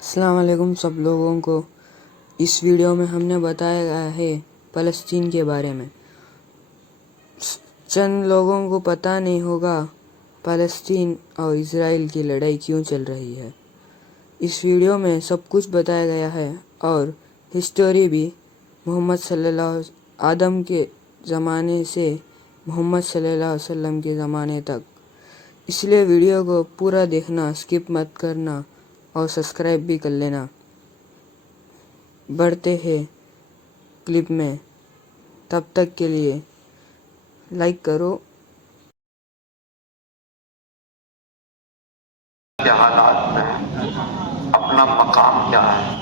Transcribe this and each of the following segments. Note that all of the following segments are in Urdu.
السلام علیکم سب لوگوں کو۔ اس ویڈیو میں ہم نے بتایا گیا ہے فلسطین کے بارے میں۔ چند لوگوں کو پتہ نہیں ہوگا فلسطین اور اسرائیل کی لڑائی کیوں چل رہی ہے۔ اس ویڈیو میں سب کچھ بتایا گیا ہے اور ہسٹوری بھی، آدم کے زمانے سے محمد صلی اللہ علیہ وسلم کے زمانے تک۔ اس لیے ویڈیو کو پورا دیکھنا، اسکپ مت کرنا اور سبسکرائب بھی کر لینا۔ بڑھتے ہیں کلپ میں، تب تک کے لیے لائک کرو۔ کے حالات میں اپنا مقام کیا ہے؟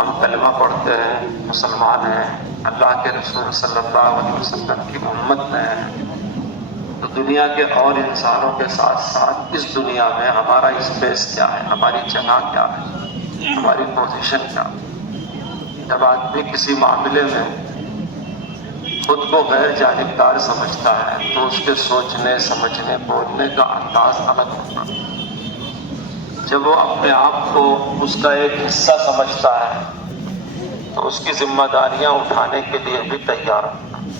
ہم کلمہ پڑھتے ہیں، مسلمان ہیں، اللہ کے رسول صلی اللہ علیہ وسلم کی امت میں ہیں، تو دنیا کے اور انسانوں کے ساتھ ساتھ اس دنیا میں ہمارا اسپیس کیا ہے، ہماری جگہ کیا ہے، ہماری پوزیشن کیا ہے۔ جب آدمی کسی معاملے میں خود کو غیر جانبدار سمجھتا ہے تو اس کے سوچنے، سمجھنے، بولنے کا انداز الگ ہوتا ہے۔ جب وہ اپنے آپ کو اس کا ایک حصہ سمجھتا ہے تو اس کی ذمہ داریاں اٹھانے کے لیے بھی تیار ہوتا ہے۔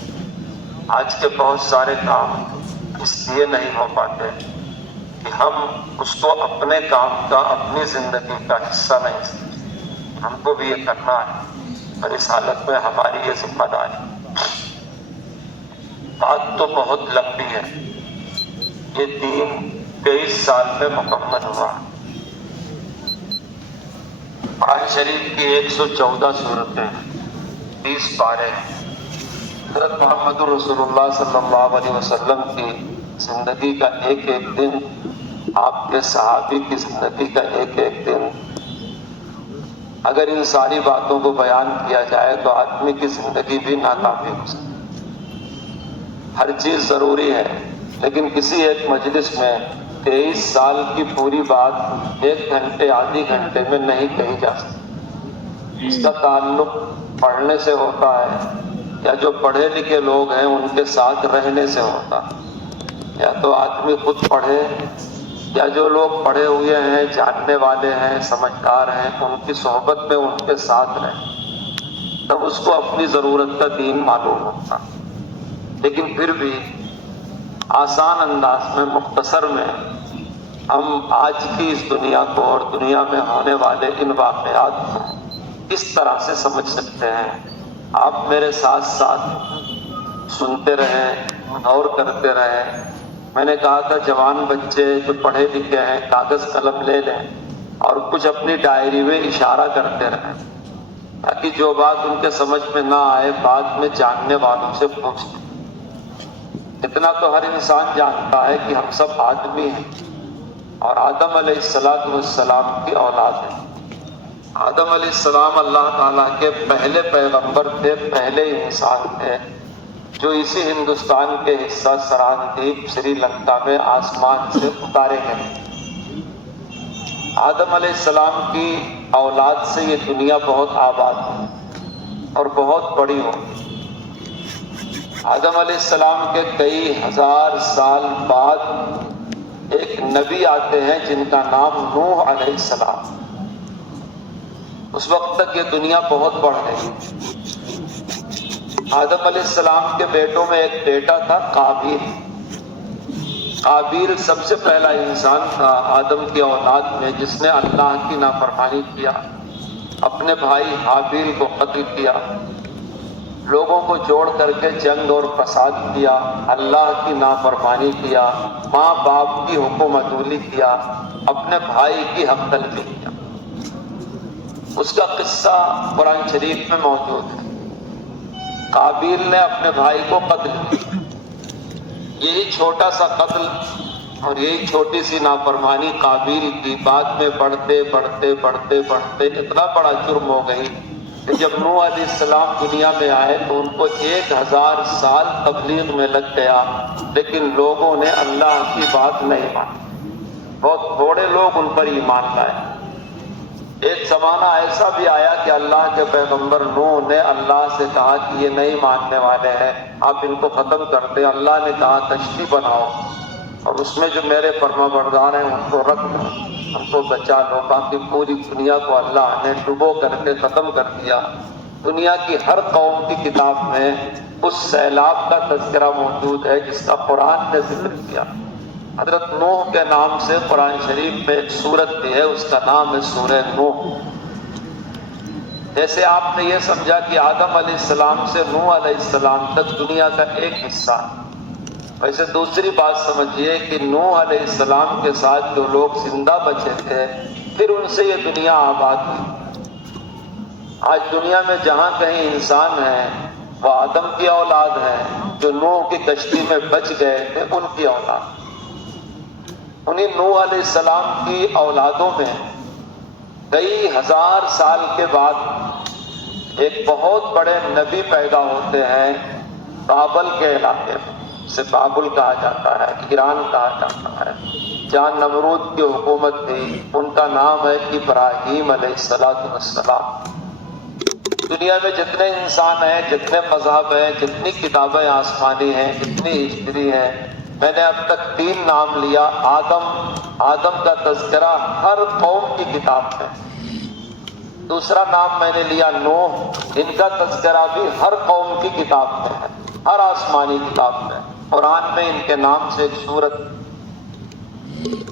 آج کے بہت سارے کام اس لیے نہیں ہو پاتے کہ ہم اس کو اپنے کام کا، اپنی زندگی کا حصہ نہیں سمجھتے۔ ہم کو بھی یہ کرنا ہے، اور اس حالت میں ہماری یہ ذمہ داری۔ بات تو بہت لمبی ہے، یہ دین 23 سال میں مکمل ہوا۔ قرآن شریف کی 114 سورتیں، 30 پارے۔ حضرت محمد رسول اللہ صلی اللہ علیہ وسلم کی زندگی کا ایک ایک دن، آپ کے صحابی کی زندگی کا ایک ایک دن، اگر ان ساری باتوں کو بیان کیا جائے تو آدمی کی زندگی بھی ناکافی ہو سکتی۔ ہر چیز ضروری ہے، لیکن کسی ایک مجلس میں 23 سال کی پوری بات 1 گھنٹے، آدھی گھنٹے میں نہیں کہی جا سکتی۔ اس کا تعلق پڑھنے سے ہوتا ہے، یا جو پڑھے لکھے لوگ ہیں ان کے ساتھ رہنے سے ہوتا ہے۔ یا تو آدمی خود پڑھے، یا جو لوگ پڑھے ہوئے ہیں، جاننے والے ہیں، سمجھدار ہیں، ان کی صحبت میں ان کے ساتھ رہیں، تب اس کو اپنی ضرورت کا دین معلوم ہوتا۔ لیکن پھر بھی آسان انداز میں، مختصر میں، ہم آج کی اس دنیا کو اور دنیا میں ہونے والے ان واقعات کو اس طرح سے سمجھ سکتے ہیں۔ آپ میرے ساتھ ساتھ سنتے رہیں، غور کرتے رہیں۔ میں نے کہا تھا جوان بچے جو پڑھے لکھے ہیں کاغذ قلم لے لیں اور کچھ اپنی ڈائری میں اشارہ کرتے رہیں، تاکہ جو بات ان کے سمجھ میں نہ آئے بعد میں جاننے والوں سے پوچھ لیں۔ اتنا تو ہر انسان جانتا ہے کہ ہم سب آدمی ہیں اور آدم علیہ السلام کی اولاد ہیں۔ آدم علیہ السلام اللہ تعالیٰ کے پہلے پیغمبر تھے، پہلے انسان تھے، جو اسی ہندوستان کے حصہ سراندیپ سری لنکا میں آسمان سے اتارے گئے۔ آدم علیہ السلام کی اولاد سے یہ دنیا بہت آباد ہے اور بہت بڑی ہوگی۔ آدم علیہ السلام کے کئی ہزار سال بعد ایک نبی آتے ہیں جن کا نام نوح علیہ السلام۔ اس وقت تک یہ دنیا بہت بڑھ گئی۔ آدم علیہ السلام کے بیٹوں میں ایک بیٹا تھا قابیل۔ قابیل سب سے پہلا انسان تھا آدم کی اولاد میں جس نے اللہ کی نافرمانی کیا، اپنے بھائی حابیل کو قتل کیا، لوگوں کو جوڑ کر کے جنگ اور فساد کیا، اللہ کی نافرمانی کیا، ماں باپ کی حکم عدولی کیا، اپنے بھائی کی حق تلفی کیا۔ اس کا قصہ قرآن شریف میں موجود ہے۔ قابیل نے اپنے بھائی کو قتل کیا۔ یہی چھوٹا سا قتل اور یہی چھوٹی سی نافرمانی قابیل کی بعد میں بڑھتے بڑھتے بڑھتے بڑھتے اتنا بڑا جرم ہو گئی کہ جب نوح علیہ السلام دنیا میں آئے تو ان کو 1000 سال تبلیغ میں لگ گیا، لیکن لوگوں نے اللہ کی بات نہیں مانی۔ بہت تھوڑے لوگ ان پر ایمان لائے۔ ایک زمانہ ایسا بھی آیا کہ اللہ کے پیغمبر نوح نے اللہ سے کہا کہ یہ نہیں ماننے والے ہیں، آپ ان کو ختم کر دیں۔ اللہ نے کہا کشتی بناؤ، اور اس میں جو میرے فرما بردار ہیں ان کو رکھ لو، ان کو بچا لو۔ باقی پوری دنیا کو اللہ نے ڈبو کر کے ختم کر دیا۔ دنیا کی ہر قوم کی کتاب میں اس سیلاب کا تذکرہ موجود ہے جس کا قرآن نے ذکر کیا۔ حضرت نوح کے نام سے قرآن شریف میں ایک سورت بھی ہے، اس کا نام ہے سورہ نوح۔ جیسے آپ نے یہ سمجھا کہ آدم علیہ السلام سے نوح علیہ السلام تک دنیا کا ایک حصہ، ویسے دوسری بات سمجھیے کہ نوح علیہ السلام کے ساتھ جو لوگ زندہ بچے تھے پھر ان سے یہ دنیا آباد ہوئی۔ آج دنیا میں جہاں کہیں انسان ہیں وہ آدم کی اولاد ہے، جو نوح کی کشتی میں بچ گئے تھے ان کی اولاد۔ انہیں نوح علیہ السلام کی اولادوں میں کئی ہزار سال کے بعد ایک بہت بڑے نبی پیدا ہوتے ہیں بابل کے علاقے میں، اسے بابل کہا جاتا ہے، ایران کہا جاتا ہے، جہاں نمرود کی حکومت تھی۔ ان کا نام ہے ابراہیم علیہ السلام۔ دنیا میں جتنے انسان ہیں، جتنے مذہب ہیں، جتنی کتابیں آسمانی ہیں، جتنی ہسٹری ہیں، میں نے اب تک 3 نام لیا۔ آدم کا تذکرہ ہر قوم کی کتاب میں۔ دوسرا نام میں نے لیا نوح، ان کا تذکرہ بھی ہر قوم کی کتاب میں ہے، ہر آسمانی کتاب میں، قرآن میں ان کے نام سے ایک سورت۔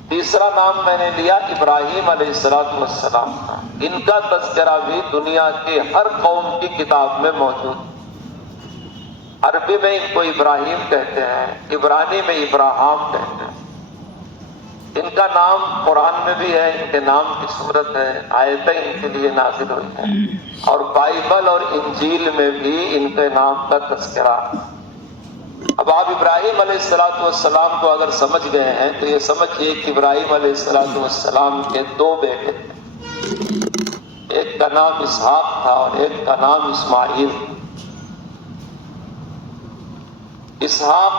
تیسرا نام میں نے لیا ابراہیم علیہ السلام کا، ان کا تذکرہ بھی دنیا کی ہر قوم کی کتاب میں موجود۔ عربی میں ان کو ابراہیم کہتے ہیں، عبرانی میں ابراہام کہتے ہیں۔ ان کا نام قرآن میں بھی ہے، ان کے نام کی صورت ہے، آیتیں ان کے لیے نازل ہوئی ہیں، اور بائبل اور انجیل میں بھی ان کے نام کا تذکرہ۔ اب آپ ابراہیم علیہ السلام کو اگر سمجھ گئے ہیں تو یہ سمجھیے کہ ابراہیم علیہ السلام کے 2 بیٹے تھے، ایک کا نام اسحاق تھا اور ایک کا نام اسماعیل۔ اسحاق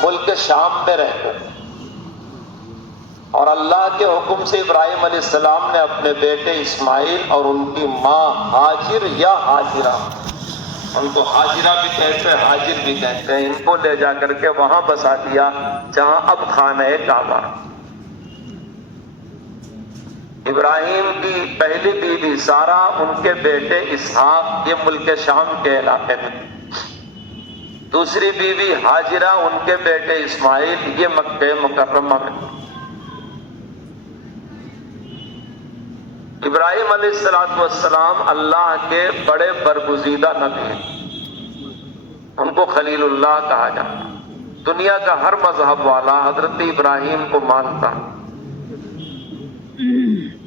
ملک شام میں رہتے تھے، اور اللہ کے حکم سے ابراہیم علیہ السلام نے اپنے بیٹے اسماعیل اور ان کی ماں ہاجر یا ہاجرہ، ان کو ہاجرہ بھی کہتے ہیں، حاجر بھی کہتے ہیں، ان کو لے جا کر کے وہاں بسا دیا جہاں اب خانہ کعبہ۔ ابراہیم کی پہلی بیوی سارہ، ان کے بیٹے اسحاق، یہ ملک شام کے علاقے میں۔ دوسری بیوی ہاجرہ، ان کے بیٹے اسماعیل، یہ مکہ مکرمہ میں۔ ابراہیم علیہ السلام اللہ کے بڑے برگزیدہ نبی ہیں، ان کو خلیل اللہ کہا جاتا۔ دنیا کا ہر مذہب والا حضرت ابراہیم کو مانتا۔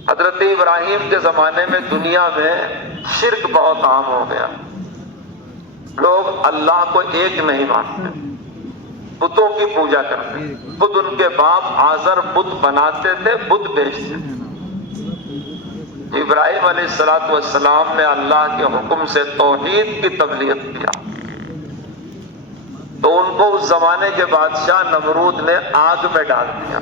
حضرت ابراہیم کے زمانے میں دنیا میں شرک بہت عام ہو گیا، لوگ اللہ کو ایک نہیں مانتے، بتوں کی پوجا کرتے۔ خود ان کے باپ آزر بت بناتے تھے، بت بیچتے تھے۔ ابراہیم علیہ السلام نے اللہ کے حکم سے توحید کی تبلیغ کیا تو ان کو اس زمانے کے بادشاہ نمرود نے آگ میں ڈال دیا۔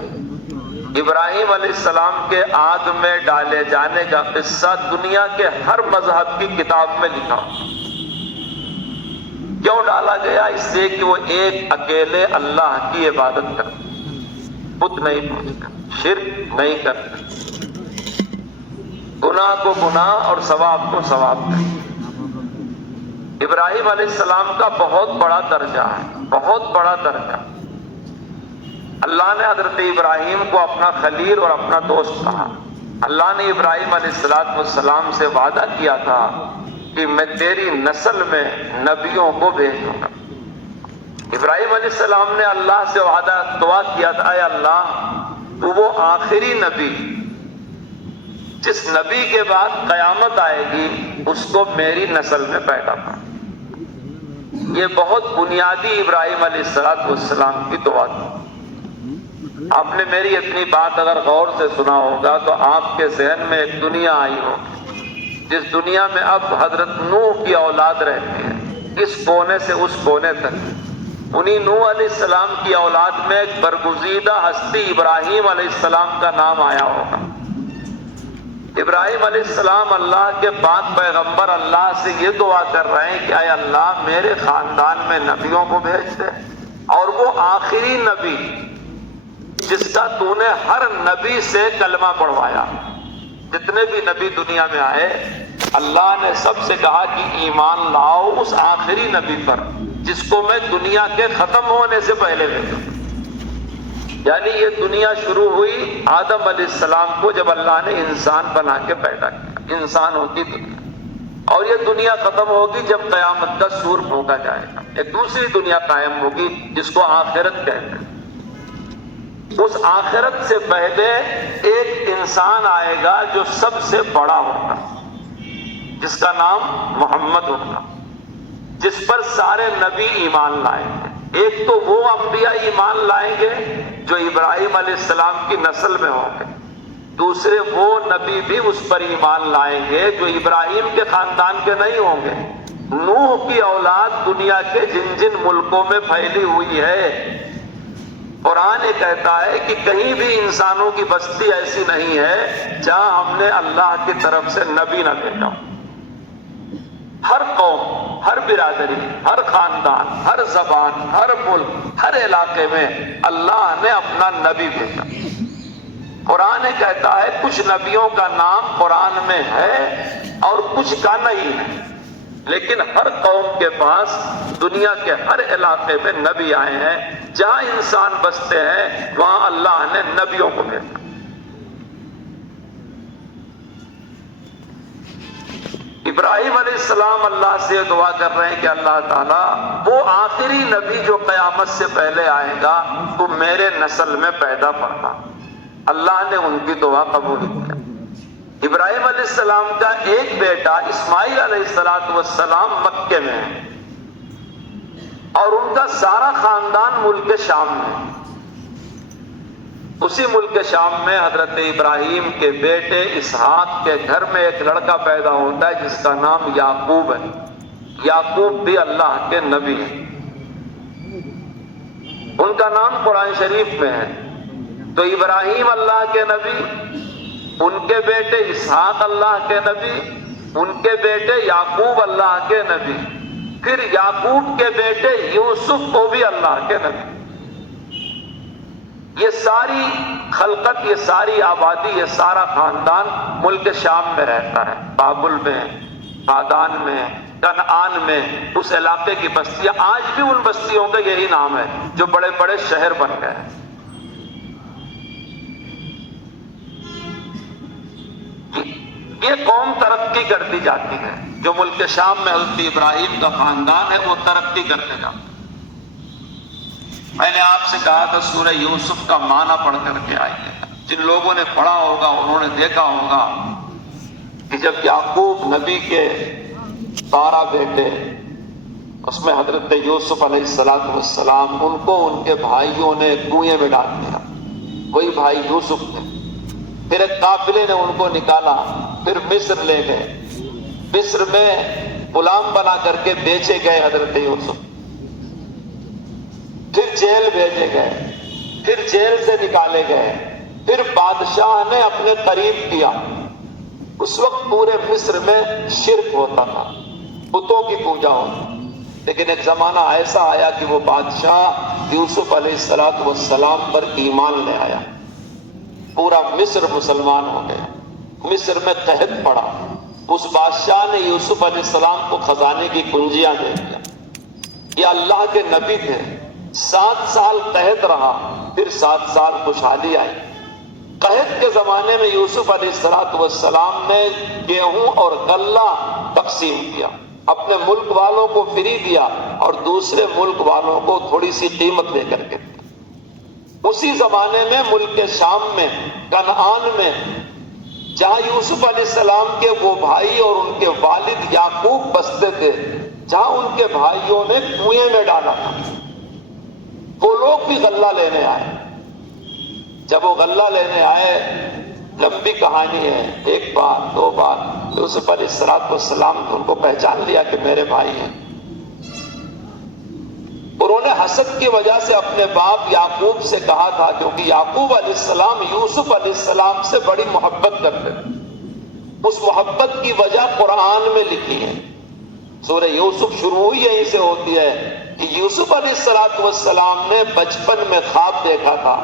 ابراہیم علیہ السلام کے آگ میں ڈالے جانے کا قصہ دنیا کے ہر مذہب کی کتاب میں لکھا۔ کیوں ڈالا گیا؟ اس لیے کہ وہ ایک اکیلے اللہ کی عبادت کرتے، بت نہیں پوجتے، شرک نہیں کرتے، گناہ کو گناہ اور ثواب کو ثواب کرتے۔ ابراہیم علیہ السلام کا بہت بڑا درجہ ہے، بہت بڑا درجہ۔ اللہ نے حضرت ابراہیم کو اپنا خلیل اور اپنا دوست کہا۔ اللہ نے ابراہیم علیہ السلام سے وعدہ کیا تھا کہ میں تیری نسل میں نبیوں کو بھیجوں گا۔ ابراہیم علیہ السلام نے اللہ سے وعدہ دعا کیا تھا، اے اللہ تو وہ آخری نبی جس نبی کے بعد قیامت آئے گی اس کو میری نسل میں پیدا کر۔ یہ بہت بنیادی ابراہیم علیہ السلام کی دعا تھی۔ آپ نے میری اتنی بات اگر غور سے سنا ہوگا تو آپ کے ذہن میں ایک دنیا آئی ہوگی جس دنیا میں اب حضرت نوح کی اولاد رہتی ہے، اس کونے سے اس کونے تک۔ انہی نوح علیہ السلام کی اولاد میں ایک برگزیدہ ہستی ابراہیم علیہ السلام کا نام آیا ہوگا۔ ابراہیم علیہ السلام اللہ کے پاک پیغمبر اللہ سے یہ دعا کر رہے ہیں کہ اے اللہ میرے خاندان میں نبیوں کو بھیج دے، اور وہ آخری نبی جس کا تو نے ہر نبی سے کلمہ پڑھوایا. جتنے بھی نبی دنیا میں آئے اللہ نے سب سے کہا کہ ایمان لاؤ اس آخری نبی پر جس کو میں دنیا کے ختم ہونے سے پہلے بھیجا. یعنی یہ دنیا شروع ہوئی آدم علیہ السلام کو جب اللہ نے انسان بنا کے پیدا کیا، انسان ہوتی دنیا. اور یہ دنیا ختم ہوگی جب قیامت کا سور پھونکا جائے گا. ایک دوسری دنیا قائم ہوگی جس کو آخرت کہتے ہیں. اس آخرت سے پہلے ایک انسان آئے گا جو سب سے بڑا ہوگا، جس کا نام محمد ہوگا، جس پر سارے نبی ایمان لائیں گے. ایک تو وہ انبیاء ایمان لائیں گے جو ابراہیم علیہ السلام کی نسل میں ہوں گے، دوسرے وہ نبی بھی اس پر ایمان لائیں گے جو ابراہیم کے خاندان کے نہیں ہوں گے. نوح کی اولاد دنیا کے جن جن ملکوں میں پھیلی ہوئی ہے، قرآن کہتا ہے کہ کہیں بھی انسانوں کی بستی ایسی نہیں ہے جہاں ہم نے اللہ کی طرف سے نبی نہ بھیجا. ہر قوم، ہر برادری، ہر خاندان، ہر زبان، ہر ملک، ہر علاقے میں اللہ نے اپنا نبی بھیجا. قرآن کہتا ہے کچھ نبیوں کا نام قرآن میں ہے اور کچھ کا نہیں ہے، لیکن ہر قوم کے پاس دنیا کے ہر علاقے میں نبی آئے ہیں. جہاں انسان بستے ہیں وہاں اللہ نے نبیوں کو بھیجا. ابراہیم علیہ السلام اللہ سے دعا کر رہے ہیں کہ اللہ تعالیٰ وہ آخری نبی جو قیامت سے پہلے آئے گا تو میرے نسل میں پیدا پڑنا. اللہ نے ان کی دعا قبول کیا. ابراہیم علیہ السلام کا ایک بیٹا اسماعیل علیہ السلام مکے میں ہے اور ان کا سارا خاندان ملک شام میں. اسی ملک شام میں حضرت ابراہیم کے بیٹے اسحاق کے گھر میں ایک لڑکا پیدا ہوتا ہے جس کا نام یعقوب ہے. یعقوب بھی اللہ کے نبی ہیں، ان کا نام قرآن شریف میں ہے. تو ابراہیم اللہ کے نبی، ان کے بیٹے اسحاق اللہ کے نبی، ان کے بیٹے یعقوب اللہ کے نبی، پھر یعقوب کے بیٹے یوسف کو بھی اللہ کے نبی. یہ ساری خلقت، یہ ساری آبادی، یہ سارا خاندان ملک شام میں رہتا ہے. بابل میں، آدان میں، کنعان میں، اس علاقے کی بستیاں آج بھی ان بستیوں کا یہی نام ہے جو بڑے بڑے شہر بن گئے ہیں. یہ قوم ترقی کرتی جاتی ہے. جو ملک شام میں حضرت ابراہیم کا خاندان ہے وہ ترقی کرتے جاتے ہیں. میں نے آپ سے کہا تھا سورہ یوسف کا معنی پڑھ کر کے آئیے. جن لوگوں نے پڑھا ہوگا انہوں نے دیکھا ہوگا کہ جب یعقوب نبی کے 12 بیٹے، اس میں حضرت یوسف علیہ السلام، ان کو ان کے بھائیوں نے کنویں میں ڈال دیا. وہی بھائی یوسف تھے. پھر ایک قافلے نے ان کو نکالا، پھر مصر لے گئے. مصر میں غلام بنا کر کے بیچے گئے حضرت یوسف. پھر جیل بھیجے گئے، پھر جیل سے نکالے گئے. پھر بادشاہ نے اپنے قریب کیا. اس وقت پورے مصر میں شرک ہوتا تھا، بتوں کی پوجا ہوتی. لیکن ایک زمانہ ایسا آیا کہ وہ بادشاہ یوسف علیہ السلام پر ایمان لے آیا. پورا مصر مسلمان ہو گیا. مصر میں قحط پڑا. اس بادشاہ نے یوسف علیہ السلام کو خزانے کی کنجیاں دے دیا. یہ اللہ کے نبی تھے. 7 سال قحط رہا، پھر 7 سال خوشحالی آئی. قحط کے زمانے میں یوسف علیہ السلام نے گیہوں اور غلہ تقسیم کیا. اپنے ملک والوں کو فری دیا اور دوسرے ملک والوں کو تھوڑی سی قیمت دے کر کے دیا. اسی زمانے میں ملک شام میں، کنعان میں، جہاں یوسف علیہ السلام کے وہ بھائی اور ان کے والد یعقوب بستے تھے، جہاں ان کے بھائیوں نے کنویں میں ڈالا تھا، وہ لوگ بھی غلہ لینے آئے. جب وہ غلہ لینے آئے، لمبی کہانی ہے، 1 بار 2 بار، یوسف علیہ السلام نے ان کو پہچان لیا کہ میرے بھائی ہیں. انہوں نے حسد کی وجہ سے اپنے باپ یعقوب سے کہا تھا، کیونکہ یعقوب علیہ السلام یوسف علیہ السلام سے بڑی محبت کرتے تھے. اس محبت کی وجہ قرآن میں لکھی ہے. سورہ یوسف شروع ہی یہیں سے ہوتی ہے کہ یوسف علیہ السلام نے بچپن میں خواب دیکھا تھا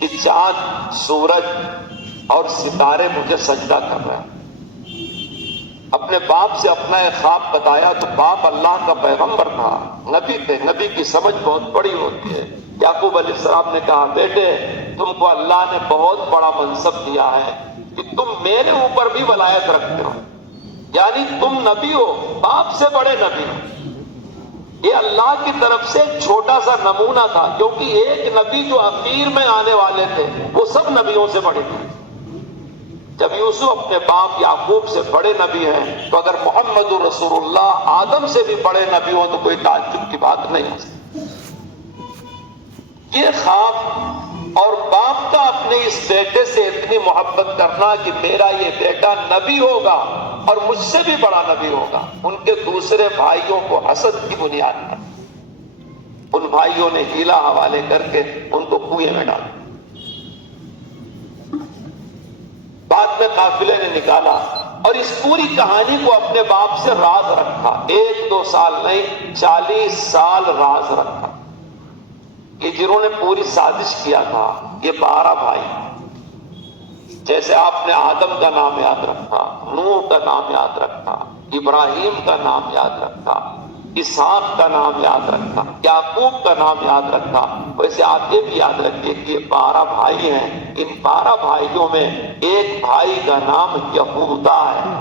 کہ چاند، سورج اور ستارے مجھے سجدہ کر رہے ہیں۔ اپنے باپ سے اپنا ایک خواب بتایا تو باپ اللہ کا پیغمبر تھا، نبی تھے، نبی کی سمجھ بہت بڑی ہوتی ہے۔ یعقوب علیہ السلام نے کہا بیٹے تم کو اللہ نے بہت بڑا منصب دیا ہے کہ تم میرے اوپر بھی ولایت رکھتے ہو، یعنی تم نبی ہو، باپ سے بڑے نبی ہو۔ یہ اللہ کی طرف سے چھوٹا سا نمونہ تھا، کیونکہ ایک نبی جو اخیر میں آنے والے تھے وہ سب نبیوں سے بڑے تھے۔ جب یوسف اپنے باپ یعقوب سے بڑے نبی ہیں تو اگر محمد رسول اللہ آدم سے بھی بڑے نبی ہوں تو کوئی تعجب کی بات نہیں ہے۔ یہ خواب اور باپ کا اپنے اس بیٹے سے اتنی محبت کرنا کہ میرا یہ بیٹا نبی ہوگا اور مجھ سے بھی بڑا نبی ہوگا، ان کے دوسرے بھائیوں کو حسد کی بنیاد پر ان بھائیوں نے ہیلا حوالے کر کے ان کو کنویں میں ڈالا۔ بعد میں قافلے نے نکالا اور اس پوری کہانی کو اپنے باپ سے راز رکھا، 1-2 سال نہیں 40 سال راز رکھا۔ یہ جنہوں نے پوری سازش کیا تھا یہ 12 بھائی، جیسے آپ نے آدم کا نام یاد رکھا، نوح کا نام یاد رکھا، ابراہیم کا نام یاد رکھا، اسحاق کا نام یاد رکھا، یعقوب کا نام یاد رکھا، ویسے آپ یہ بھی یاد رکھیے کہ یہ 12 بھائی ہیں۔ ان 12 بھائیوں میں ایک بھائی کا نام یہودا ہے۔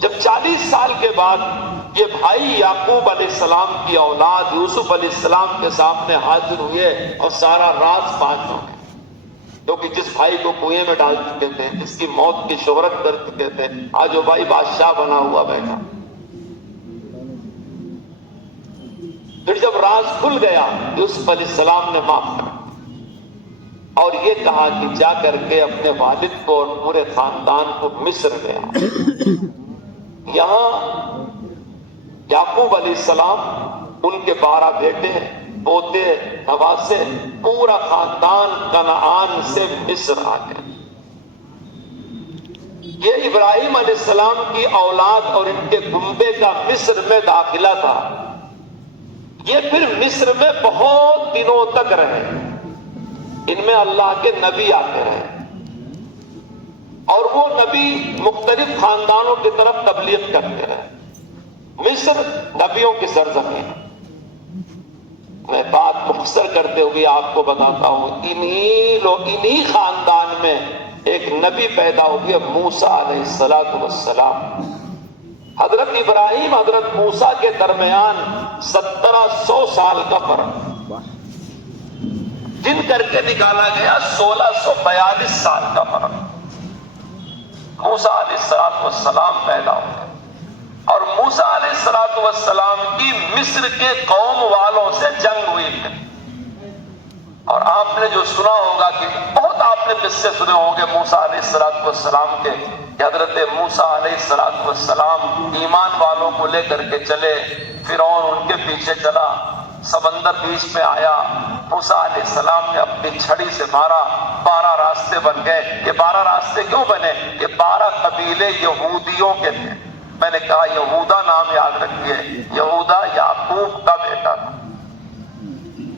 جب 40 سال کے بعد یہ بھائی یعقوب علیہ السلام کی اولاد یوسف علیہ السلام کے سامنے حاضر ہوئے اور سارا راز فاش ہو گیا، کیونکہ جس بھائی کو کنویں میں ڈال چکے تھے، جس کی موت کی شہرت کر چکے تھے، آج وہ بھائی بادشاہ بنا ہوا بیٹھا۔ پھر جب راز کھل گیا یوسف علیہ السلام نے معاف کر اور یہ کہا کہ جا کر کے اپنے والد کو اور پورے خاندان کو مصر لے آؤ۔ یہاں یعقوب علیہ السلام، ان کے 12 بیٹے، پوتے، نواسے، پورا خاندان کنعان سے مصر آ گئے۔ یہ ابراہیم علیہ السلام کی اولاد اور ان کے کنبے کا مصر میں داخلہ تھا۔ یہ پھر مصر میں بہت دنوں تک رہے، ان میں اللہ کے نبی آتے رہے اور وہ نبی مختلف خاندانوں کی طرف تبلیغ کرتے رہے۔ مصر نبیوں کی سرزمین۔ میں بات مختصر کرتے ہوئے آپ کو بتاتا ہوں، انہی خاندان میں ایک نبی پیدا ہوئے، موسیٰ علیہ السلام۔ حضرت ابراہیم حضرت موسیٰ کے درمیان 1700 سال کا فرق، جن کر کے نکالا گیا 1642 سال کا فرق۔ موسیٰ علیہ السلام پیدا ہوئے اور موسیٰ علیہ السلام کی مصر کے قوم والوں سے جنگ ہوئی تھی۔ اور آپ نے جو سنا ہوگا کہ بہت آپ نے قصے سنے ہوں گے موسیٰ علیہ السلام کے، کہ حضرت موسیٰ علیہ السلام ایمان والوں کو لے کر کے چلے، فرعون ان کے پیچھے چلا، سمندر بیچ میں آیا، موسیٰ علیہ السلام نے اپنی چھڑی سے مارا، 12 راستے بن گئے۔ یہ 12 راستے کیوں بنے؟ یہ 12 قبیلے یہودیوں کے تھے۔ میں نے کہا یہودا نام یاد رکھیے، یہودا یعقوب کا بیٹا تھا۔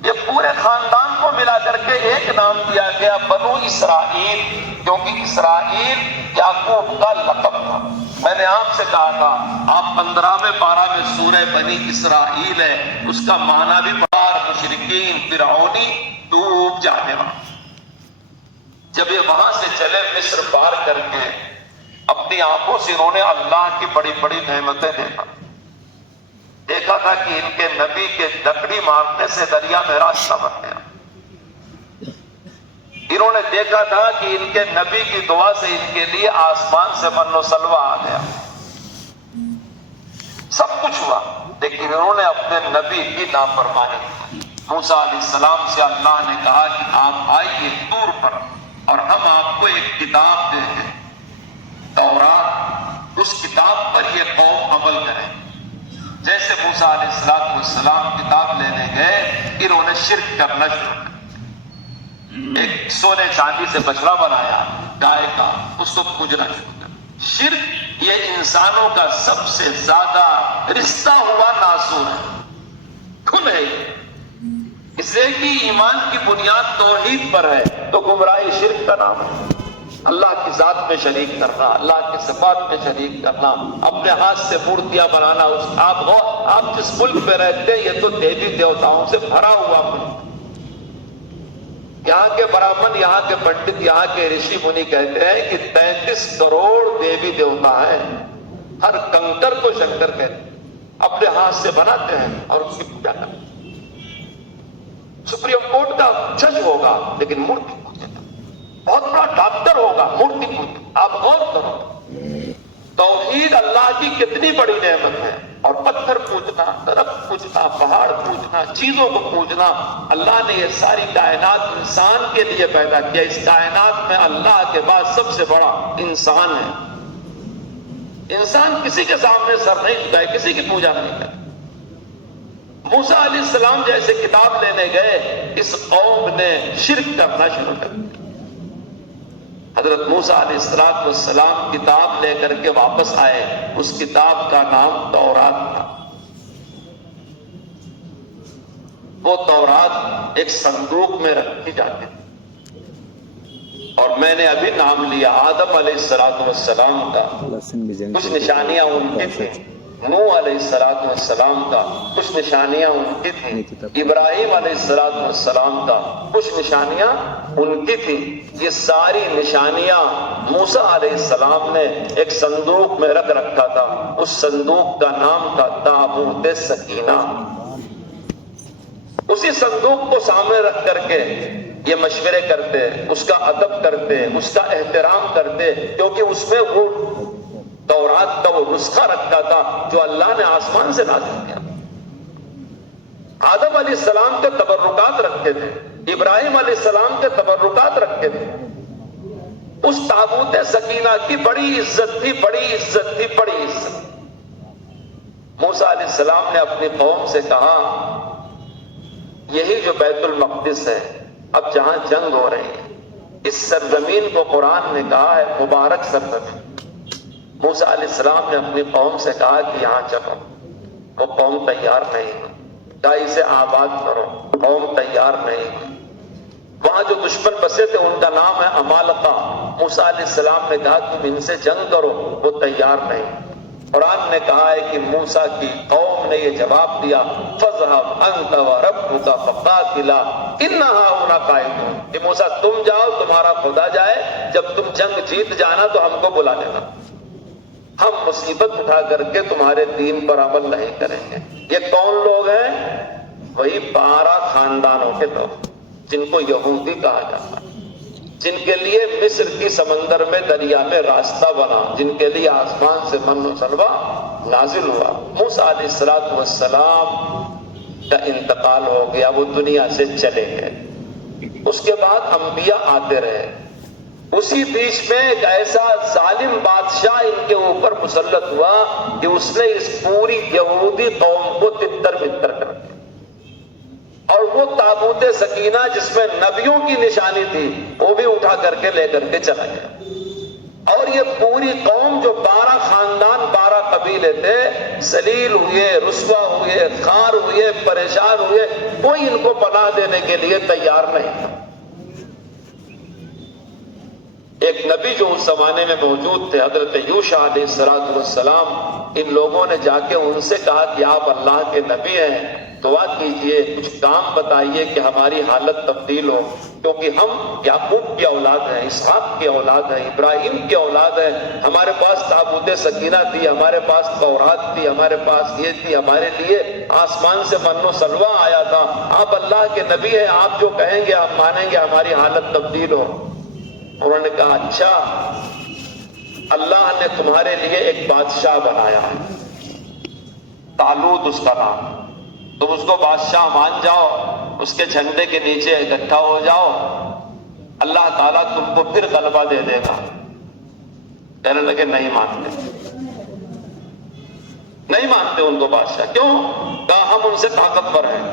یہ پورے خاندان کو ملا کر کے ایک نام دیا گیا بنو اسرائیل، کیونکہ اسرائیل یعقوب کا لقب تھا۔ میں نے آپ سے کہا تھا آپ 15ویں پارہ میں سورہ بنی اسرائیل ہے، اس کا معنی بھی بار مشرکین فرعونی ڈوب جانے والا۔ جب یہ وہاں سے چلے مصر پار کر کے، اپنی آنکھوں سے انہوں نے اللہ کی بڑی بڑی نعمتیں دیکھا تھا کہ ان کے نبی کے لکڑی مارنے سے دریا میں راستہ بن گیا۔ انہوں نے دیکھا تھا کہ ان کے نبی کی دعا سے ان کے لیے آسمان سے من و سلوہ آ گیا۔ سب کچھ ہوا، لیکن انہوں نے اپنے نبی کی نافرمانی کی۔ موسیٰ علیہ السلام سے اللہ نے کہا کہ آپ آئیے طور پر اور ہم آپ کو ایک کتاب دیں گے، تورات، اس کتاب پر یہ قوم عمل کریں۔ جیسے موسیٰ علیہ السلام کتاب لینے گئے، انہوں نے شرک کرنا شروع کر دیا۔ ایک سونے چاندی سے بچڑا بنایا گائے کا، اس کو پوجنا شروع کر۔ شرک یہ انسانوں کا سب سے زیادہ رشتہ ہوا ناسور ہے، کھل ہے، اس لیے کہ ایمان کی بنیاد توحید پر ہے، تو گمراہی شرک کا نام ہے۔ اللہ کی ذات میں شریک کرنا، اللہ کی صفات میں شریک کرنا، اپنے ہاتھ سے مورتیاں بنانا، آپ جس ملک میں رہتے ہیں یہ تو دیوی دیوتاؤں سے بھرا ہوا ملک، یہاں کے برہمن، یہاں کے پنڈت، یہاں کے رشی منی کہتے ہیں کہ 33 کروڑ دیوی دیوتا ہیں، ہر کنکر کو شنکر کہتے ہیں، اپنے ہاتھ سے بناتے ہیں اور اس کی پوجا کرتے ہیں۔ سپریم کورٹ کا جج ہوگا لیکن مورتی پوجے گا، بہت بڑا ڈاکٹر ہوگا مورتی پوجے، آپ غور کرو توحید اللہ کی کتنی بڑی نعمت ہے، اور پتھر پوجنا، درخت پوجنا، پہاڑ پوجنا، چیزوں کو پوجنا، اللہ نے یہ ساری کائنات انسان کے لیے پیدا کیا، اس کائنات میں اللہ کے بعد سب سے بڑا انسان ہے، انسان کسی کے سامنے سر نہیں جھکائے، کسی کی پوجا نہیں کرے۔ موسیٰ علیہ السلام جیسے کتاب لینے گئے، اس قوم نے شرک کرنا شروع کر دیا۔ حضرت موسیٰ علیہ السلام کتاب لے کر کے واپس آئے، اس کتاب کا نام تورات تھا۔ وہ تورات ایک صندوق میں رکھی جاتی تھی، اور میں نے ابھی نام لیا آدم علیہ السلام کا، کچھ نشانیاں ان کی تھیں، نوح علیہ السلام کا کچھ نشانیاں ان کی تھیں، ابراہیم علیہ السلام کا کچھ نشانیاں ان کی تھیں۔ یہ ساری نشانیاں موسیٰ علیہ السلام نے ایک صندوق میں رکھ رکھا تھا، اس صندوق کا نام تھا تابوت سکینہ۔ اسی صندوق کو سامنے رکھ کر کے یہ مشورے کرتے، اس کا ادب کرتے، اس کا احترام کرتے، کیونکہ اس میں وہ تورات کا وہ نسخہ رکھا تھا جو اللہ نے آسمان سے نازل کیا۔ آدم علیہ السلام کے تبرکات رکھتے تھے، ابراہیم علیہ السلام کے تبرکات رکھتے تھے۔ اس تابوت سکینہ کی بڑی عزت تھی، بڑی عزت تھی، بڑی عزت۔ موسیٰ علیہ السلام نے اپنی قوم سے کہا، یہی جو بیت المقدس ہے، اب جہاں جنگ ہو رہی ہے، اس سرزمین کو قرآن نے کہا ہے مبارک سرزمین۔ موسیٰ علیہ السلام نے اپنی قوم سے کہا کہ یہاں چلو، وہ قوم تیار نہیں ہوئی، کہا اسے آباد کرو، قوم تیار نہیں ہوئی۔ وہاں جو دشمن بسے تھے ان کا نام ہے عمالقہ، موسیٰ علیہ السلام نے کہا تم ان سے جنگ کرو، وہ تیار نہیں۔ قرآن نے کہا ہے کہ موسیٰ کی قوم نے یہ جواب دیا، فَاذْهَبْ أَنْتَ وَرَبُّكَ فَقَاتِلَا إِنَّ هَٰؤُلَاءِ قَاعِدُونَ، کہ موسیٰ تم جاؤ، تمہارا خدا جائے، جب تم جنگ جیت جانا تو ہم کو بلا لینا، ہم مصیبت اٹھا کر کے تمہارے دین پر عمل نہیں کریں گے۔ یہ کون لوگ ہیں؟ وہی 12 خاندانوں کے لوگ جن کو یہودی کہا جاتا ہے، جن کے لیے مصر کی سمندر میں دریا میں راستہ بنا، جن کے لیے آسمان سے من و سلوہ نازل ہوا۔ موسیٰ علیہ السلام کا انتقال ہو گیا، وہ دنیا سے چلے گئے۔ اس کے بعد انبیاء آتے رہے، اسی بیچ میں ایک ایسا ظالم بادشاہ ان کے اوپر مسلط ہوا کہ اس نے اس پوری یہودی قوم کو تتر بتر کر دیا، اور وہ تابوت سکینہ جس میں نبیوں کی نشانی تھی وہ بھی اٹھا کر کے لے کر کے چلا گیا۔ اور یہ پوری قوم جو 12 خاندان 12 قبیلے تھے، ذلیل ہوئے، رسوا ہوئے، خار ہوئے، پریشان ہوئے، کوئی ان کو پناہ دینے کے لیے تیار نہیں تھا۔ ایک نبی جو اس زمانے میں موجود تھے، حضرت یوشع علیہ السلام، ان لوگوں نے جا کے ان سے کہا کہ آپ اللہ کے نبی ہیں، دعا کیجئے، کچھ کام بتائیے کہ ہماری حالت تبدیل ہو، کیونکہ ہم یعقوب کی اولاد ہیں، اسحاق کی اولاد ہیں، ابراہیم کی اولاد ہیں، ہمارے پاس تابوت سکینہ تھی، ہمارے پاس تورات تھی، ہمارے پاس یہ تھی، ہمارے لیے آسمان سے من و سلوہ آیا تھا، آپ اللہ کے نبی ہیں، آپ جو کہیں گے آپ مانیں گے، ہماری حالت تبدیل ہو۔ انہوں نے کہا اچھا، اللہ نے تمہارے لیے ایک بادشاہ بنایا ہے، طالوت اس کا نام، تم اس کو بادشاہ مان جاؤ، اس کے جھنڈے کے نیچے اکٹھا ہو جاؤ، اللہ تعالیٰ تم کو پھر غلبہ دے دے گا۔ کہنے لگے نہیں مانتے، نہیں مانتے ان کو بادشاہ۔ کیوں؟ کہا ہم ان سے طاقتور ہیں،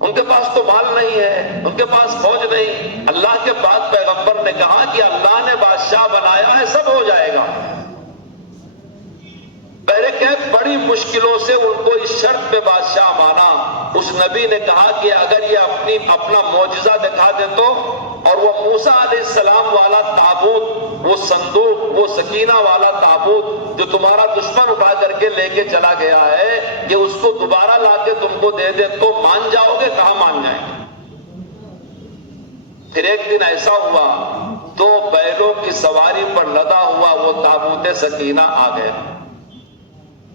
ان کے پاس تو مال نہیں ہے، ان کے پاس فوج نہیں۔ اللہ کے بعد پیغمبر نے کہا کہ اللہ نے بادشاہ بنایا ہے، سب ہو جائے گا، کہ بڑی مشکلوں سے ان کو اس شرط پہ بادشاہ مانا. اس نبی نے کہا کہ اگر یہ اپنا معجزہ دکھا دے تو، اور وہ موسیٰ علیہ السلام والا تابوت، وہ صندوق، وہ سکینہ والا تابوت جو تمہارا دشمن اٹھا کر کے لے کے چلا گیا ہے، کہ اس کو دوبارہ لا کے تم کو دے دے تو مان جاؤ گے؟ کہاں مان جائیں گے. پھر ایک دن ایسا ہوا، 2 بیلوں کی سواری پر لدا ہوا وہ تابوت سکینہ آ گئے،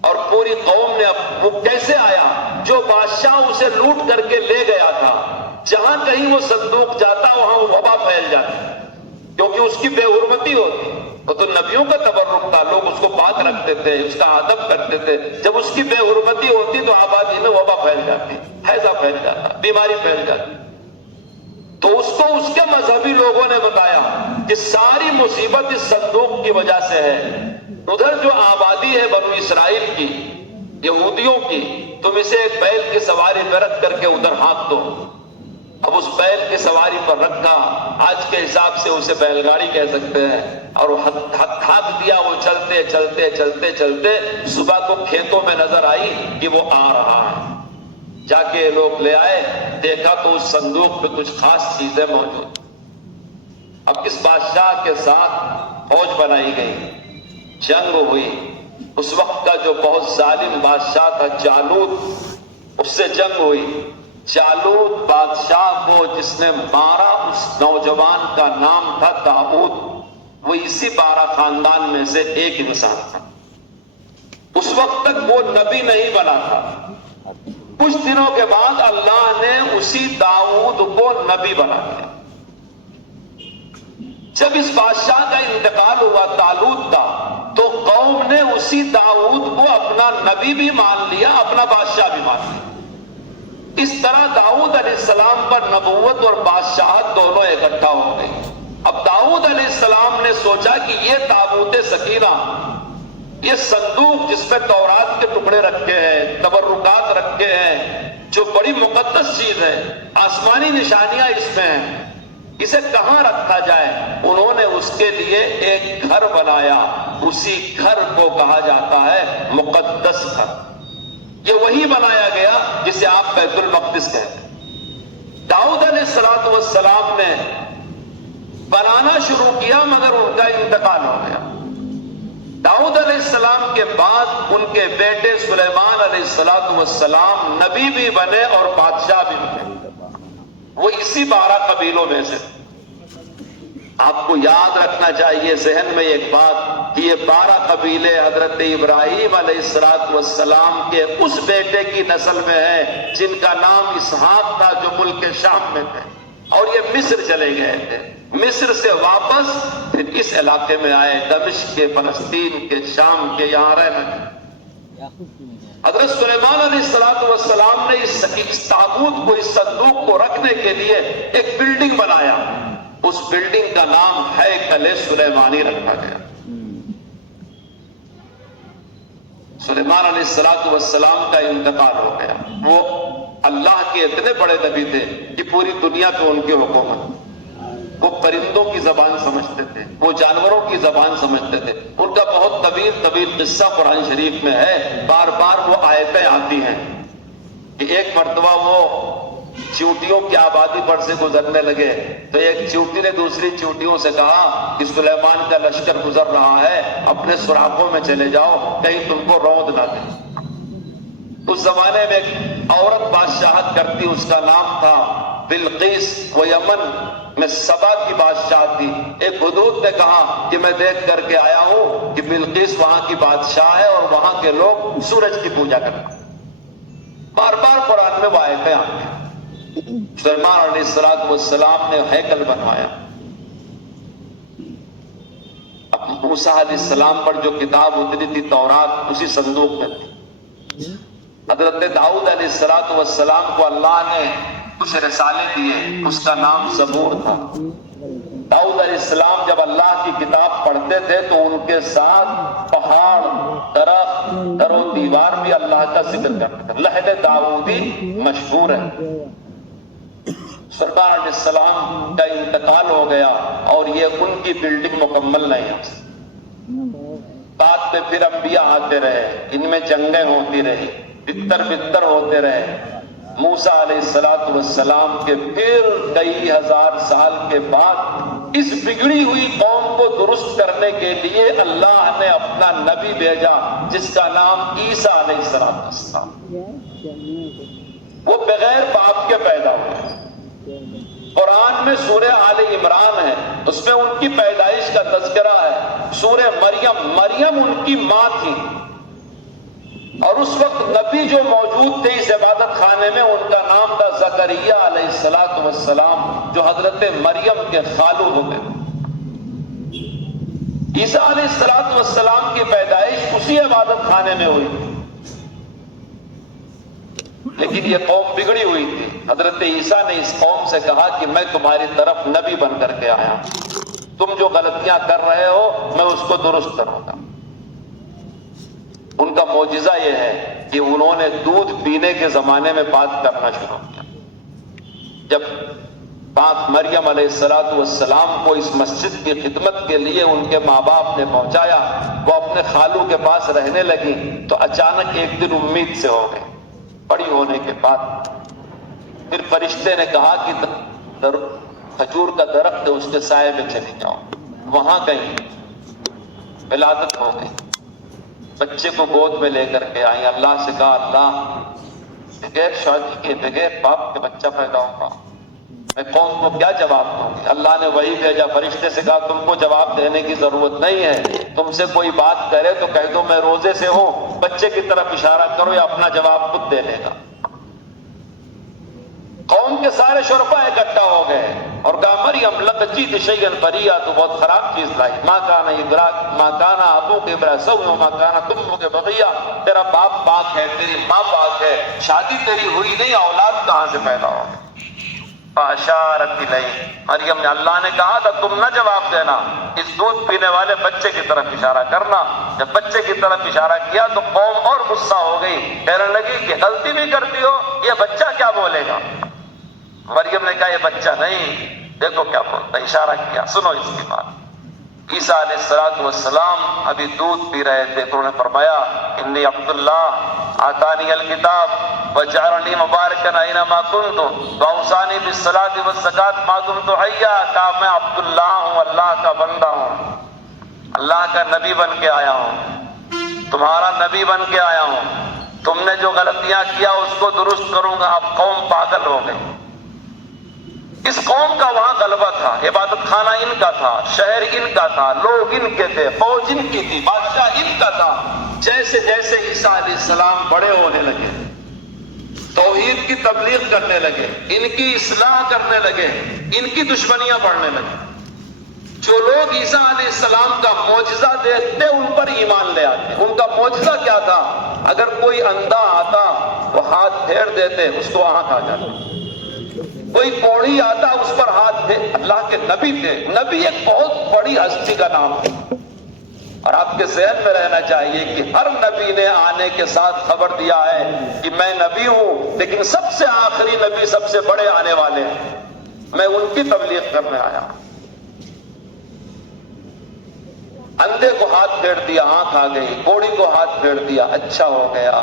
اور پوری قوم نے وہ کیسے آیا؟ جو بادشاہ اسے لوٹ کر کے لے گیا تھا، جہاں کہیں وہ صندوق جاتا وہاں وبا پھیل جاتی، کیونکہ اس کی بے حرمتی ہوتی. وہ تو نبیوں کا تبرک تھا، لوگ اس کو پاک رکھتے تھے، اس کا ادب کرتے تھے. جب اس کی بے حرمتی ہوتی تو آبادی میں وبا پھیل جاتی، ہیضہ پھیل جاتا، بیماری پھیل جاتی. تو اس کو اس کے مذہبی لوگوں نے بتایا کہ ساری مصیبت اس صندوق کی وجہ سے ہے. ادھر جو آبادی ہے بنو اسرائیل کی، یہودیوں کی، تم اسے ایک بیل کی سواری پہ رکھ کر کے ادھر ہانک دو. اب اس بیل کی سواری پر رکھا، آج کے حساب سے اسے بیل گاڑی کہہ سکتے ہیں، اور وہ ہاتھ دیا. وہ چلتے چلتے چلتے چلتے صبح کو کھیتوں میں نظر آئی کہ وہ آ رہا ہے. جا کے لوگ لے آئے، دیکھا تو اس صندوق پہ کچھ خاص چیزیں موجود. اب اس بادشاہ کے ساتھ فوج بنائی گئی، جنگ ہوئی. اس وقت کا جو بہت ظالم بادشاہ تھا جالوت، اس سے جنگ ہوئی. جالوت بادشاہ کو جس نے مارا، اس نوجوان کا نام تھا داؤد. وہ اسی 12 خاندان میں سے ایک انسان تھا. اس وقت تک وہ نبی نہیں بنا تھا. کچھ دنوں کے بعد اللہ نے اسی داؤد کو نبی بنا دیا. جب اس بادشاہ کا انتقال ہوا طالوت کا، تو قوم نے اسی داؤد کو اپنا نبی بھی مان لیا، اپنا بادشاہ بھی مان لیا. اس طرح داؤد علیہ السلام پر نبوت اور بادشاہت دونوں اکٹھا ہو گئی. اب داؤد علیہ السلام نے سوچا کہ یہ تابوت سکینہ، یہ صندوق جس میں تورات کے ٹکڑے رکھے ہیں، تبرکات رکھے ہیں، جو بڑی مقدس چیز ہے، آسمانی نشانیاں اس میں ہیں، اسے کہاں رکھا جائے؟ انہوں نے اس کے لیے ایک گھر بنایا. اسی گھر کو کہا جاتا ہے مقدس گھر. یہ وہی بنایا گیا جسے آپ بیت المقدس کہتے ہیں. داؤد علیہ السلام نے بنانا شروع کیا، مگر ان کا انتقال ہو گیا. داؤد علیہ السلام کے بعد ان کے بیٹے سلیمان علیہ السلام نبی بھی بنے اور بادشاہ بھی بنے. وہ اسی 12 قبیلوں میں سے. آپ کو یاد رکھنا چاہیے ذہن میں ایک بات کہ یہ 12 قبیلے حضرت ابراہیم علیہ السلام کے اس بیٹے کی نسل میں ہیں جن کا نام اسحاق تھا، جو ملک شام میں تھے، اور یہ مصر چلے گئے تھے. مصر سے واپس پھر اس علاقے میں آئے، دمشق کے، فلسطین کے، شام کے، یہاں رہنے. حضرت سلیمان علیہ السلام نے اس تابوت کو، اس صندوق کو رکھنے کے لیے ایک بلڈنگ بنایا. اس بلڈنگ کا نام ہیکل سلیمانی رکھا گیا. سلیمان علیہ السلام کا انتقال ہو گیا. وہ اللہ کے اتنے بڑے نبی تھے کہ پوری دنیا پہ ان کی حکومت. وہ پرندوں کی زبان سمجھتے تھے، وہ جانوروں کی زبان سمجھتے تھے. ان کا بہت طویل قصہ قرآن شریف میں ہے. بار بار وہ آیتیں آتی ہیں کہ ایک مرتبہ وہ چیونٹیوں کی آبادی پر سے گزرنے لگے تو ایک چیونٹی نے دوسری چیونٹیوں سے کہا کہ سلیمان کا لشکر گزر رہا ہے، اپنے سوراخوں میں چلے جاؤ، کہیں تم کو روند نہ دے. اس زمانے میں ایک عورت بادشاہت کرتی، اس کا نام تھا بلقیس. وہ یمن میں سبا کی بادشاہ تھی. ایک حدود نے کہا کہ میں دیکھ کر کے آیا ہوں کہ بلقیس وہاں کی بادشاہ ہے اور وہاں کے لوگ سورج کی پوجا کرتے ہیں. بار بار قرآن میں وہ آیتیں آتی ہیں. سلیمان علیہ السلام نے ہیکل بنوایا. اب موسیٰ علیہ السلام پر جو کتاب اتری تھی تورات، اسی صندوق میں تھی. حضرت داؤد علیہ السلام کو اللہ نے کچھ رسالے دیے، اس کا نام زبور تھا. داؤد علیہ السلام جب اللہ کی کتاب پڑھتے تھے تو ان کے ساتھ پہاڑ، درخت، در و دیوار بھی اللہ کا ذکر کرتے تھے. لہد داؤدی مشہور ہے. سرکار علیہ السلام کا انتقال ہو گیا اور یہ ان کی بلڈنگ مکمل نہیں ہے. بعد میں پھر انبیاء آتے رہے، ان میں جنگیں ہوتی رہی، بتر ہوتے رہے۔ موسیٰ علیہ السلام کے پھر کئی ہزار سال کے بعد اس بگڑی ہوئی قوم کو درست کرنے کے لیے اللہ نے اپنا نبی بھیجا جس کا نام عیسیٰ علیہ السلام۔ وہ بغیر باپ کے پیدا ہوئے۔ قرآن میں سورہ آل عمران ہے، اس میں ان کی پیدائش کا تذکرہ ہے۔ سورہ مریم ان کی ماں تھی، اور اس وقت نبی جو موجود تھے اس عبادت خانے میں ان کا نام تھا زکریا علیہ السلام، جو حضرت مریم کے خالو ہوئے۔ عیسیٰ علیہ السلام کی پیدائش اسی عبادت خانے میں ہوئی تھی، لیکن یہ قوم بگڑی ہوئی تھی۔ حضرت عیسیٰ نے اس قوم سے کہا کہ میں تمہاری طرف نبی بن کر کے آیا ہوں، تم جو غلطیاں کر رہے ہو میں اس کو درست کروں گا۔ ان کا معجزہ یہ ہے کہ انہوں نے دودھ پینے کے زمانے میں بات کرنا شروع کیا۔ جب پاک مریم علیہ السلام کو اس مسجد کی خدمت کے لیے ان کے ماں باپ نے پہنچایا، وہ اپنے خالو کے پاس رہنے لگی تو اچانک ایک دن امید سے ہو گئی۔ بڑی ہونے کے بعد پھر فرشتے نے کہا کہ کھجور کا درخت ہے اس کے سائے میں چلی جاؤ، وہاں کہیں ولادت ہو گئی۔ بچے کو گود میں لے کر کے آئی، اللہ سے کہا اللہ بغیر شادی کے بغیر باپ کے بچہ پیدا ہوگا، میں قوم کو کیا جواب دوں گی؟ اللہ نے وہی بھیجا، فرشتے سے کہا تم کو جواب دینے کی ضرورت نہیں ہے، تم سے کوئی بات کرے تو کہہ دو میں روزے سے ہوں، بچے کی طرف اشارہ کرو یا اپنا جواب خود دے لے گا۔ قوم کے سارے شرفا اکٹھا ہو گئے اور کہا مریم لقد جئت شیئا فریا، تو بہت خراب چیز لائی۔ ما کان ابوک امرأ سوء وما کانت امک بغیا، تیرا باپ پاک ہے، تیری ماں پاک ہے، شادی تیری ہوئی نہیں، اولاد کہاں سے پیدا ہوگی؟ فاشارت الیہ، مریم نے، اللہ نے کہا تھا تم نہ جواب دینا، اس دودھ پینے والے بچے کی طرف اشارہ کرنا۔ جب بچے کی طرف اشارہ کیا تو قوم اور غصہ ہو گئی، کہنے لگی کہ غلطی بھی کرتی ہو، یہ بچہ کیا بولے گا؟ مریم نے کہا یہ بچہ نہیں، دیکھو کیا بولتا، اشارہ کیا، سنو اس کی بات۔ عیسیٰ علیہ السلام ابھی دودھ پی رہے تھے تو انہوں نے فرمایا انی عبداللہ آتانی الکتاب وجعلنی مبارکا اینما کنت واوصانی بالصلاۃ والزکاۃ ما دمت حیا، کہا میں عبداللہ ہوں، اللہ کا بندہ ہوں، اللہ کا نبی بن کے آیا ہوں، تمہارا نبی بن کے آیا ہوں، تم نے جو غلطیاں کیا اس کو درست کروں گا۔ اب قوم پاگل ہو گئی۔ اس قوم کا وہاں غلبہ تھا، عبادت خانہ ان کا تھا، شہر ان کا تھا، لوگ ان کے تھے، فوج ان کی تھی، بادشاہ ان کا تھا۔ جیسے جیسے عیسیٰ علیہ السلام بڑے ہونے لگے، توحید کی تبلیغ کرنے لگے، ان کی اصلاح کرنے لگے، ان کی دشمنیاں بڑھنے لگی۔ جو لوگ عیسیٰ علیہ السلام کا معجزہ دیکھتے ان پر ایمان لے آتے۔ ان کا معجزہ کیا تھا؟ اگر کوئی اندھا آتا وہ ہاتھ پھیر دیتے، اس کو آنکھ آ جاتی۔ کوئی کوڑی آتا اس پر ہاتھ پھیر، اللہ کے نبی تھے۔ نبی ایک بہت بڑی ہستی کا نام ہے، اور آپ کے ذہن میں رہنا چاہیے کہ ہر نبی نے آنے کے ساتھ خبر دیا ہے کہ میں نبی ہوں، لیکن سب سے آخری نبی، سب سے بڑے آنے والے ہیں، میں ان کی تبلیغ کرنے آیا ہوں۔ اندھے کو ہاتھ پھیر دیا، آنکھ آ گئی، کوڑی کو ہاتھ پھیر دیا، اچھا ہو گیا،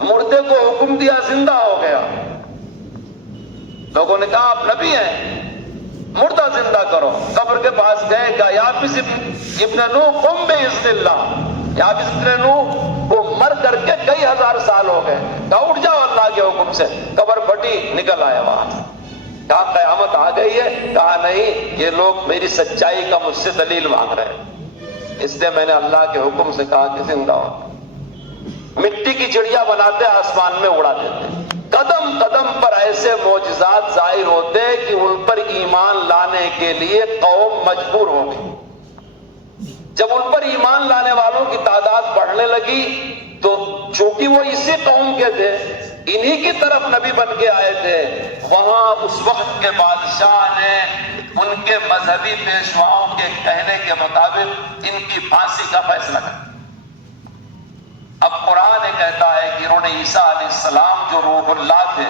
مردے کو حکم دیا، زندہ ہو گیا۔ لوگوں نے کہا آپ نبی ہیں، مردہ زندہ کرو۔ قبر کے پاس گئے، کہا یا ابن نوح قم باذن اللہ، یا ابن نوح وہ مر کر کے کئی ہزار سال ہو گئے، کہا اٹھ جاؤ اللہ کے حکم سے۔ قبر پھٹی، نکل آیا وہاں۔ کہا قیامت آ گئی ہے؟ کہا نہیں، یہ لوگ میری سچائی کا مجھ سے دلیل مانگ رہے ہیں، اس لیے میں نے اللہ کے حکم سے کہا کہ زندہ ہو۔ مٹی کی چڑیا بناتے، آسمان میں اڑا دیتے۔ قدم قدم پر ایسے معجزات ظاہر ہوتے کہ ان پر ایمان لانے کے لیے قوم مجبور ہو گئی۔ جب ان پر ایمان لانے والوں کی تعداد بڑھنے لگی تو چونکہ وہ اسی قوم کے تھے، انہی کی طرف نبی بن کے آئے تھے، وہاں اس وقت کے بادشاہ نے ان کے مذہبی پیشواؤں کے کہنے کے مطابق ان کی پھانسی کا فیصلہ کیا۔ اب قرآن کہتا ہے کہ انہوں نے عیسیٰ علیہ السلام جو روح اللہ تھے،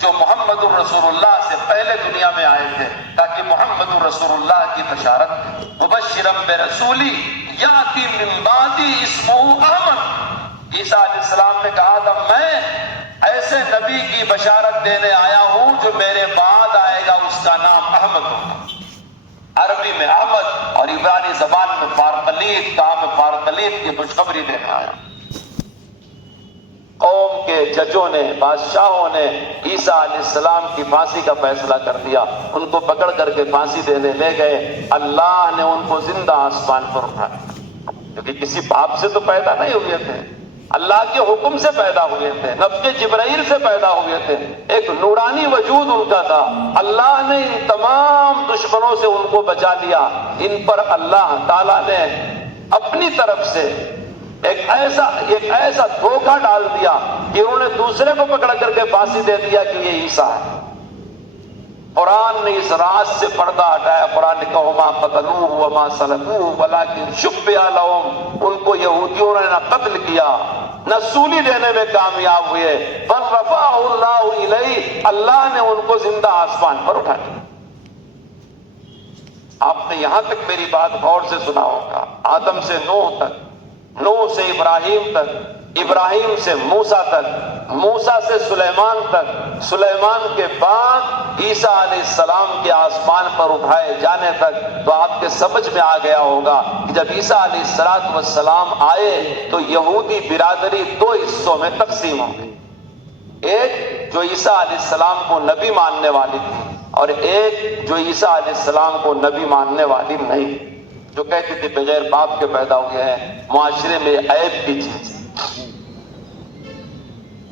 جو محمد الرسول اللہ سے پہلے دنیا میں آئے تھے تاکہ محمد الرسول اللہ کی بشارت، مبشرا برسولی یاتی من بعدی اسمہ احمد، عیسیٰ علیہ السلام نے کہا تھا میں ایسے نبی کی بشارت دینے آیا ہوں جو میرے بعد آئے گا، اس کا نام احمد ہوگا۔ عربی میں احمد اور عبرانی زبان میں فارقلیت، کہا میں فارقلیت کی خوشخبری دینے آیا۔ قوم کے ججوں نے، بادشاہوں نے عیسیٰ علیہ السلام کی پھانسی کا فیصلہ کر دیا، ان کو پکڑ کر کے پھانسی دینے لے گئے۔ اللہ نے ان کو زندہ آسمان پر اٹھایا، کیونکہ کسی باپ سے تو پیدا نہیں ہوئے تھے، اللہ کے حکم سے پیدا ہوئے تھے، نفخ جبرائیل سے پیدا ہوئے تھے، ایک نورانی وجود ان کا تھا۔ اللہ نے ان تمام دشمنوں سے ان کو بچا لیا۔ ان پر اللہ تعالیٰ نے اپنی طرف سے ایک ایسا دھوکہ ڈال دیا کہ انہوں نے دوسرے کو پکڑ کر کے پھانسی دے دیا کہ یہ عیسیٰ ہے۔ قرآن نے اس راز سے پردہ ہٹایا۔ قرآن نے کہا وما قتلوہ وما صلبوہ ولکن شبہ لہم، ان کو یہودیوں نے نہ قتل کیا نہ سولی دینے میں کامیاب ہوئے، بل رفعہ اللہ الیہ، اللہ نے ان کو زندہ آسمان پر اٹھایا۔ آپ نے یہاں تک میری بات غور سے سنا ہوگا، آدم سے نوح تک، نوح سے ابراہیم تک، ابراہیم سے موسیٰ تک، موسیٰ سے سلیمان تک، سلیمان کے بعد عیسیٰ علیہ السلام کے آسمان پر اٹھائے جانے تک، تو آپ کے سمجھ میں آ گیا ہوگا کہ جب عیسیٰ علیہ السلام آئے تو یہودی برادری دو حصوں میں تقسیم ہو گئی، ایک جو عیسیٰ علیہ السلام کو نبی ماننے والی تھی اور ایک جو عیسیٰ علیہ السلام کو نبی ماننے والی نہیں، جو کہتی تھی بغیر باپ کے پیدا ہوئے ہیں، معاشرے میں عیب کی چیز۔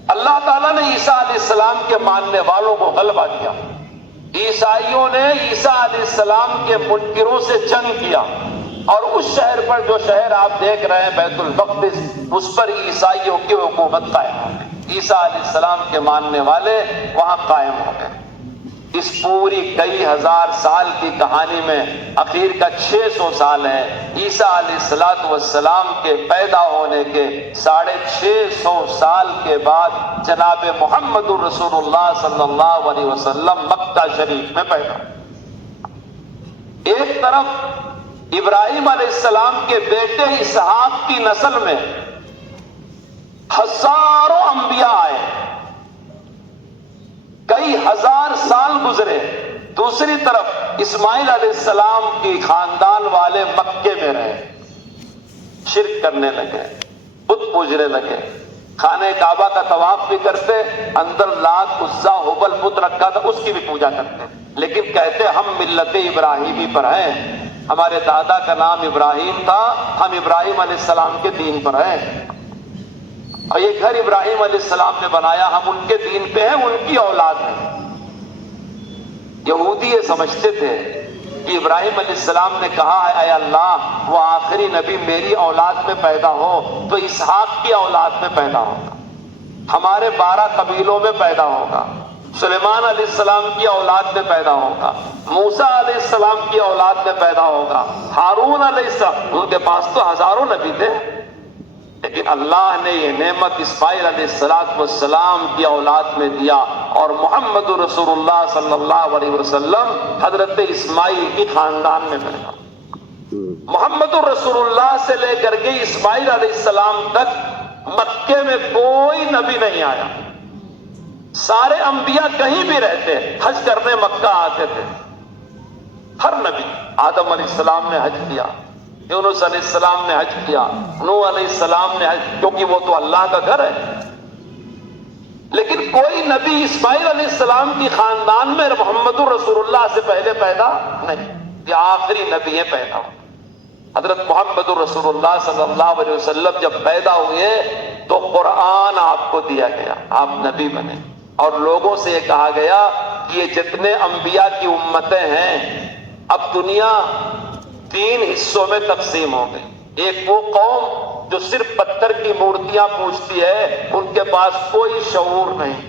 اللہ تعالیٰ نے عیسیٰ علیہ السلام کے ماننے والوں کو غلبہ دیا۔ عیسائیوں نے عیسیٰ علیہ السلام کے منکروں سے جنگ کیا، اور اس شہر پر، جو شہر آپ دیکھ رہے ہیں بیت المقدس، اس پر عیسائیوں کی حکومت قائم ہو گئی۔ عیسیٰ علیہ السلام کے ماننے والے وہاں قائم ہو گئے۔ اس پوری کئی ہزار سال کی کہانی میں اخیر کا 600 سال ہے۔ عیسیٰ علیہ السلام کے پیدا ہونے کے 650 سال کے بعد جناب محمد الرسول اللہ صلی اللہ علیہ وسلم مکہ شریف میں پیدا۔ ایک طرف ابراہیم علیہ السلام کے بیٹے اسحاق کی نسل میں ہزاروں انبیاء آئے، کئی ہزار سال گزرے۔ دوسری طرف اسماعیل علیہ السلام کی خاندان والے مکے میں رہے، شرک کرنے لگے، بت پوجنے لگے، خانہ کعبہ کا طواف بھی کرتے، اندر لات عزا ہبل بت رکھا تھا اس کی بھی پوجا کرتے، لیکن کہتے ہم ملت ابراہیمی پر ہیں، ہمارے دادا کا نام ابراہیم تھا، ہم ابراہیم علیہ السلام کے دین پر ہیں، اور یہ گھر ابراہیم علیہ السلام نے بنایا، ہم ان کے دین پہ ہیں، ان کی اولاد ہیں۔ یہودی یہ سمجھتے تھے کہ ابراہیم علیہ السلام نے کہا ہے اے اللہ وہ آخری نبی میری اولاد میں پیدا ہو تو اسحاق کی اولاد میں پیدا ہوگا، ہمارے 12 قبیلوں میں پیدا ہوگا، سلیمان علیہ السلام کی اولاد میں پیدا ہوگا، موسیٰ علیہ السلام کی اولاد میں پیدا ہوگا، ہارون علیہ السلام، ان کے پاس تو ہزاروں نبی تھے، لیکن اللہ نے یہ نعمت اسماعیل علیہ السلام کی اولاد میں دیا، اور محمد رسول اللہ صلی اللہ علیہ وسلم حضرت اسماعیل کی خاندان میں پیدا۔ محمد رسول اللہ سے لے کر کے اسماعیل علیہ السلام تک مکے میں کوئی نبی نہیں آیا، سارے انبیاء کہیں بھی رہتے حج کرنے مکہ آتے تھے، ہر نبی، آدم علیہ السلام نے حج کیا، یونس علیہ السلام نے حج کیا، نوح علیہ السلام نے حج، کیونکہ وہ تو اللہ کا گھر ہے، لیکن کوئی نبی اسماعیل علیہ السلام کی خاندان میں محمد رسول اللہ سے پہلے پیدا نہیں، یہ آخری نبی ہے پیدا ہو۔ حضرت محمد رسول اللہ صلی اللہ علیہ وسلم جب پیدا ہوئے تو قرآن آپ کو دیا گیا، آپ نبی بنے، اور لوگوں سے یہ کہا گیا کہ یہ جتنے انبیاء کی امتیں ہیں اب دنیا 3 حصوں میں تقسیم ہو گئی۔ ایک وہ قوم جو صرف پتھر کی مورتیاں پوجتی ہے، ان کے پاس کوئی شعور نہیں،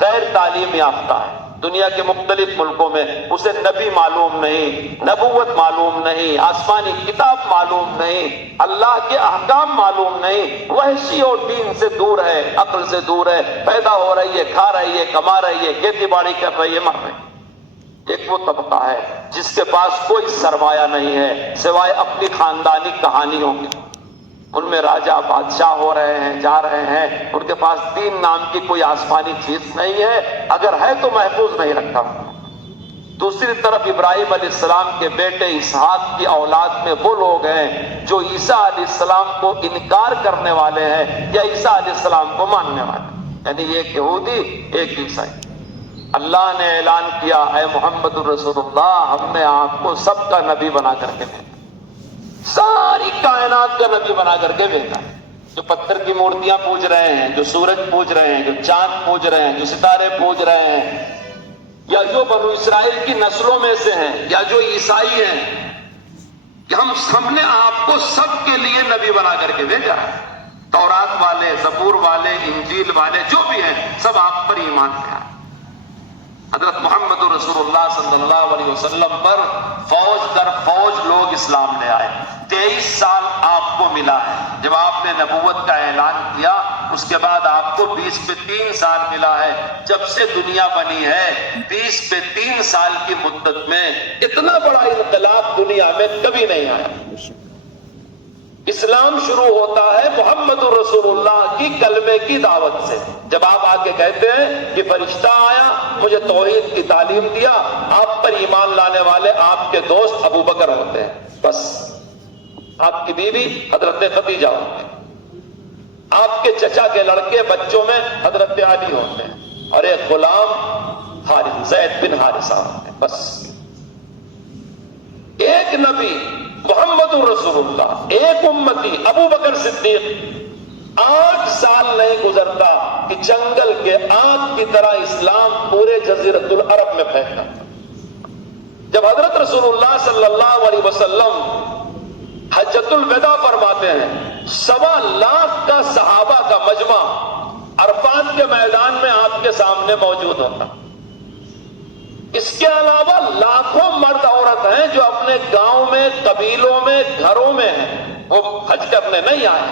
غیر تعلیم یافتہ ہے، دنیا کے مختلف ملکوں میں اسے نبی معلوم نہیں، نبوت معلوم نہیں، آسمانی کتاب معلوم نہیں، اللہ کے احکام معلوم نہیں، وحشی اور دین سے دور ہے، عقل سے دور ہے، پیدا ہو رہی ہے، کھا رہی ہے، کما رہی ہے، کھیتی باڑی کر رہی ہے، مر رہی ہے۔ ایک وہ طبقہ ہے جس کے پاس کوئی سرمایہ نہیں ہے سوائے اپنی خاندانی کہانیوں کی. ان میں راجا بادشاہ ہو رہے ہیں، جا رہے ہیں، ان کے پاس دین نام کی کوئی آسمانی چیز نہیں ہے، اگر ہے تو محفوظ نہیں رکھا. دوسری طرف ابراہیم علیہ السلام کے بیٹے اسحاق کی اولاد میں وہ لوگ ہیں جو عیسیٰ علیہ السلام کو انکار کرنے والے ہیں یا عیسیٰ علیہ السلام کو ماننے والے ہیں، یعنی ایک یہودی ایک عیسائی. اللہ نے اعلان کیا، اے محمد الرسول اللہ، ہم نے آپ کو سب کا نبی بنا کر کے بھیجا، ساری کائنات کا نبی بنا کر کے بھیجا. جو پتھر کی مورتیاں پوج رہے ہیں، جو سورج پوج رہے ہیں، جو چاند پوج رہے ہیں، جو ستارے پوج رہے ہیں، یا جو بنو اسرائیل کی نسلوں میں سے ہیں یا جو عیسائی ہیں، کہ ہم نے آپ کو سب کے لیے نبی بنا کر کے بھیجا. تورات والے، زبور والے، انجیل والے جو بھی ہیں سب آپ پر ایمان لے آئے. حضرت محمد رسول اللہ صلی اللہ علیہ وسلم پر فوج در فوج لوگ اسلام لے آئے. 23 سال آپ کو ملا ہے. جب آپ نے نبوت کا اعلان کیا اس کے بعد آپ کو 20 پہ 3 سال ملا ہے. جب سے دنیا بنی ہے 20 پہ 3 سال کی مدت میں اتنا بڑا انقلاب دنیا میں کبھی نہیں آیا. اسلام شروع ہوتا ہے محمد رسول اللہ کی کلمے کی دعوت سے. جب آپ آ کے کہتے ہیں کہ فرشتہ آیا مجھے توحید کی تعلیم دیا، آپ پر ایمان لانے والے آپ کے دوست ابو بکر ہوتے ہیں، بس. آپ کی بیوی حضرت خدیجہ ہوتے ہیں، آپ کے چچا کے لڑکے بچوں میں حضرت علی ہوتے ہیں، اور ایک غلام حارث، زید بن حارثہ ہوتے ہیں، بس. ایک نبی محمد رسول اللہ، ایک امتی ابو بکر صدیق. 8 سال نہیں گزرتا کہ جنگل کے آگ کی طرح اسلام پورے جزیرۃ العرب میں پھیلتا. جب حضرت رسول اللہ صلی اللہ علیہ وسلم حجۃ الوداع فرماتے ہیں، 1.25 لاکھ کا صحابہ کا مجمع عرفات کے میدان میں آپ کے سامنے موجود ہوتا. اس کے علاوہ لاکھوں مرد عورت ہیں جو اپنے گاؤں میں، قبیلوں میں، گھروں میں ہیں، وہ حج کرنے نہیں آئے.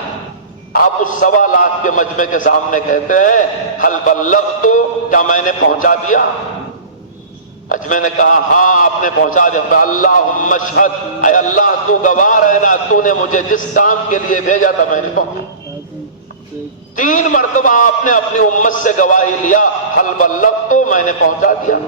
آپ اس 1.25 لاکھ کے مجمع کے سامنے کہتے ہیں حل بلغت، کیا میں نے پہنچا دیا؟ مجمع نے کہا ہاں آپ نے پہنچا دیا. اللہم اشہد، اے اللہ تو گواہ رہنا، تو نے مجھے جس کام کے لیے بھیجا تھا میں نے پہنچا. 3 مرتبہ آپ نے اپنی امت سے گواہی لیا، حل بلغت، میں نے پہنچا دیا.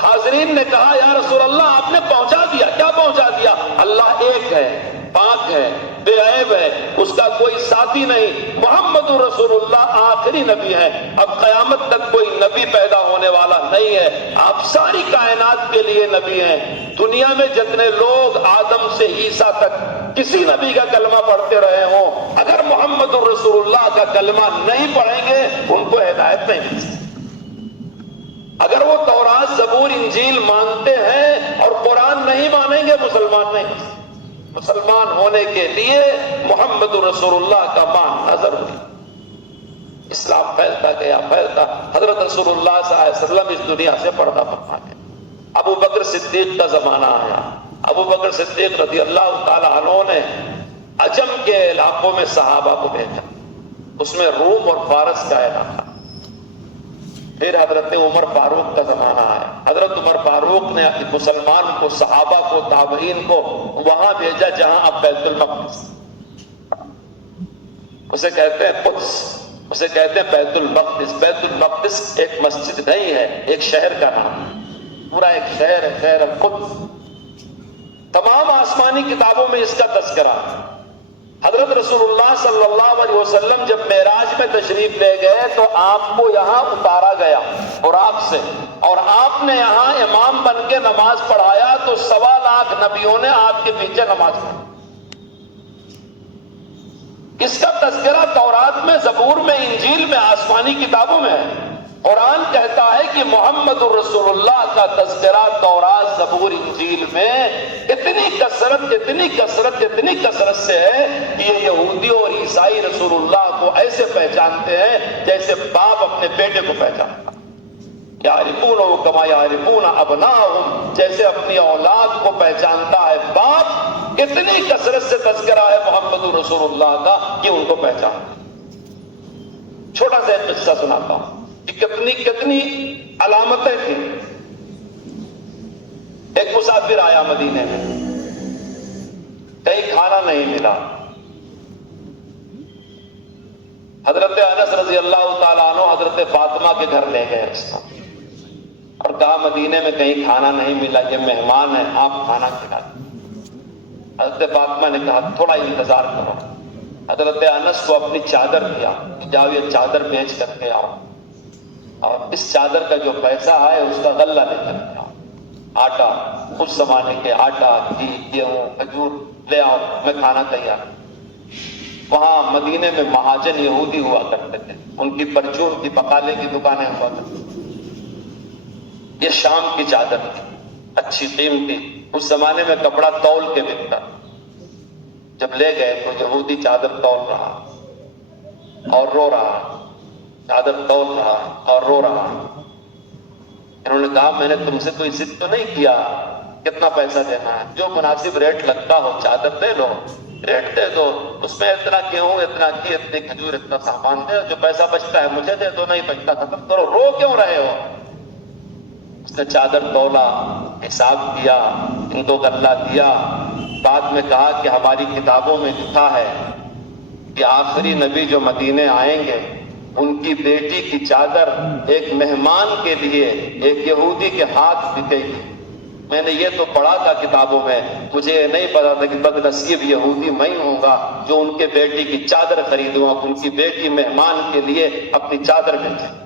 حاضرین نے کہا یا رسول اللہ آپ نے پہنچا دیا. کیا پہنچا دیا؟ اللہ ایک ہے، پاک ہے، بے عیب ہے، اس کا کوئی ساتھی نہیں. محمد رسول اللہ آخری نبی ہے، اب قیامت تک کوئی نبی پیدا ہونے والا نہیں ہے. آپ ساری کائنات کے لیے نبی ہیں. دنیا میں جتنے لوگ آدم سے عیسیٰ تک کسی نبی کا کلمہ پڑھتے رہے ہوں، اگر محمد رسول اللہ کا کلمہ نہیں پڑھیں گے ان کو ہدایت نہیں مل سکتی. اگر وہ تورات، زبور، انجیل مانتے ہیں اور قرآن نہیں مانیں گے مسلمان نہیں. مسلمان ہونے کے لیے محمد رسول اللہ کا ماننا ضروری. اسلام پھیلتا گیا، پھیلتا. حضرت رسول اللہ صلی اللہ علیہ وسلم اس دنیا سے پردہ فرما گئے. ابو بکر صدیق کا زمانہ آیا. ابو بکر صدیق رضی اللہ تعالی عنہ نے عجم کے علاقوں میں صحابہ کو بھیجا. اس میں روم اور فارس کا علاقہ. پھر حضرت عمر فاروق کا زمانہ آیا. حضرت عمر فاروق نے مسلمان کو، صحابہ کو، تابعین کو وہاں بھیجا جہاں اب بیت المقدس، اسے کہتے ہیں قدس، اسے کہتے ہیں بیت المقدس. بیت المقدس ایک مسجد نہیں ہے، ایک شہر کا نام، پورا ایک شہر ہے، شہر القدس. تمام آسمانی کتابوں میں اس کا تذکرہ. حضرت رسول اللہ صلی اللہ علیہ وسلم جب معراج میں تشریف لے گئے تو آپ کو یہاں اتارا گیا براق سے، اور آپ نے یہاں امام بن کے نماز پڑھایا تو 1.25 لاکھ نبیوں نے آپ کے پیچھے نماز پڑھی. اس کا تذکرہ تورات میں، زبور میں، انجیل میں، آسمانی کتابوں میں ہے. قرآن کہتا ہے کہ محمد الرسول اللہ کا تذکرہ تورات، زبور، انجیل میں اتنی کثرت سے ہے کہ یہ یہودی اور عیسائی رسول اللہ کو ایسے پہچانتے ہیں جیسے باپ اپنے بیٹے کو پہچانتا. یعرفونہ کما یعرفون ابناءہم، جیسے اپنی اولاد کو پہچانتا ہے باپ، اتنی کثرت سے تذکرہ ہے محمد رسول اللہ کا کہ ان کو پہچانتا. چھوٹا سا ایک قصہ سناتا ہوں کہ کتنی علامتیں تھیں. مسافر آیا مدینے میں، کہیں کھانا نہیں ملا. حضرت انس رضی اللہ تعالیٰ عنہ حضرت فاطمہ کے گھر لے گئے اس کو اور کہا مدینے میں کہیں کھانا نہیں ملا، یہ مہمان ہے، آپ کھانا کھلا دیں. حضرت فاطمہ نے کہا تھوڑا انتظار کرو. حضرت انس کو اپنی چادر دیا، جاؤ یہ چادر بیچ کر کے آؤ اور اس چادر کا جو پیسہ ہے اس کا غلہ لے کر کے آؤ. آٹا، اس زمانے کے آٹا، گھی، گیہوں، کھجور لے آؤ، میں کھانا تیار ہوں. وہاں مدینے میں مہاجن یہودی ہوا کرتے تھے، ان کی پرچون کی بقالے کی دکانیں ہوا کرتی. یہ شام کی چادر تھی، اچھی قیمتی. اس زمانے میں کپڑا تول کے بکتا. جب لے گئے تو یہودی چادر تول رہا اور رو رہا، چادر تول رہا اور رو رہا. انہوں نے کہا میں نے تم سے کوئی ضد تو نہیں کیا، کتنا پیسہ دینا ہے؟ جو مناسب ریٹ لگتا ہو چادر دے لو، ریٹ دے دو، اس میں اتنا گیہوں، اتنا گھی، اتنی کھجور، اتنا سامان دے، جو پیسہ بچتا ہے مجھے دے دو، نہیں بچتا ختم کرو، رو کیوں رہے ہو؟ اس نے چادر تولا، حساب کیا، ان کو غلہ دیا. بعد میں کہا کہ ہماری کتابوں میں لکھا ہے کہ آخری نبی جو مدینے آئیں گے ان کی بیٹی کی چادر ایک مہمان کے لیے ایک یہودی کے ہاتھ بکے گی. میں نے یہ تو پڑھا تھا کتابوں میں، مجھے یہ نہیں پتا تھا کہ بد نصیب یہودی میں ہی ہوں گا جو ان کے بیٹی کی چادر خریدوں گا، ان کی بیٹی مہمان کے لیے اپنی چادر بیچے.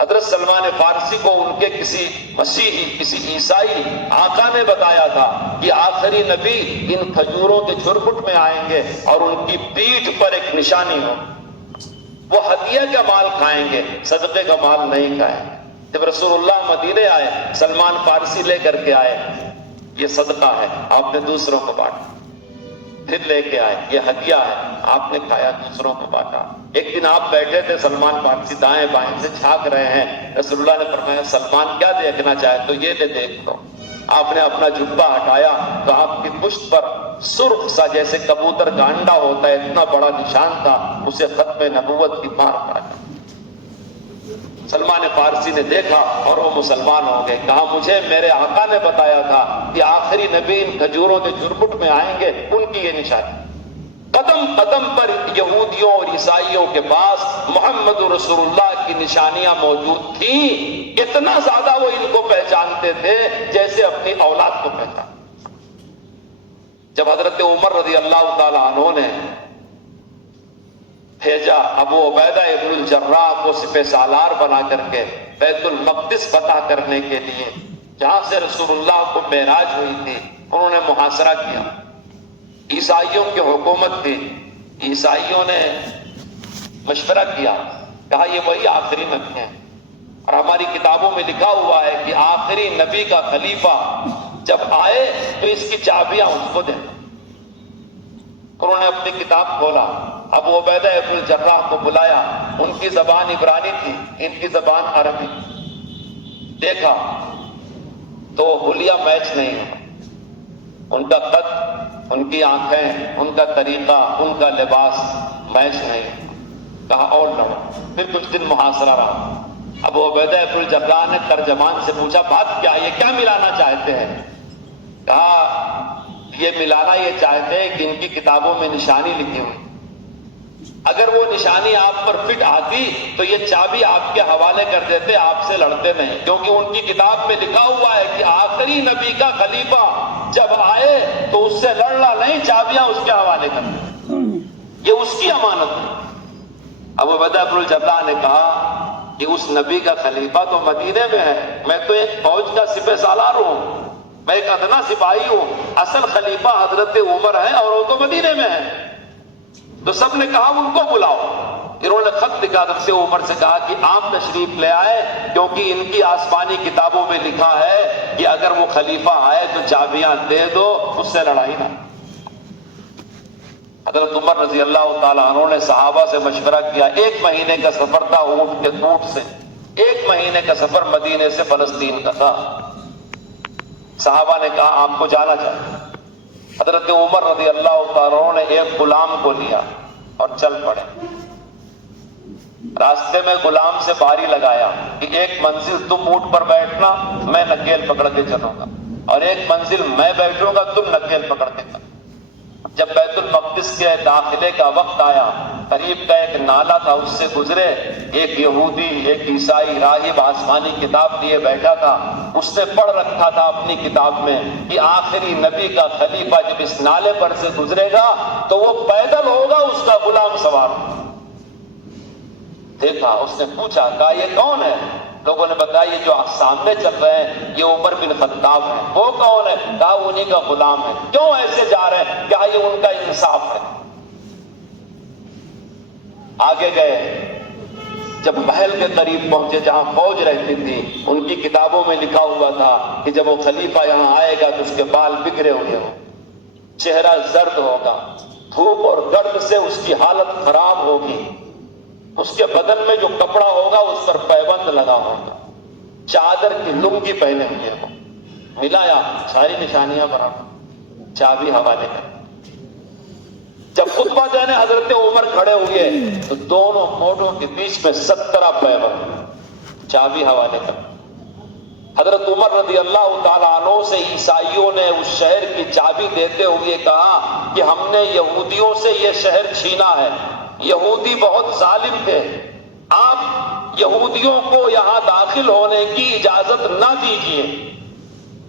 حضرت سلمان فارسی کو ان کے کسی مسیحی، کسی عیسائی آقا نے بتایا تھا کہ آخری نبی ان کھجوروں کے جھرمٹ میں آئیں گے اور ان کی پیٹھ پر ایک نشانی ہو. وہ ہدیہ کا مال کھائیں گے، صدقے کا مال نہیں کھائیں گے. جب رسول اللہ مدینے آئے، سلمان فارسی لے کر کے آئے، یہ صدقہ ہے، آپ نے دوسروں کو بانٹا. پھر لے کے آئے، یہ ہدیہ ہے، آپ نے کھایا، دوسروں کو بانٹا. ایک دن آپ بیٹھے تھے، سلمان فارسی دائیں بائیں سے جھانک رہے ہیں. رسول اللہ نے فرمایا سلمان کیا دیکھنا چاہے تو یہ لے دیکھ لو. آپ نے اپنا جبہ ہٹایا تو آپ کی پشت پر سرخ سا جیسے کبوتر کا انڈا ہوتا ہے اتنا بڑا نشان تھا، اسے ختم نبوت کی مار پڑا. سلمان فارسی نے دیکھا اور وہ مسلمان ہو گئے. کہا مجھے میرے آقا نے بتایا تھا کہ آخری نبی ان کھجوروں کے جھرمٹ میں آئیں گے، ان کی یہ نشانی. قدم قدم پر یہودیوں اور عیسائیوں کے پاس محمد رسول اللہ کی نشانیاں موجود تھیں. اتنا زیادہ وہ ان کو پہچانتے تھے جیسے اپنی اولاد کو پہچان. جب حضرت عمر رضی اللہ تعالی عنہ نے بھیجا ابو عبیدہ ابن الجراح کو سپہ سالار بنا کر کے بیت المقدس فتح کرنے کے لیے، جہاں سے رسول اللہ کو معراج ہوئی تھی، انہوں نے محاصرہ کیا. عیسائیوں کی حکومت تھی. عیسائیوں نے مشورہ کیا، کہا یہ وہی آخری نبی ہیں اور ہماری کتابوں میں لکھا ہوا ہے کہ آخری نبی کا خلیفہ جب آئے تو اس کی چابیاں اس کو دیں. انہوں نے اپنی کتاب کھولا، ابو عبیدہ ابن الجراح کو بلایا. ان کی زبان عبرانی تھی، ان کی زبان عربی. دیکھا تو حلیہ میچ نہیں ہوا. ان کا قد، ان کی آنکھیں، ان کا طریقہ، ان کا لباس میچ نہیں. کہا اور لڑو. پھر کچھ دن محاصرہ رہا. ابو عبیدہ ابن الجراح نے ترجمان سے پوچھا بات کیا، یہ کیا ملانا چاہتے ہیں؟ کہا یہ ملانا یہ چاہتے ہیں کہ ان کی کتابوں میں نشانی لکھی ہوئی، اگر وہ نشانی آپ پر فٹ آتی تو یہ چابی آپ کے حوالے کر دیتے، آپ سے لڑتے نہیں. کیونکہ ان کی کتاب میں لکھا ہوا ہے کہ آخری نبی کا خلیفہ جب آئے تو اس سے لڑنا نہیں، چابیاں اس کے حوالے کر دیتے، یہ اس کی امانت ہے. ابو عبیدہ ابن الجراح نے کہا کہ اس نبی کا خلیفہ تو مدینے میں ہے، میں تو ایک فوج کا سپہ سالار ہوں، میں ایک ادنا سپاہی ہوں. اصل خلیفہ حضرت عمر ہے اور وہ تو مدینے میں ہے. تو سب نے کہا ان کو بلاؤ. انہوں نے خط لکھا حضرت عمر سے کہا کہ آپ تشریف لے آئے، کیونکہ ان کی آسمانی کتابوں میں لکھا ہے کہ اگر وہ خلیفہ آئے تو چابیاں دے دو، اس سے لڑائی نہ. حضرت عمر رضی اللہ تعالیٰ عنہ نے صحابہ سے مشورہ کیا. 1 مہینے کا سفر تھا اونٹ کے اونٹ سے، 1 مہینے کا سفر مدینے سے فلسطین کا تھا. صحابہ نے کہا آپ کو جانا چاہیے. حضرت عمر رضی اللہ تعالیٰ عنہ نے ایک غلام کو لیا اور چل پڑے. راستے میں غلام سے باری لگایا کہ ایک منزل تم اونٹ پر بیٹھنا، میں نکیل پکڑ کے چلوں گا، اور ایک منزل میں بیٹھوں گا، تم نکیل پکڑ کے چلو۔ جب بیت المقدس کے داخلے کا وقت آیا، قریب کا ایک نالا تھا، اس سے گزرے، ایک یہودی ایک عیسائی راہب آسمانی کتاب لیے بیٹھا تھا، اس نے پڑھ رکھا تھا اپنی کتاب میں کہ آخری نبی کا خلیفہ جب اس نالے پر سے گزرے گا تو وہ پیدل ہوگا، اس کا غلام سوار ہوگا۔ دیکھا، اس نے پوچھا، کہا یہ کون ہے؟ لوگوں نے بتایا یہ جو سامنے چل رہے ہیں یہ عمر بن خطاب ہے۔ وہ کون ہے؟ کہا انہی کا غلام ہے۔ کیوں ایسے جا رہے ہیں؟ کیا یہ ان کا انصاف ہے؟ آگے گئے، جب محل کے قریب پہنچے جہاں فوج رہتی تھی، ان کی کتابوں میں لکھا ہوا تھا کہ جب وہ خلیفہ یہاں آئے گا تو اس کے بال بکھرے ہوئے ہوں، چہرہ زرد ہوگا، دھوپ اور گرد سے اس کی حالت خراب ہوگی، اس کے بدن میں جو کپڑا ہوگا اس پر پیبند لگا ہوگا، چادر کی لنگی پہنے ہوئے ہو۔ ملایا، ساری نشانیاں برابر، چابی حوالے کر۔ جب خطبہ دینے حضرت عمر کھڑے ہوئے تو دونوں موڑوں کے بیچ میں 17 پیبند، چابی حوالے کر۔ حضرت عمر رضی اللہ تعالیٰ عنہ سے عیسائیوں نے اس شہر کی چابی دیتے ہوئے کہا کہ ہم نے یہودیوں سے یہ شہر چھینا ہے، یہودی بہت ظالم تھے، آپ یہودیوں کو یہاں داخل ہونے کی اجازت نہ دیجیے۔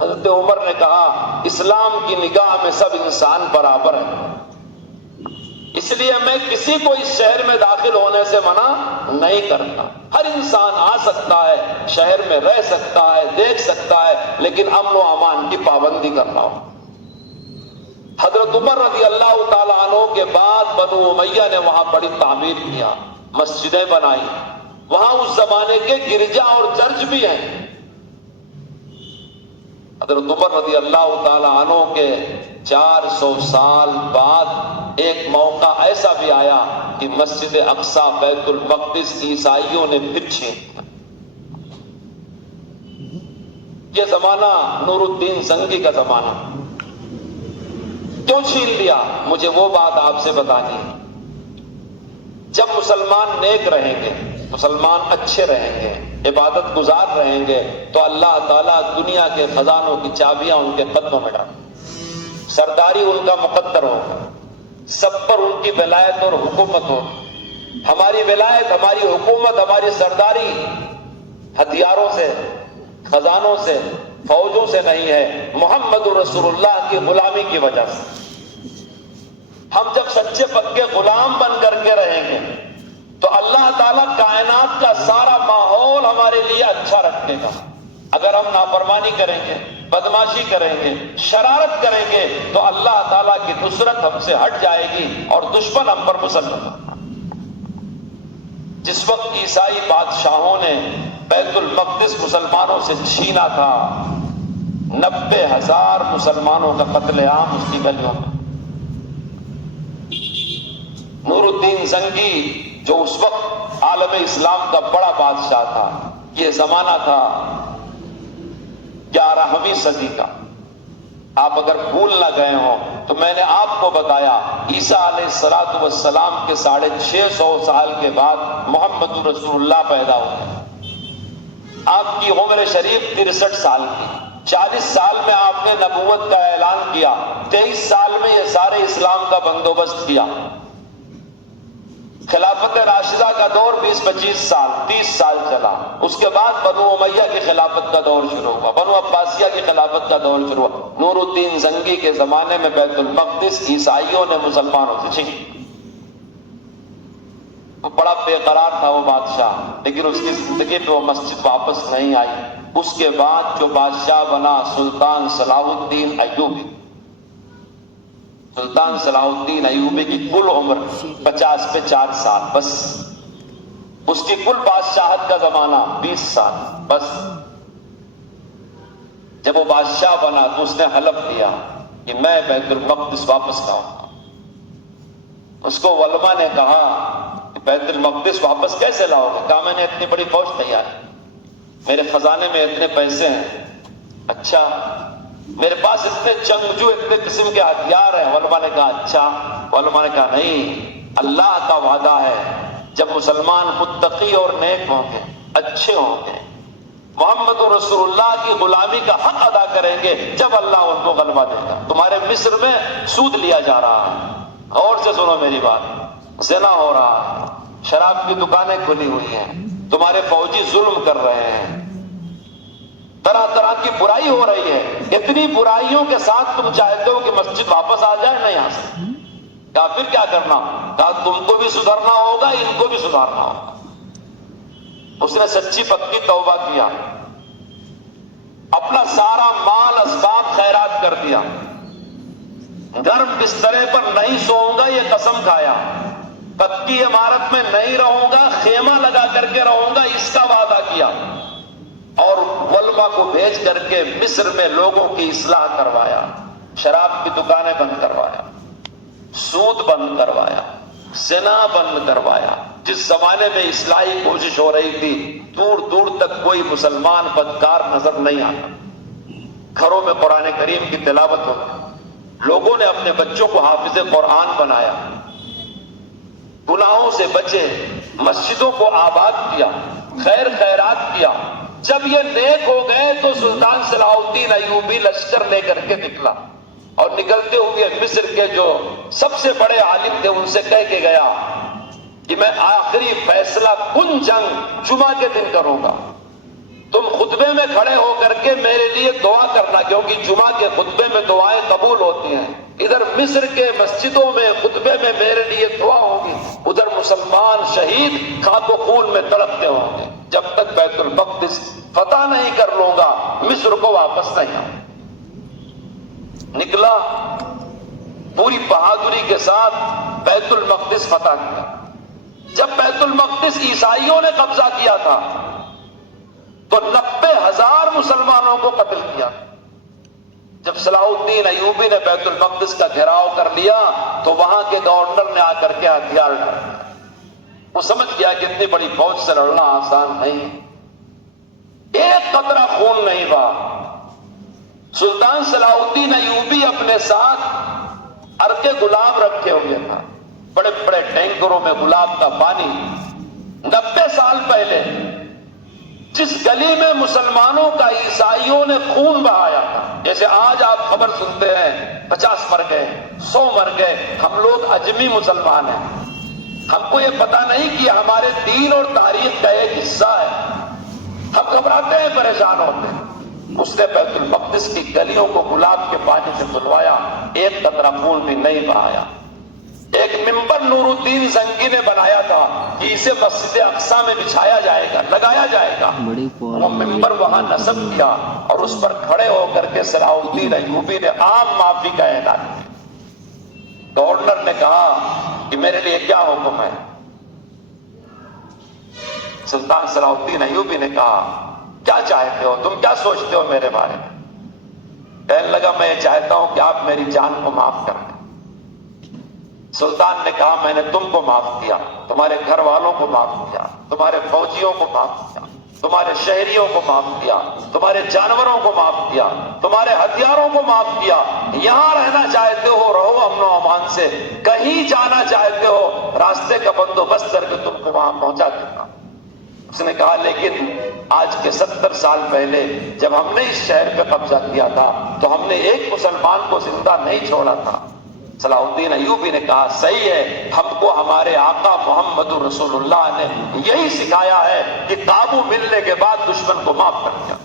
حضرت عمر نے کہا اسلام کی نگاہ میں سب انسان برابر ہیں، اس لیے میں کسی کو اس شہر میں داخل ہونے سے منع نہیں کرتا، ہر انسان آ سکتا ہے، شہر میں رہ سکتا ہے، دیکھ سکتا ہے، لیکن امن و امان کی پابندی کر رہا ہوں۔ حضرت عمر رضی اللہ تعالیٰ عنہ کے بعد بنو امیہ نے وہاں بڑی تعمیر کیا، مسجدیں بنائی، وہاں اس زمانے کے گرجا اور چرچ بھی ہیں۔ حضرت عمر رضی اللہ تعالیٰ عنہ کے 400 سال بعد ایک موقع ایسا بھی آیا کہ مسجد اقصی بیت المقدس عیسائیوں نے پھر چھین لیا۔ یہ زمانہ نور الدین زنگی کا زمانہ۔ کیوں چھین لیا؟ مجھے وہ بات آپ سے بتانی ہے۔ جب مسلمان نیک رہیں گے، مسلمان اچھے رہیں گے، عبادت گزار رہیں گے، تو اللہ تعالیٰ دنیا کے خزانوں کی چابیاں ان کے قدموں میں ڈالیں، سرداری ان کا مقدر ہوگا، سب پر ان کی ولایت اور حکومت ہوگی۔ ہماری ولایت، ہماری حکومت، ہماری سرداری ہتھیاروں سے، خزانوں سے، فوجوں سے نہیں ہے، محمد رسول اللہ کی غلامی کی وجہ سے۔ ہم جب سچے پکے غلام بن کر کے رہیں گے تو اللہ تعالیٰ کائنات کا سارا ماحول ہمارے لیے اچھا رکھے گا۔ اگر ہم نافرمانی کریں گے، بدماشی کریں گے، شرارت کریں گے تو اللہ تعالیٰ کی نصرت ہم سے ہٹ جائے گی اور دشمن ہم پر مسلط ہوگا۔ جس وقت عیسائی بادشاہوں نے بیت المقدس مسلمانوں سے چھینا تھا، 90,000 مسلمانوں کا قتل عام اس کی گلیوں میں۔ نور الدین زنگی جو اس وقت عالم اسلام کا بڑا بادشاہ تھا، یہ زمانہ تھا 11ویں صدی کا۔ آپ اگر بھول نہ گئے ہوں تو میں نے آپ کو بتایا عیسیٰ علیہ السلام کے 650 سال کے بعد محمد رسول اللہ پیدا ہوئے۔ آپ کی عمر شریف 63 سال کی، 40 سال میں آپ نے نبوت کا اعلان کیا، 23 سال میں یہ سارے اسلام کا بندوبست کیا۔ خلافت راشدہ کا دور 20-25 سال، 30 سال چلا۔ اس کے بعد بنو امیہ کی خلافت کا دور شروع ہوا، بنو عباسیہ کی خلافت کا دور شروع ہوا۔ نور الدین زنگی کے زمانے میں بیت المقدس عیسائیوں نے مسلمانوں سے چھین۔ بڑا بے قرار تھا وہ بادشاہ، لیکن اس کی زندگی پہ وہ مسجد واپس نہیں آئی۔ اس کے بعد جو بادشاہ بنا سلطان صلاح الدین ایوبی، سلطان صلاح الدین ایوبی کی کل عمر 50 پہ 4 سال، بس اس کی کل بادشاہت کا زمانہ 20 سال بس۔ جب وہ بادشاہ بنا تو اس نے حلف دیا کہ میں بیت المقدس واپس لاؤں گا۔ اس کو علماء نے کہا کہ بیت المقدس واپس کیسے لاؤ گے؟ کہا میں نے اتنی بڑی فوج تیار ہے، میرے خزانے میں اتنے پیسے ہیں۔ اچھا، میرے پاس اتنے جنگجو، اتنے قسم کے ہتھیار ہیں۔ علماء نے کہا اچھا، علماء نے کہا نہیں، اللہ کا وعدہ ہے جب مسلمان متقی اور نیک ہوں گے، اچھے ہوں گے، محمد رسول اللہ کی غلامی کا حق ادا کریں گے، جب اللہ ان کو غلبہ دے گا۔ تمہارے مصر میں سود لیا جا رہا ہے، غور سے سنو میری بات، زنا ہو رہا ہے، شراب کی دکانیں کھلی ہوئی ہیں، تمہارے فوجی ظلم کر رہے ہیں، طرح طرح کی برائی ہو رہی ہے۔ اتنی برائیوں کے ساتھ تم چاہتے ہو کہ مسجد واپس آ جائے؟ نہیں آ سکتی۔ کہا پھر کیا کرنا؟ کہا تم کو بھی سدھرنا ہوگا، ان کو بھی سدھارنا ہوگا۔ اس نے سچی پکی توبہ کیا، اپنا سارا مال اسباب خیرات کر دیا، گرم بسترے پر نہیں سوؤں گا یہ قسم کھایا، پکی عمارت میں نہیں رہوں گا، خیمہ لگا کر کے رہوں گا، اس کا وعدہ کیا، اور علماء کو بھیج کر کے مصر میں لوگوں کی اصلاح کروایا، شراب کی دکانیں بند کروایا، سود بند کروایا، زنا بند کروایا۔ جس زمانے میں اصلاحی کوشش ہو رہی تھی، دور دور تک کوئی مسلمان بدکار نظر نہیں آتا، گھروں میں قرآن کریم کی تلاوت ہوتی، لوگوں نے اپنے بچوں کو حافظ قرآن بنایا، گناہوں سے بچے، مسجدوں کو آباد کیا، خیر خیرات کیا۔ جب یہ نیک ہو گئے تو سلطان صلاح الدین ایوبی لشکر لے کر کے نکلا، اور نکلتے ہوئے مصر کے جو سب سے بڑے عالم تھے ان سے کہہ کے گیا کہ میں آخری فیصلہ کن جنگ جمعہ کے دن کروں گا، تم خطبے میں کھڑے ہو کر کے میرے لیے دعا کرنا، کیونکہ جمعہ کے خطبے میں دعائیں قبول ہوتی ہیں۔ ادھر مصر کے مسجدوں میں خطبے میں میرے لیے دعا ہوگی، ادھر مسلمان شہید خاک و خون میں تڑپتے ہوں گے، جب تک بیت المقدس فتح نہیں کر لوں گا مصر کو واپس نہیں آؤں۔ نکلا پوری بہادری کے ساتھ، بیت المقدس فتح کیا۔ جب بیت المقدس عیسائیوں نے قبضہ کیا تھا تو 90,000 مسلمانوں کو قتل کیا۔ جب صلاح الدین ایوبی نے بیت المقدس کا گھیراؤ کر لیا تو وہاں کے گورنر نے آ کر کے ہتھیار ڈال، وہ سمجھ گیا کہ اتنی بڑی فوج سے لڑنا آسان نہیں، ایک قطرہ خون نہیں بہا۔ سلطان صلاح الدین ایوبی اپنے ساتھ عرق گلاب رکھے ہوئے تھا، بڑے بڑے ٹینکروں میں گلاب کا پانی۔ 90 سال پہلے جس گلی میں مسلمانوں کا عیسائیوں نے خون بہایا تھا، جیسے آج آپ خبر سنتے ہیں 50 مر گئے، 100 مر گئے، ہم لوگ عجمی مسلمان ہیں، ہم کو یہ پتا نہیں کہ ہمارے دین اور تاریخ کا ایک حصہ ہے، ہم گھبراتے ہیں، پریشان ہوتے ہیں۔ اس نے بیت المقدس کی گلیوں کو گلاب کے پانی سے دھلوایا، ایک قطرہ خون بھی نہیں بہایا۔ ایک ممبر نور الدین زنگی نے بنایا تھا کہ اسے مسجد اقصیٰ میں بچھایا جائے گا، لگایا جائے گا، وہ ممبر وہاں نصب کیا اور اس پر کھڑے ہو کر کے صلاح الدین ایوبی نے عام معافی کا اعلان کیا۔ گورنر نے کہا کہ میرے لیے کیا حکم ہے؟ سلطان صلاح الدین ایوبی نے کہا کیا چاہتے ہو، تم کیا سوچتے ہو میرے بارے میں؟ کہنے لگا میں یہ چاہتا ہوں کہ آپ میری جان کو معاف کر دیں۔ سلطان نے کہا میں نے تم کو معاف کیا، تمہارے گھر والوں کو معاف کیا، تمہارے فوجیوں کو معاف کیا، تمہارے شہریوں کو معاف کیا، تمہارے جانوروں کو معاف کیا، تمہارے ہتھیاروں کو معاف کیا۔ یہاں رہنا چاہتے ہو رہو امن و امان سے، کہیں جانا چاہتے ہو راستے کا بندوبست کر کے تم کو وہاں پہنچا دیتا۔ اس نے کہا لیکن آج کے 70 سال پہلے جب ہم نے اس شہر پہ قبضہ کیا تھا تو ہم نے ایک مسلمان کو زندہ نہیں چھوڑا تھا۔ صلاح الدین ایوبی نے کہا صحیح ہے، ہم کو ہمارے آقا محمد رسول اللہ نے یہی سکھایا ہے کہ قابو ملنے کے بعد دشمن کو معاف کر دیا۔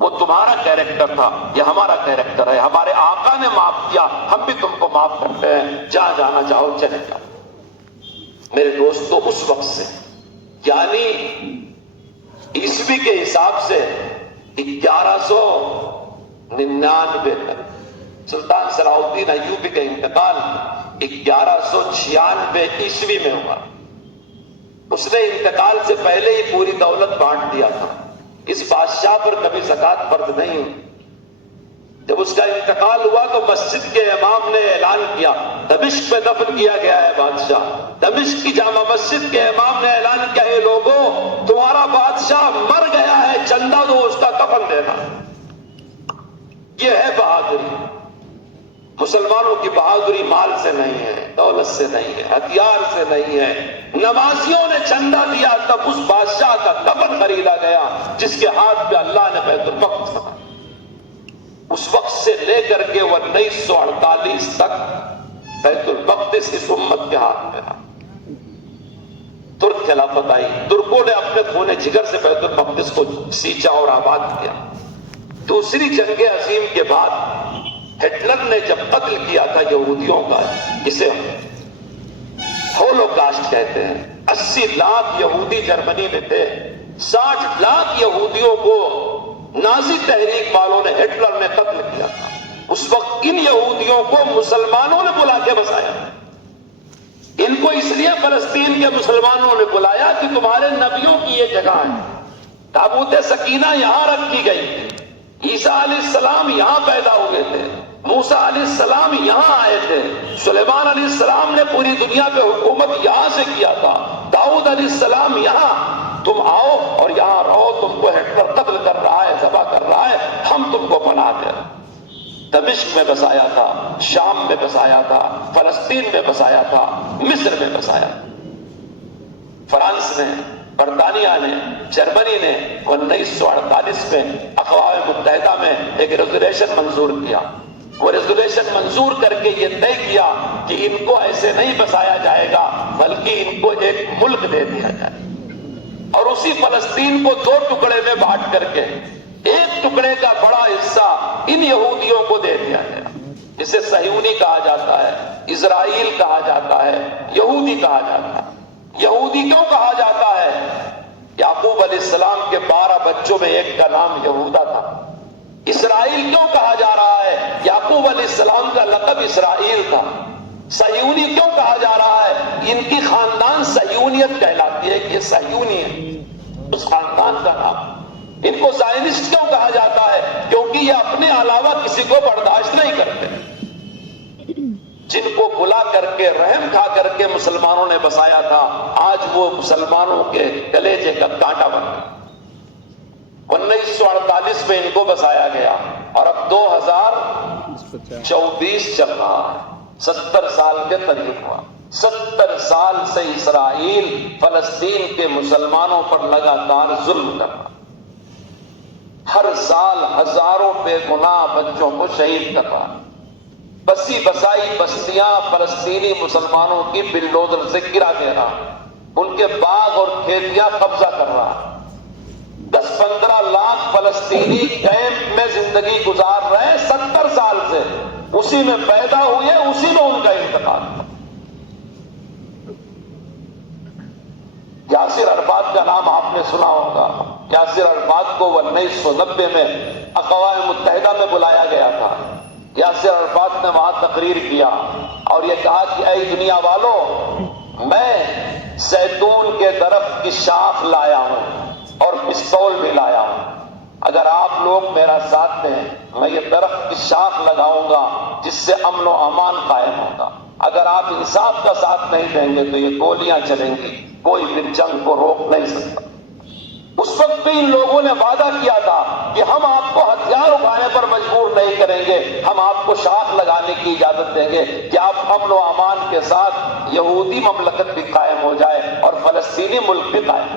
وہ تمہارا کیریکٹر تھا، یہ ہمارا کیریکٹر ہے، ہمارے آقا نے معاف کیا، ہم بھی تم کو معاف کرتے ہیں، جہاں جانا چاہو چلے جاؤ۔ میرے دوستو اس وقت سے یعنی عیسوی کے حساب سے 1199 تک سلطان صلاح الدین ایوبی کا انتقال 1196 عیسوی میں ہوا۔ اس نے انتقال سے پہلے ہی پوری دولت بانٹ دیا تھا، اس بادشاہ پر کبھی زکوٰۃ فرض نہیں ہوئی۔ جب اس کا انتقال ہوا تو مسجد کے امام نے اعلان کیا، دمشق میں دفن کیا گیا ہے بادشاہ۔ دمشق کی جامع مسجد کے امام نے اعلان کیا ہے لوگوں تمہارا بادشاہ مر گیا ہے، چندہ دو اس کا کفن دینا۔ یہ ہے بہادری۔ مسلمانوں کی بہادری مال سے نہیں ہے، دولت سے نہیں ہے، ہتھیار سے نہیں ہے. نمازیوں نے چندہ دیا تب اس بادشاہ کا کفن خریدا گیا جس کے ہاتھ پہ اللہ نے بیت المقدس بنایا. اس وقت سے لے کر کے 1948 تک بیت المقدس اس امت کے ہاتھ میں رہا. ترک خلافت آئی، ترکوں نے اپنے خون جگر سے بیت المقدس کو سینچا اور آباد کیا. دوسری جنگ عظیم کے بعد ہٹلر نے جب قتل کیا تھا یہودیوں کا، اسے ہولوکاسٹ کہتے ہیں، 80 لاکھ یہودی جرمنی میں تھے، 60 لاکھ یہودیوں کو نازی تحریک والوں نے، ہٹلر نے قتل کیا تھا. اس وقت ان یہودیوں کو مسلمانوں نے بلا کے بسایا. ان کو اس لیے فلسطین کے مسلمانوں نے بلایا کہ تمہارے نبیوں کی یہ جگہ ہے. تابوت سکینہ یہاں رکھی گئی تھی، عیسیٰ علیہ السلام یہاں پیدا ہوئے تھے، موسیٰ علیہ السلام یہاں آئے تھے، سلیمان علیہ السلام نے پوری دنیا پہ حکومت یہاں سے کیا تھا، داؤد علیہ السلام یہاں. تم آؤ اور یہاں رہو، تم کو ہٹلر قتل کر رہا ہے، ذبح کر رہا ہے، ہم تم کو پناہ دیں. دمشق میں بسایا تھا، شام میں بسایا تھا، فلسطین میں بسایا تھا، مصر میں بسایا. فرانس نے، برطانیہ نے، جرمنی نے 1948 میں اقوام متحدہ میں ایک ریزولوشن منظور کیا. وہ ریزولوشن منظور کر کے یہ طے کیا کہ ان کو ایسے نہیں بسایا جائے گا بلکہ ان کو ایک ملک دے دیا جائے. اور اسی فلسطین کو 2 ٹکڑے میں بانٹ کر کے ایک ٹکڑے کا بڑا حصہ ان یہودیوں کو دے دیا گیا. اسے صہیونی کہا جاتا ہے، اسرائیل کہا جاتا ہے، یہودی کہا جاتا ہے. یہودی کیوں کہا جاتا ہے؟ یعقوب علیہ السلام کے 12 بچوں میں ایک کا نام یہودا تھا. اسرائیل کیوں کہا جا رہا ہے؟ یعقوب علیہ السلام کا لقب اسرائیل تھا. صہیونی کیوں کہا جا رہا ہے؟ ان کی خاندان صہیونیت کہلاتی ہے کہ یہ صہیونی ہے، اس خاندان کا نام. ان کو زائنسٹ کیوں کہا جاتا ہے؟ کیونکہ یہ اپنے علاوہ کسی کو برداشت نہیں کرتے. جن کو بلا کر کے رحم کھا کر کے مسلمانوں نے بسایا تھا، آج وہ مسلمانوں کے کلیجے کا کانٹا بن گیا. 1948 میں ان کو بسایا گیا اور اب 2024 چل رہا ہے. 70 سال کے قریب ہوا. 70 سال سے اسرائیل فلسطین کے مسلمانوں پر لگاتار ظلم کر رہا. ہر سال ہزاروں بے گناہ بچوں کو شہید کر رہا. بسی بسائی بستیاں فلسطینی مسلمانوں کی بلڈوزر سے گرا دے رہا. ان کے باغ اور کھیتیاں قبضہ کر رہا. 10-15 لاکھ فلسطینی کیمپ میں زندگی گزار رہے ہیں 70 سال سے. اسی میں پیدا ہوئے، اسی میں ان کا انتقال. یاسر عرفات کا نام آپ نے سنا ہوگا. یاسر عرفات کو 1990 میں اقوام متحدہ میں بلایا گیا تھا. یاسر عرفات نے وہاں تقریر کیا اور یہ کہا کہ اے دنیا والوں، میں زیتون کے درخت کی شاخ لایا ہوں اور پستول بھی لایا ہوں. اگر آپ لوگ میرا ساتھ دیں، میں یہ درخت کی شاخ لگاؤں گا جس سے امن و امان قائم ہوگا. اگر آپ انصاف کا ساتھ نہیں دیں گے تو یہ گولیاں چلیں گی، کوئی بھی جنگ کو روک نہیں سکتا. اس وقت بھی ان لوگوں نے وعدہ کیا تھا کہ ہم آپ کو ہتھیار اٹھانے پر مجبور نہیں کریں گے، ہم آپ کو شاخ لگانے کی اجازت دیں گے کہ آپ امن و امان کے ساتھ یہودی مملکت بھی قائم ہو جائے اور فلسطینی ملک بھی قائم.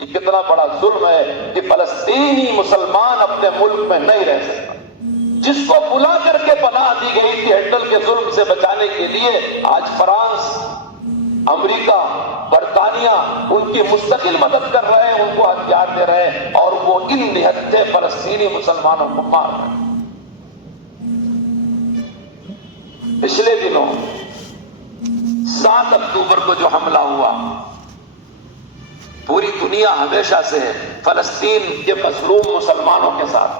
یہ کتنا بڑا ظلم ہے کہ فلسطینی مسلمان اپنے ملک میں نہیں رہ سکتا. جس کو بلا کر کے پناہ دی گئی تھی ہٹلر کے ظلم سے بچانے کے لیے، آج فرانس، امریکہ، برطانیہ ان کی مستقل مدد کر رہے ہیں، ان کو ہتھیار دے رہے ہیں اور وہ ان نہتے فلسطینی مسلمانوں کو مار رہے ہیں. پچھلے دنوں 7 اکتوبر کو جو حملہ ہوا، پوری دنیا ہمیشہ سے فلسطین کے مظلوم مسلمانوں کے ساتھ،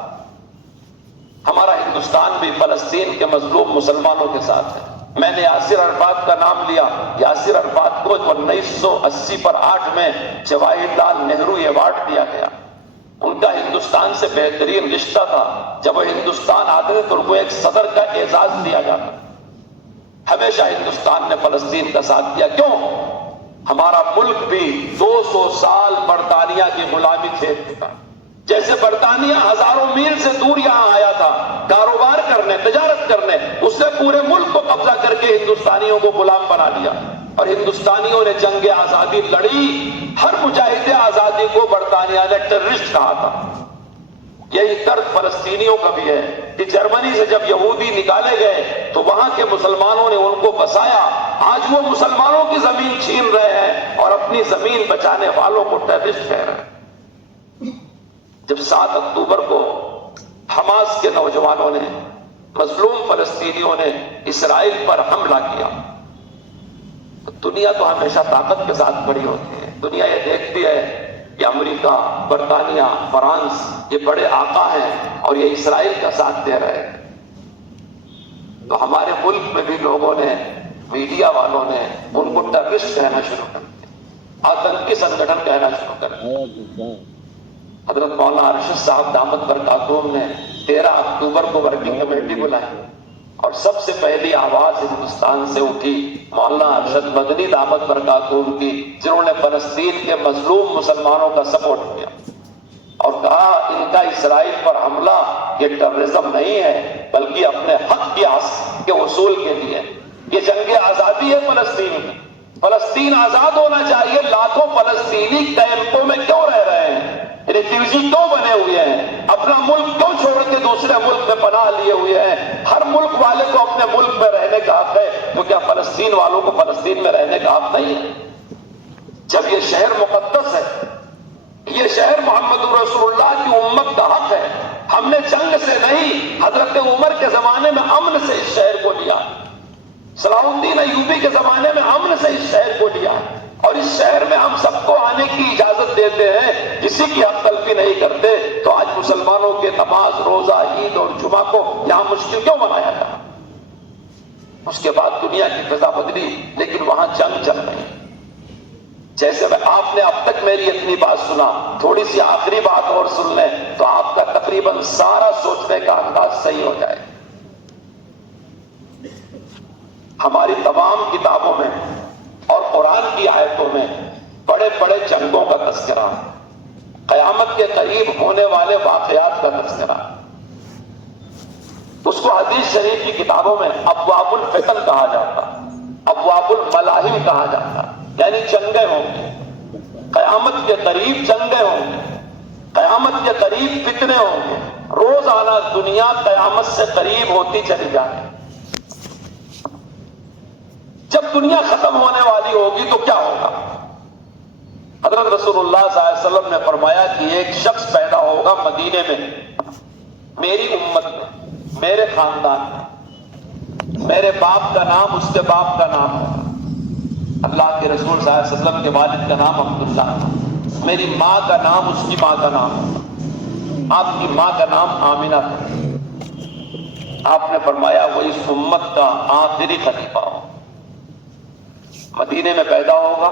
ہمارا ہندوستان بھی فلسطین کے مظلوم مسلمانوں کے ساتھ ہے. میں نے یاسر عرفات کا نام لیا. یاسر عرفات کو 1980 پر 8 میں جواہر لال نہرو ایوارڈ دیا گیا. ان کا ہندوستان سے بہترین رشتہ تھا. جب وہ ہندوستان آتے تھے تو ان کو ایک صدر کا اعزاز دیا جاتا. ہمیشہ ہندوستان نے فلسطین کا ساتھ دیا. کیوں؟ ہمارا ملک بھی 200 سال برطانیہ کی غلامی جھیل چکا. جیسے برطانیہ ہزاروں میل سے دور یہاں آیا تھا کاروبار کرنے، تجارت کرنے، اس نے پورے ملک کو قبضہ کر کے کے ہندوستانیوں کو غلام بنا لیا اور ہندوستانیوں نے جنگ آزادی لڑی. ہر مجاہد آزادی کو برطانیہ نے ٹیررسٹ کہا تھا. یہی درد فلسطینیوں کا بھی ہے کہ جرمنی سے جب یہودی نکالے گئے تو وہاں کے مسلمانوں نے ان کو بسایا. آج وہ مسلمانوں کی زمین چھین رہے ہیں اور اپنی زمین بچانے والوں کو ٹیررسٹ کہہ رہے ہیں. جب 7 اکتوبر کو حماس کے نوجوانوں نے، مظلوم فلسطینیوں نے اسرائیل پر حملہ کیا، دنیا تو ہمیشہ طاقت کے ساتھ کھڑی ہوتی ہے. دنیا یہ دیکھتی ہے کہ امریکہ، برطانیہ، فرانس یہ بڑے آقا ہیں اور یہ اسرائیل کا ساتھ دے رہے ہیں. تو ہمارے ملک میں بھی لوگوں نے، میڈیا والوں نے ان کو ٹیررسٹ کہنا شروع کر دیا، آتنکی سنگٹھن کہنا شروع کر دیا. حضرت مولانا ارشد صاحب دامت برکاتہم نے 13 اکتوبر کو ورکنگ کمیٹی بلائی اور سب سے پہلی آواز ہندوستان سے اٹھی مولانا ارشد مدنی دامت برکاتہم کی، جنہوں نے فلسطین کے مظلوم مسلمانوں کا سپورٹ کیا اور کہا ان کا اسرائیل پر حملہ یہ ٹیررزم نہیں ہے بلکہ اپنے حق کے حصول کے لیے. یہ جنگ آزادی ہے فلسطین کی. فلسطین آزاد ہونا چاہیے. لاکھوں فلسطینی کیمپوں میں کیوں رہ رہے ہیں؟ ریفیوجی کیوں بنے ہوئے ہیں؟ اپنا ملک کیوں چھوڑ کے دوسرے ملک میں پناہ لیے ہوئے ہیں؟ ہر ملک والے کو اپنے ملک میں رہنے کا حق ہے، تو کیا فلسطین والوں کو فلسطین میں رہنے کا حق نہیں ہے؟ جب یہ شہر مقدس ہے، یہ شہر محمد رسول اللہ کی امت کا حق ہے. ہم نے جنگ سے نہیں، حضرت عمر کے زمانے میں امن سے اس شہر کو لیا، صلاح الدین ایوبی کے زمانے میں امن سے اس شہر کو لیا، اور اس شہر میں ہم سب کو آنے کی اجازت دیتے ہیں، کسی کی حق تلفی نہیں کرتے. تو آج مسلمانوں کے نماز، روزہ، عید اور جمعہ کو یہاں مشکل کیوں بنایا تھا؟ اس کے بعد دنیا کی فضا بدلی، لیکن وہاں جنگ چل رہی. جیسے آپ نے اب تک میری اتنی بات سنا، تھوڑی سی آخری بات اور سن لیں تو آپ کا تقریباً سارا سوچنے کا انداز صحیح ہو جائے. ہماری تمام کتابوں میں اور قرآن کی آیتوں میں بڑے بڑے جنگوں کا تذکرہ، قیامت کے قریب ہونے والے واقعات کا تذکرہ. اس کو حدیث شریف کی کتابوں میں ابواب الفتن کہا جاتا، ابواب الملاحم کہا جاتا، یعنی جنگیں ہوں گی قیامت کے قریب، جنگیں ہوں گی قیامت کے قریب، فتنے ہوں گے. روزانہ دنیا قیامت سے قریب ہوتی چلی جائے. جب دنیا ختم ہونے والی ہوگی تو کیا ہوگا؟ حضرت رسول اللہ صلی اللہ علیہ وسلم نے فرمایا کہ ایک شخص پیدا ہوگا مدینے میں، میری امت میں، میرے خاندان میں، میرے باپ کا نام اس کے باپ کا نام ہوگا. اللہ کے رسول صلی اللہ علیہ وسلم کے والد کا نام عبداللہ تھا، میری ماں کا نام اس کی ماں کا نام ہوگا، آپ کی ماں کا نام آمینہ تھا. آپ نے فرمایا وہ اس امت کا آخری خلیفہ ہوگا. مدینے میں پیدا ہوگا،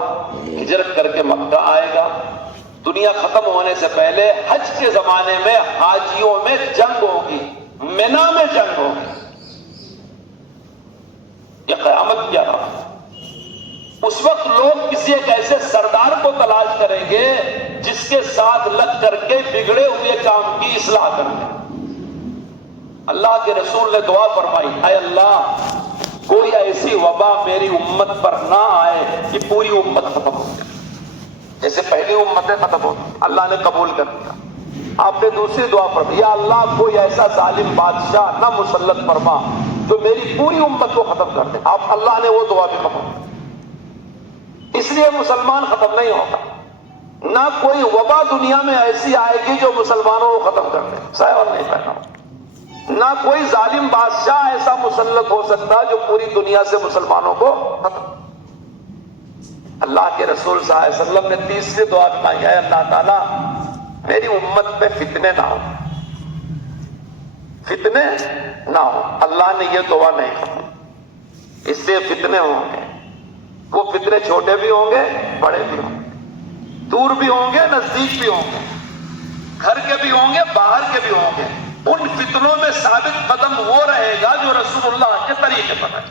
ہجرت کر کے مکہ آئے گا. دنیا ختم ہونے سے پہلے حج کے زمانے میں حاجیوں میں جنگ ہوگی، مینا میں جنگ ہوگی. یہ قیامت کیا رہا؟ اس وقت لوگ کسی ایک ایسے سردار کو تلاش کریں گے جس کے ساتھ لگ کر کے بگڑے ہوئے کام کی اصلاح کریں گے. اللہ کے رسول نے دعا فرمائی، اے اللہ کوئی ایسی وبا میری امت پر نہ آئے کہ پوری امت ختم ہو جائے. جیسے پہلی امتیں ختم ہو، اللہ نے قبول کر دیا. آپ نے دوسری دعا فرمائی، یا اللہ کوئی ایسا ظالم بادشاہ نہ مسلط فرما جو میری پوری امت کو ختم کر دے. آپ اللہ نے وہ دعا بھی قبول. اس لیے مسلمان ختم نہیں ہوگا. نہ کوئی وبا دنیا میں ایسی آئے گی جو مسلمانوں کو ختم کر دے، سایہ اور نہیں پہنا. نہ کوئی ظالم بادشاہ ایسا مسلط ہو سکتا جو پوری دنیا سے مسلمانوں کو ختم. اللہ کے رسول صلی اللہ علیہ وسلم نے تیسری دعا بتائی ہے، اللہ تعالیٰ میری امت پہ فتنے نہ ہو، فتنے نہ ہو. اللہ نے یہ دعا نہیں کی، اس لیے فتنے ہوں گے. وہ فتنے چھوٹے بھی ہوں گے، بڑے بھی ہوں گے، دور بھی ہوں گے، نزدیک بھی ہوں گے، گھر کے بھی ہوں گے، باہر کے بھی ہوں گے. ان فتنوں میں ثابت قدم وہ رہے گا جو رسول اللہ کے طریقے پر ہے.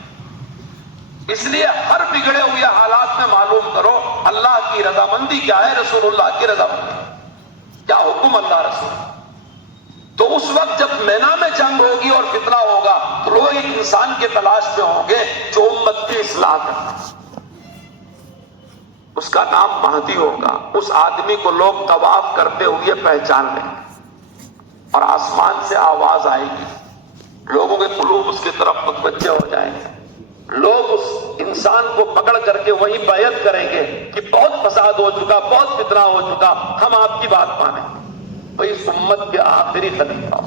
اس لیے ہر بگڑے ہوئے حالات میں معلوم کرو اللہ کی رضامندی کیا ہے، رسول اللہ کی رضامندی کیا، حکم اللہ رسول. تو اس وقت جب مینا میں جنگ ہوگی اور فتنہ ہوگا تو لوگ ایک انسان کے تلاش میں ہوں گے جو اصلاح کرنا، اس کا نام مہدی ہوگا. اس آدمی کو لوگ طواف کرتے ہوئے پہچان لیں گے اور آسمان سے آواز آئے گی، لوگوں کے قلوب اس کی طرف متوجہ ہو جائیں گے. لوگ اس انسان کو پکڑ کر کے وہی بیعت کریں گے کہ بہت فساد ہو چکا، بہت فتنہ ہو چکا، ہم آپ کی بات مانیں. تو اس امت کے آخری خلیفہ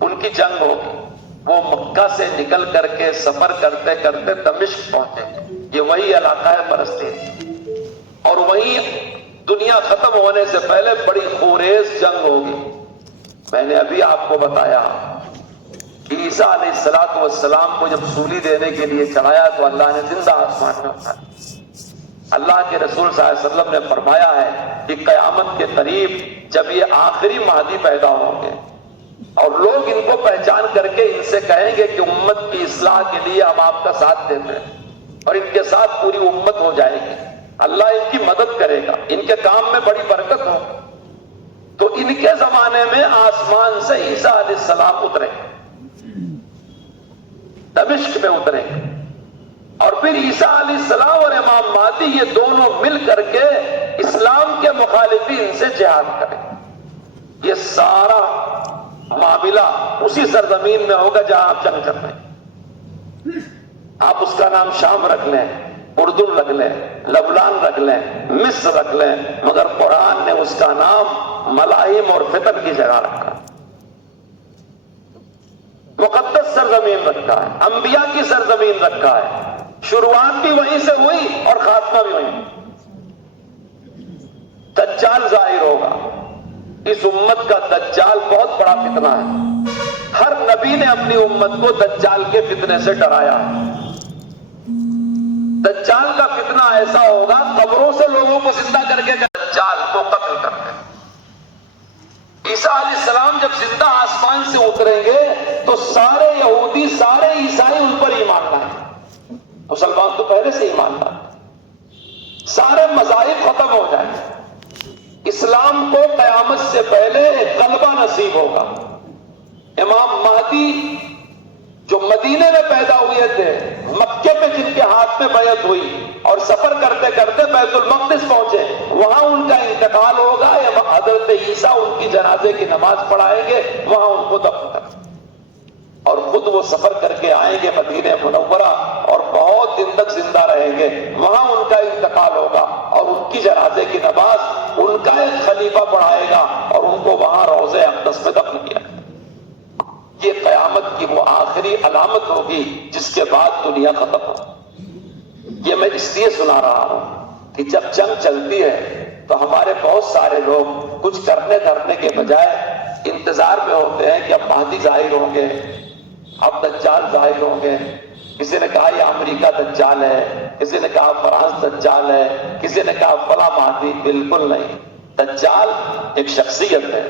ان کی جنگ ہوگی. وہ مکہ سے نکل کر کے سفر کرتے کرتے دمشق پہنچے گے. یہ وہی علاقہ ہے فلسطین، اور وہیں دنیا ختم ہونے سے پہلے بڑی خوریز جنگ ہوگی. میں نے ابھی آپ کو بتایا کہ عیسیٰ علیہ السلام کو جب سولی دینے کے لیے چڑھایا تو اللہ نے زندہ آسمان میں اٹھایا. اللہ کے رسول صلی اللہ علیہ وسلم نے فرمایا ہے کہ قیامت کے قریب جب یہ آخری مہدی پیدا ہوں گے اور لوگ ان کو پہچان کر کے ان سے کہیں گے کہ امت کی اصلاح کے لیے ہم آپ کا ساتھ دیتے ہیں، اور ان کے ساتھ پوری امت ہو جائے گی، اللہ ان کی مدد کرے گا، ان کے کام میں بڑی برکت ہو. تو ان کے زمانے میں آسمان سے عیسیٰ علیہ السلام اترے، دمشق میں اترے، اور پھر عیسیٰ علیہ السلام اور امام مہدی یہ دونوں مل کر کے اسلام کے مخالفین سے جہاد کریں. یہ سارا معاملہ اسی سرزمین میں ہوگا جہاں آپ جنگ کر رہے ہیں. آپ اس کا نام شام رکھ لیں، اردن رکھ لیں، لبنان رکھ لیں، مصر رکھ لیں، مگر قرآن نے اس کا نام ملاحم اور فتن کی جگہ رکھا. مقدس سرزمین رکھا ہے، انبیاء کی سرزمین رکھا ہے. شروعات بھی وہیں سے ہوئی اور خاتمہ بھی وہیں. دجال ظاہر ہوگا. اس امت کا دجال بہت بڑا فتنہ ہے. ہر نبی نے اپنی امت کو دجال کے فتنے سے ڈرایا. دجال کا فتنہ ایسا ہوگا قبروں سے لوگوں کو زندہ کر کے دجال کو قتل کرتے. عیسیٰ علیہ السلام جب زندہ آسمان سے اتریں گے تو سارے یہودی، سارے عیسائی ان پر ایمان لائیں. مسلمان تو پہلے سے ایمان لائیں. سارے مذاہب ختم ہو جائیں. اسلام کو قیامت سے پہلے غلبہ نصیب ہوگا. امام مہدی جو مدینے میں پیدا ہوئے تھے، مکے میں جن کے ہاتھ میں بیعت ہوئی اور سفر کرتے کرتے بیت المقدس پہنچے، وہاں ان کا انتقال ہوگا. حضرت عیسیٰ ان کی جنازے کی نماز پڑھائیں گے، وہاں ان کو دفن کریں گے، اور خود وہ سفر کر کے آئیں گے مدینہ منورہ اور بہت دن تک زندہ رہیں گے. وہاں ان کا انتقال ہوگا اور ان کی جنازے کی نماز ان کا ایک خلیفہ پڑھائے گا اور ان کو وہاں روضہ اقدس میں دفن کیا. یہ قیامت کی وہ آخری علامت ہوگی جس کے بعد دنیا ختم ہو. یہ میں اس لیے سنا رہا ہوں کہ جب جنگ چلتی ہے تو ہمارے بہت سارے لوگ کچھ کرنے دھرنے کے بجائے انتظار میں ہوتے ہیں کہ اب مہدی ظاہر ہوں گے، اب دجال ظاہر ہوں گے. کسی نے کہا یہ امریکہ دجال ہے، کسی نے کہا فرانس دجال ہے، کسی نے کہا فلاں مہدی. بالکل نہیں. دجال ایک شخصیت ہے.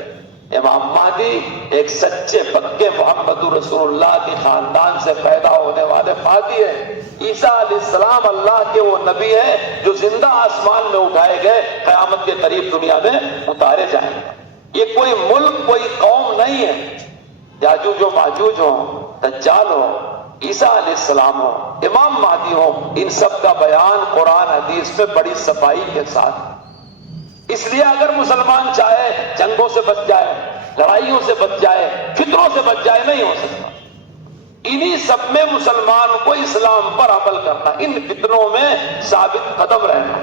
امام مہدی ایک سچے پکے محمد رسول اللہ کے خاندان سے پیدا ہونے والے مہدی ہے. عیسیٰ علیہ السلام اللہ کے وہ نبی ہیں جو زندہ آسمان میں اٹھائے گئے، قیامت کے قریب دنیا میں اتارے جائیں گے. یہ کوئی ملک، کوئی قوم نہیں ہے. یاجوج و ماجوج ہو، دجال ہو، عیسیٰ علیہ السلام ہو، امام مہدی ہو، ان سب کا بیان قرآن حدیث میں بڑی صفائی کے ساتھ. اس لیے اگر مسلمان چاہے جنگوں سے بچ جائے، لڑائیوں سے بچ جائے، فتنوں سے بچ جائے، نہیں ہو سکتا. انہی سب میں مسلمان کو اسلام پر عمل کرنا، ان فتنوں میں ثابت قدم رہنا.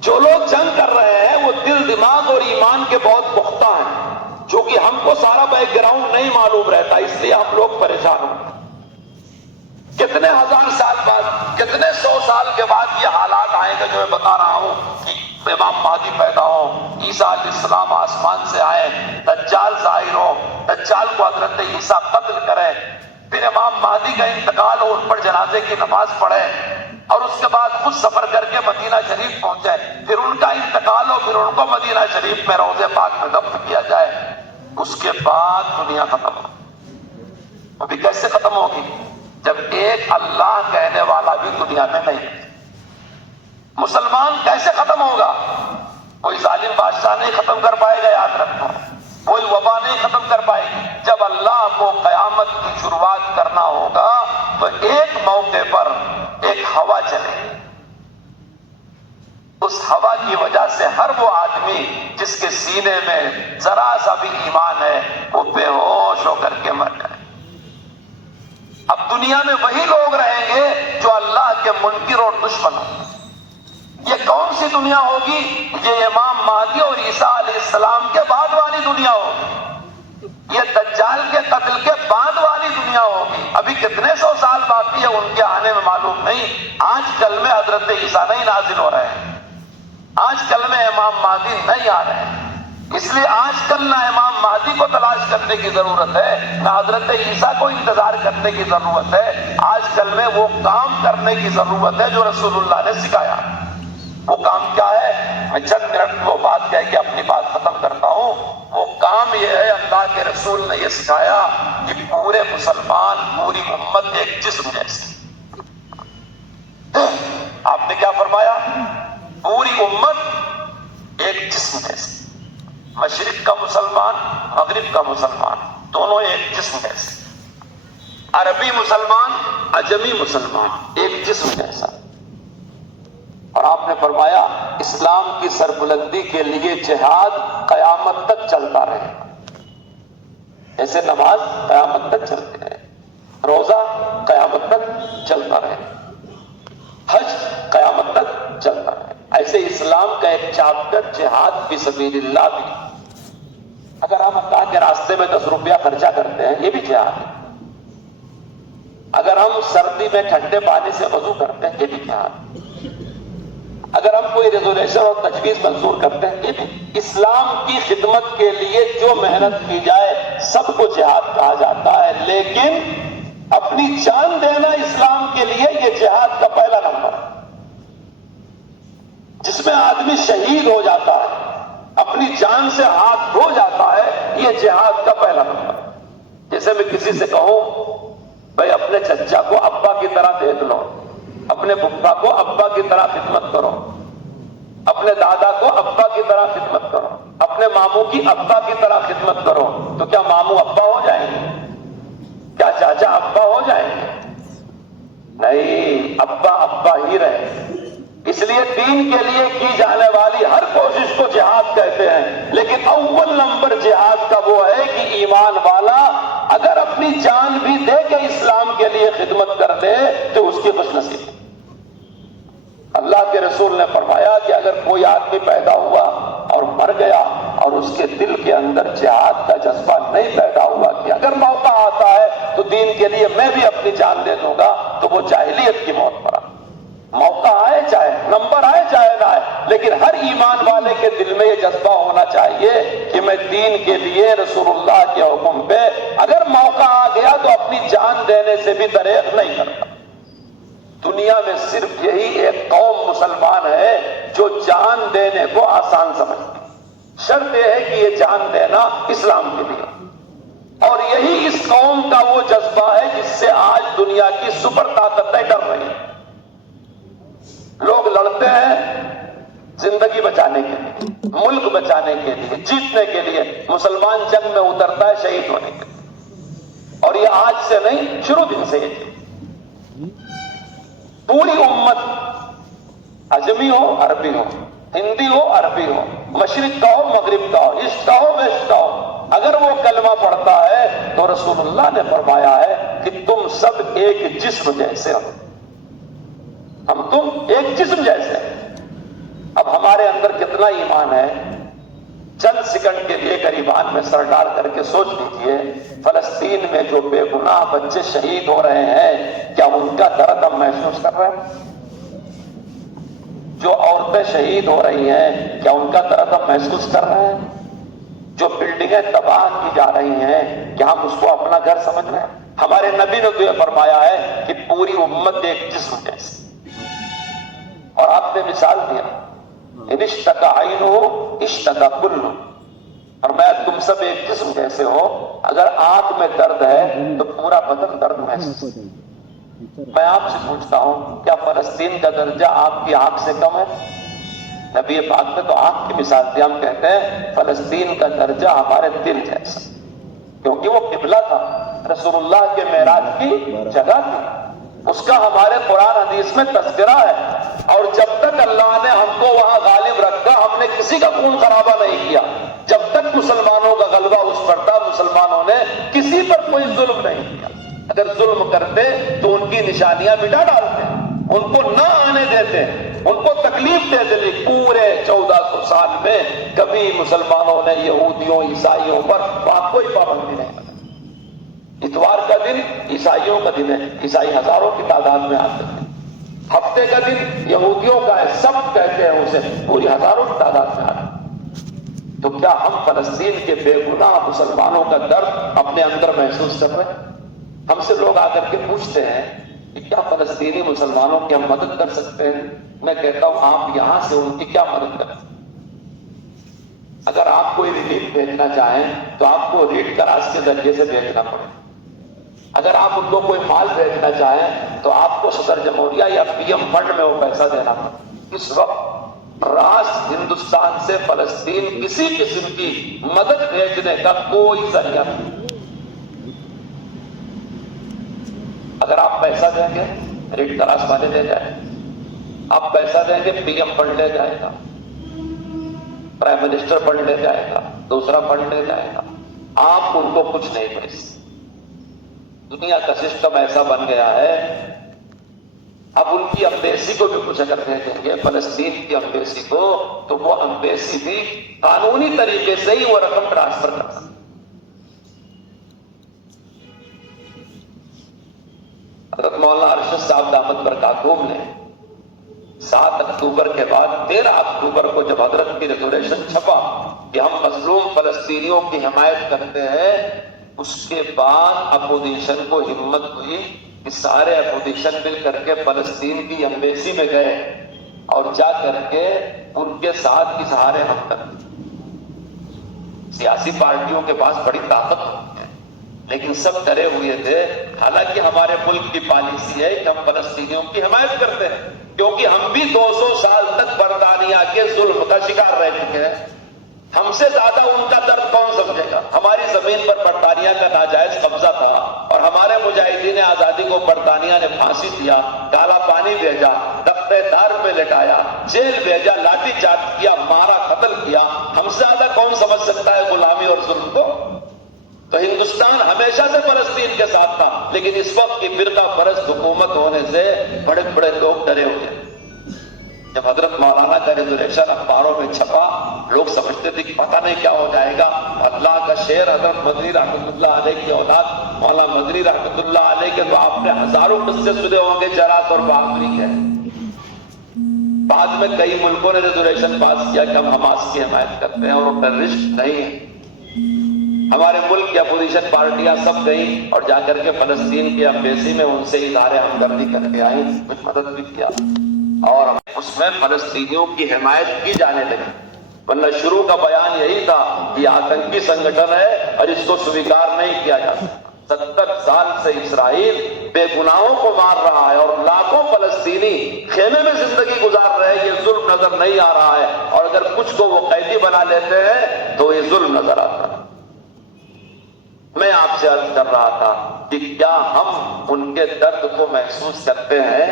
جو لوگ جنگ کر رہے ہیں وہ دل، دماغ اور ایمان کے بہت پختہ ہیں. چونکہ ہم کو سارا بیک گراؤنڈ نہیں معلوم رہتا، اس لیے ہم لوگ پریشان ہوتے ہیں. کتنے ہزار سال بعد، کتنے 100 سال کے بعد یہ حالات آئیں گے جو میں بتا رہا ہوں کہ امام مہدی پیدا ہو، عیسیٰ علیہ السلام آسمان سے آئے، دجال ظاہر ہو، دجال کو حضرت عیسیٰ قتل کرے، پھر امام مہدی کا انتقال ہو، ان پر جنازے کی نماز پڑھے، اور اس کے بعد خود سفر کر کے مدینہ شریف پہنچے، پھر ان کا انتقال ہو، پھر ان کو مدینہ شریف میں روضہ پاک میں دفن کیا جائے. اس کے بعد دنیا ختم ہو. ابھی کیسے ختم ہوگی؟ جب ایک اللہ کہنے والا بھی دنیا میں نہیں. مسلمان کیسے ختم ہوگا؟ کوئی ظالم بادشاہ نہیں ختم کر پائے گا، یاد رکھنا. کوئی وبا نہیں ختم کر پائے گی. جب اللہ کو قیامت کی شروعات کرنا ہوگا تو ایک ہر وہ آدمی جس کے سینے میں ذرا سا بھی ایمان ہے وہ بے ہوش ہو کر کے مر جائے۔ اب دنیا میں وہی لوگ رہیں گے جو اللہ کے منکر اور دشمن ہوں۔ یہ کون سی دنیا ہوگی؟ یہ امام مہدی اور عیسیٰ علیہ السلام کے بعد والی دنیا ہوگی، یہ دجال کے قتل کے بعد والی دنیا ہوگی۔ ابھی کتنے سو سال باقی ہے ان کے آنے میں معلوم نہیں۔ آج کل میں حضرت عیسیٰ نہیں نازل ہو رہے ہیں، آج کل میں امام مہدی نہیں آ رہے ہیں، اس لیے آج کل نہ امام مہدی کو تلاش کرنے کی ضرورت ہے نہ حضرت عیسیٰ کو انتظار کرنے کی ضرورت ہے۔ آج کل میں وہ کام کرنے کی ضرورت ہے جو رسول اللہ نے سکھایا۔ وہ کام کیا ہے؟ میں چند منٹ وہ بات کہہ کے اپنی بات ختم کرتا ہوں۔ وہ کام یہ ہے، اللہ کے رسول نے یہ سکھایا کہ پورے مسلمان، پوری امت ایک جسم جیسے۔ آپ نے کیا فرمایا؟ پوری امت ایک جسم جیسے، مشرق کا مسلمان، مغرب کا مسلمان، دونوں ایک جسم جیسے، عربی مسلمان، عجمی مسلمان، ایک جسم جیسا۔ اور آپ نے فرمایا اسلام کی سربلندی کے لیے جہاد قیامت تک چلتا رہے، ایسے نماز قیامت تک چلتے رہے، روزہ قیامت تک چلتا رہے، حج قیامت تک چلتا رہے۔ ایسے اسلام کا ایک چاپٹر جہاد فی سبیل اللہ بھی۔ اگر ہم اللہ کے راستے میں 10 روپیہ خرچہ کرتے ہیں یہ بھی جہاد ہے۔ اگر ہم سردی میں ٹھنڈے پانی سے وضو کرتے ہیں یہ بھی جہاد ہے۔ اگر ہم کوئی ریزولوشن اور تجویز منظور کرتے ہیں یہ بھی۔ اسلام کی خدمت کے لیے جو محنت کی جائے سب کو جہاد کہا جاتا ہے، لیکن اپنی جان دینا اسلام کے لیے یہ جہاد کا پہلا نمبر ہے، جس میں آدمی شہید ہو جاتا ہے، اپنی جان سے ہاتھ دھو جاتا ہے، یہ جہاد کا پہلا نمبر۔ جیسے میں کسی سے کہوں بھائی اپنے چچا کو ابا کی طرح دیکھ لو، اپنے پپا کو ابا کی طرح خدمت کرو، اپنے دادا کو ابا کی طرح خدمت کرو، اپنے ماموں کی ابا کی طرح خدمت کرو، تو کیا ماموں ابا ہو جائیں گے؟ کیا چاچا ابا ہو جائیں گے؟ نہیں، ابا ابا ہی رہے۔ اس لیے دین کے لیے کی جانے والی ہر کوشش کو جہاد کہتے ہیں، لیکن اول نمبر جہاد کا وہ ہے کہ ایمان والا اگر اپنی جان بھی دے کے اسلام کے لیے خدمت کر دے تو اس کی خوش نصیب۔ اللہ کے رسول نے فرمایا کہ اگر کوئی آدمی پیدا ہوا اور مر گیا اور اس کے دل کے اندر جہاد کا جذبہ نہیں پیدا ہوا کہ اگر موقع آتا ہے تو دین کے لیے میں بھی اپنی جان دے دوں گا، تو وہ جاہلیت کی موت مرا۔ موقع آئے چاہے نمبر آئے چاہے نہ آئے، لیکن ہر ایمان والے کے دل میں یہ جذبہ ہونا چاہیے کہ میں دین کے لیے رسول اللہ کے حکم پہ اگر موقع آ گیا تو اپنی جان دینے سے بھی دریغ نہیں کرتا۔ دنیا میں صرف یہی ایک قوم مسلمان ہے جو جان دینے کو آسان سمجھتی، شرط یہ ہے کہ یہ جان دینا اسلام کے لیے، اور یہی اس قوم کا وہ جذبہ ہے جس سے آج دنیا کی سپر طاقتیں ڈر رہی ہیں۔ لوگ لڑتے ہیں زندگی بچانے کے لیے، ملک بچانے کے لیے، جیتنے کے لیے۔ مسلمان جنگ میں اترتا ہے شہید ہونے کے لیے، اور یہ آج سے نہیں، شروع دن سے یہ پوری امت، عجمی ہو عربی ہو، ہندی ہو عربی ہو، مشرق کا ہو مغرب کا ہو، ایسٹ کا ہو ویسٹ کا ہو، اگر وہ کلمہ پڑھتا ہے تو رسول اللہ نے فرمایا ہے کہ تم سب ایک جسم جیسے ہو، ہم تم ایک جسم جیسے۔ اب ہمارے اندر کتنا ایمان ہے، چند سیکنڈ کے لیے ایمان میں سر ڈال کر کے سوچ لیجئے، فلسطین میں جو بے گناہ بچے شہید ہو رہے ہیں کیا ان کا درد ہم محسوس کر رہے ہیں؟ جو عورتیں شہید ہو رہی ہیں کیا ان کا درد ہم محسوس کر رہے ہیں؟ جو بلڈنگیں تباہ کی جا رہی ہیں کیا ہم اس کو اپنا گھر سمجھ رہے ہیں؟ ہمارے نبی نے تو یہ فرمایا ہے کہ پوری امت ایک جسم جیسے، اور آپ نے مثال دیا ان اشتکا عین ہو اشتکا کل ہو، اور میں تم سب ایک جسم جیسے ہو، اگر آنکھ میں درد ہے تو پورا بدن درد محسوس۔ میں آپ سے پوچھتا ہوں کیا فلسطین کا درجہ آپ کی آنکھ سے کم ہے؟ نبی پاک نے تو آنکھ کی مثال دی، ہم کہتے ہیں فلسطین کا درجہ ہمارے دل جیسا، کیونکہ وہ قبلہ تھا، رسول اللہ کے معراج کی جگہ تھی، اس کا ہمارے قرآن حدیث میں تذکرہ ہے۔ اور جب تک اللہ نے ہم کو وہاں غالب رکھا ہم نے کسی کا خون خرابہ نہیں کیا. جب تک مسلمانوں کا غلبہ اس پر تھا مسلمانوں نے کسی پر کوئی ظلم نہیں کیا. اگر ظلم کرتے تو ان کی نشانیاں مٹا ڈالتے, ان کو نہ آنے دیتے, ان کو تکلیف دیتے. لیکن پورے 1400 سال میں کبھی مسلمانوں نے یہودیوں عیسائیوں پر وہاں کوئی پابندی نہیں بنائی. اتوار کا دن عیسائیوں کا دن ہے, عیسائی ہزاروں کی تعداد میں آتے ہیں. ہفتے کا دن یہودیوں کا ہے, سب کہتے ہیں اسے, پوری ہزاروں کی تعداد میں آتے ہیں. تو کیا ہم فلسطین کے بے گناہ مسلمانوں کا درد اپنے اندر محسوس کر رہے ہیں؟ ہم سے لوگ آ کر کے پوچھتے ہیں کہ کیا فلسطینی مسلمانوں کی ہم مدد کر سکتے ہیں؟ میں کہتا ہوں آپ یہاں سے ان کی کیا مدد کریں. اگر آپ کوئی ریلیف بھیجنا چاہیں تو آپ کو ریڈ کراس کے ذریعے سے بھیجنا پڑے. اگر آپ ان کو کوئی مال بھیجنا چاہیں تو آپ کو صدر جمہوریہ یا پی ایم فنڈ میں وہ پیسہ دینا پڑے. اس وقت راست ہندوستان سے فلسطین کسی قسم کی مدد بھیجنے کا کوئی ذریعہ نہیں. اگر آپ پیسہ دیں گے ریڈ کراس والے لے جائیں, آپ پیسہ دیں گے پی ایم فنڈ لے جائے گا, پرائم منسٹر فنڈ لے جائے گا, دوسرا فنڈ لے جائے گا. آپ ان کو کچھ نہیں بھیج سکتے. دنیا کا سسٹم ایسا بن گیا ہے, اب ان کی امبیسی کو بھی کچھ اگر بھیجیں گے فلسطین کی امبیسی کو تو وہ امبیسی بھی قانونی طریقے سے ہی وہ رقم ٹرانسفر کر سکتے. حضرت مولانا ارشد صاحب دامت برکاتہم نے 7 اکتوبر کے بعد 13 اکتوبر کو جب حضرت کی ریزولوشن چھپا کہ ہم مظلوم فلسطینیوں کی حمایت کرتے ہیں, اس کے بعد اپوزیشن کو ہمت ہوئی کہ سارے اپوزیشن مل کر کے فلسطین کی ایمبیسی میں گئے اور جا کر کے ان کے ساتھ اظہار ہمدردی. سیاسی پارٹیوں کے پاس بڑی طاقت ہوتی ہے لیکن سب ڈرے ہوئے تھے. حالانکہ ہمارے ملک کی پالیسی ہے کہ ہم فلسطینیوں کی حمایت کرتے ہیں کیونکہ ہم بھی 200 سال تک برطانیہ کے ظلم کا شکار رہ چکے ہیں. ہم سے زیادہ ان کا درد کون سمجھے گا؟ ہماری زمین پر برطانیہ کا ناجائز قبضہ تھا اور ہمارے مجاہدین آزادی کو برطانیہ نے پھانسی دیا, کالا پانی بھیجا, تختے دار پہ لٹایا, جیل بھیجا, لاٹھی چارج کیا, مارا, قتل کیا. ہم سے زیادہ کون سمجھ سکتا ہے غلامی اور ظلم کو؟ تو ہندوستان ہمیشہ سے فلسطین کے ساتھ تھا لیکن اس وقت کی فرقہ پرست حکومت ہونے سے بڑے بڑے لوگ ڈرے ہوئے. جب حضرت مولانا کا ریزولوشن اخباروں میں چھپا لوگ سمجھتے تھے کہ پتہ نہیں کیا ہو جائے گا. اللہ کا شعر حضرت مدنی رحمۃ اللہ علیہ کی اولاد مولانا مدنی رحمۃ اللہ علیہ کے تو آپ نے ہزاروں قصے سنے ہوں گے جرات اور بہادری کے. بعد میں کئی ملکوں نے ریزولوشن پاس کیا کہ ہم حماس کی حمایت کرتے ہیں اور وہ ٹیررسٹ نہیں ہے. ہمارے ملک کی اپوزیشن پارٹیاں سب گئیں اور جا کر کے فلسطین کی ایمبیسی میں ان سے اظہار ہمدردی کر کے آئیں, کچھ مدد بھی کیا اور اس میں فلسطینیوں کی حمایت کی جانے لگی. ورنہ شروع کا بیان یہی تھا کہ یہ آتنکی سنگٹھن ہے اور اس کو سویکار نہیں کیا جا سکتا. 70 سال سے اسرائیل بے گناہوں کو مار رہا ہے اور لاکھوں فلسطینی خیمے میں زندگی گزار رہے ہیں. یہ ظلم نظر نہیں آ رہا ہے اور اگر کچھ کو وہ قیدی بنا لیتے ہیں تو یہ ظلم نظر آتا ہے. میں آپ سے عرض کر رہا تھا کہ کیا ہم ان کے درد کو محسوس کرتے ہیں؟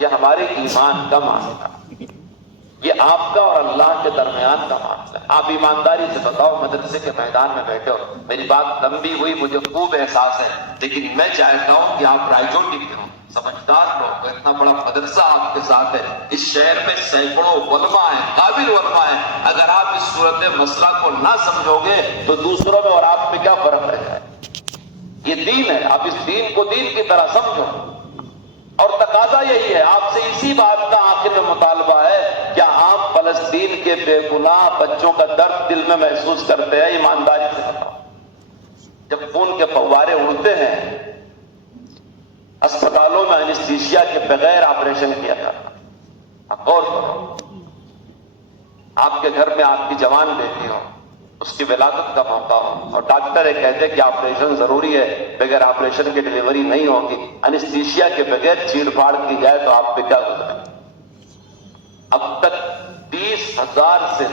یہ ہمارے ایمان کا معاملہ, یہ آپ کا اور اللہ کے درمیان کا معاملہ ہے. آپ ایمانداری سے بتاؤ, مدرسے کے میدان میں بیٹھے ہو, میری بات لمبی ہوئی مجھے خوب احساس ہے لیکن میں چاہتا ہوں کہ آپ رائجوٹی کے ہو, سمجھدار لوگ, اتنا بڑا مدرسہ آپ کے ساتھ ہے, اس شہر میں سینکڑوں علماء ہیں, قابل علماء ہیں. اگر آپ اس صورت مسئلہ کو نہ سمجھو گے تو دوسروں میں اور آپ میں کیا فرق رہ جائے؟ یہ دین ہے, آپ اس دین کو دین کی طرح سمجھو. اور تقاضا یہی ہے, آپ سے اسی بات کا آخر میں مطالبہ ہے, کیا آپ فلسطین کے بے گناہ بچوں کا درد دل میں محسوس کرتے ہیں؟ ایمانداری سے بتاؤ. جب خون کے فوارے اڑتے ہیں اسپتالوں میں انیستھیشیا کے بغیر آپریشن کیا جاتا, آپ غور کرو. آپ کے گھر میں آپ کی جوان بیٹی ہو, اس کی ولادت کا موقع ہو اور ڈاکٹر کہتے کہ آپریشن ضروری ہے, بغیر آپریشن کی ڈلیوری نہیں ہوگی, انیستھیشیا کے بغیر چیڑ پھاڑ کی جائے تو آپ پہ کیا گزرے؟ اب تک 30,000 سے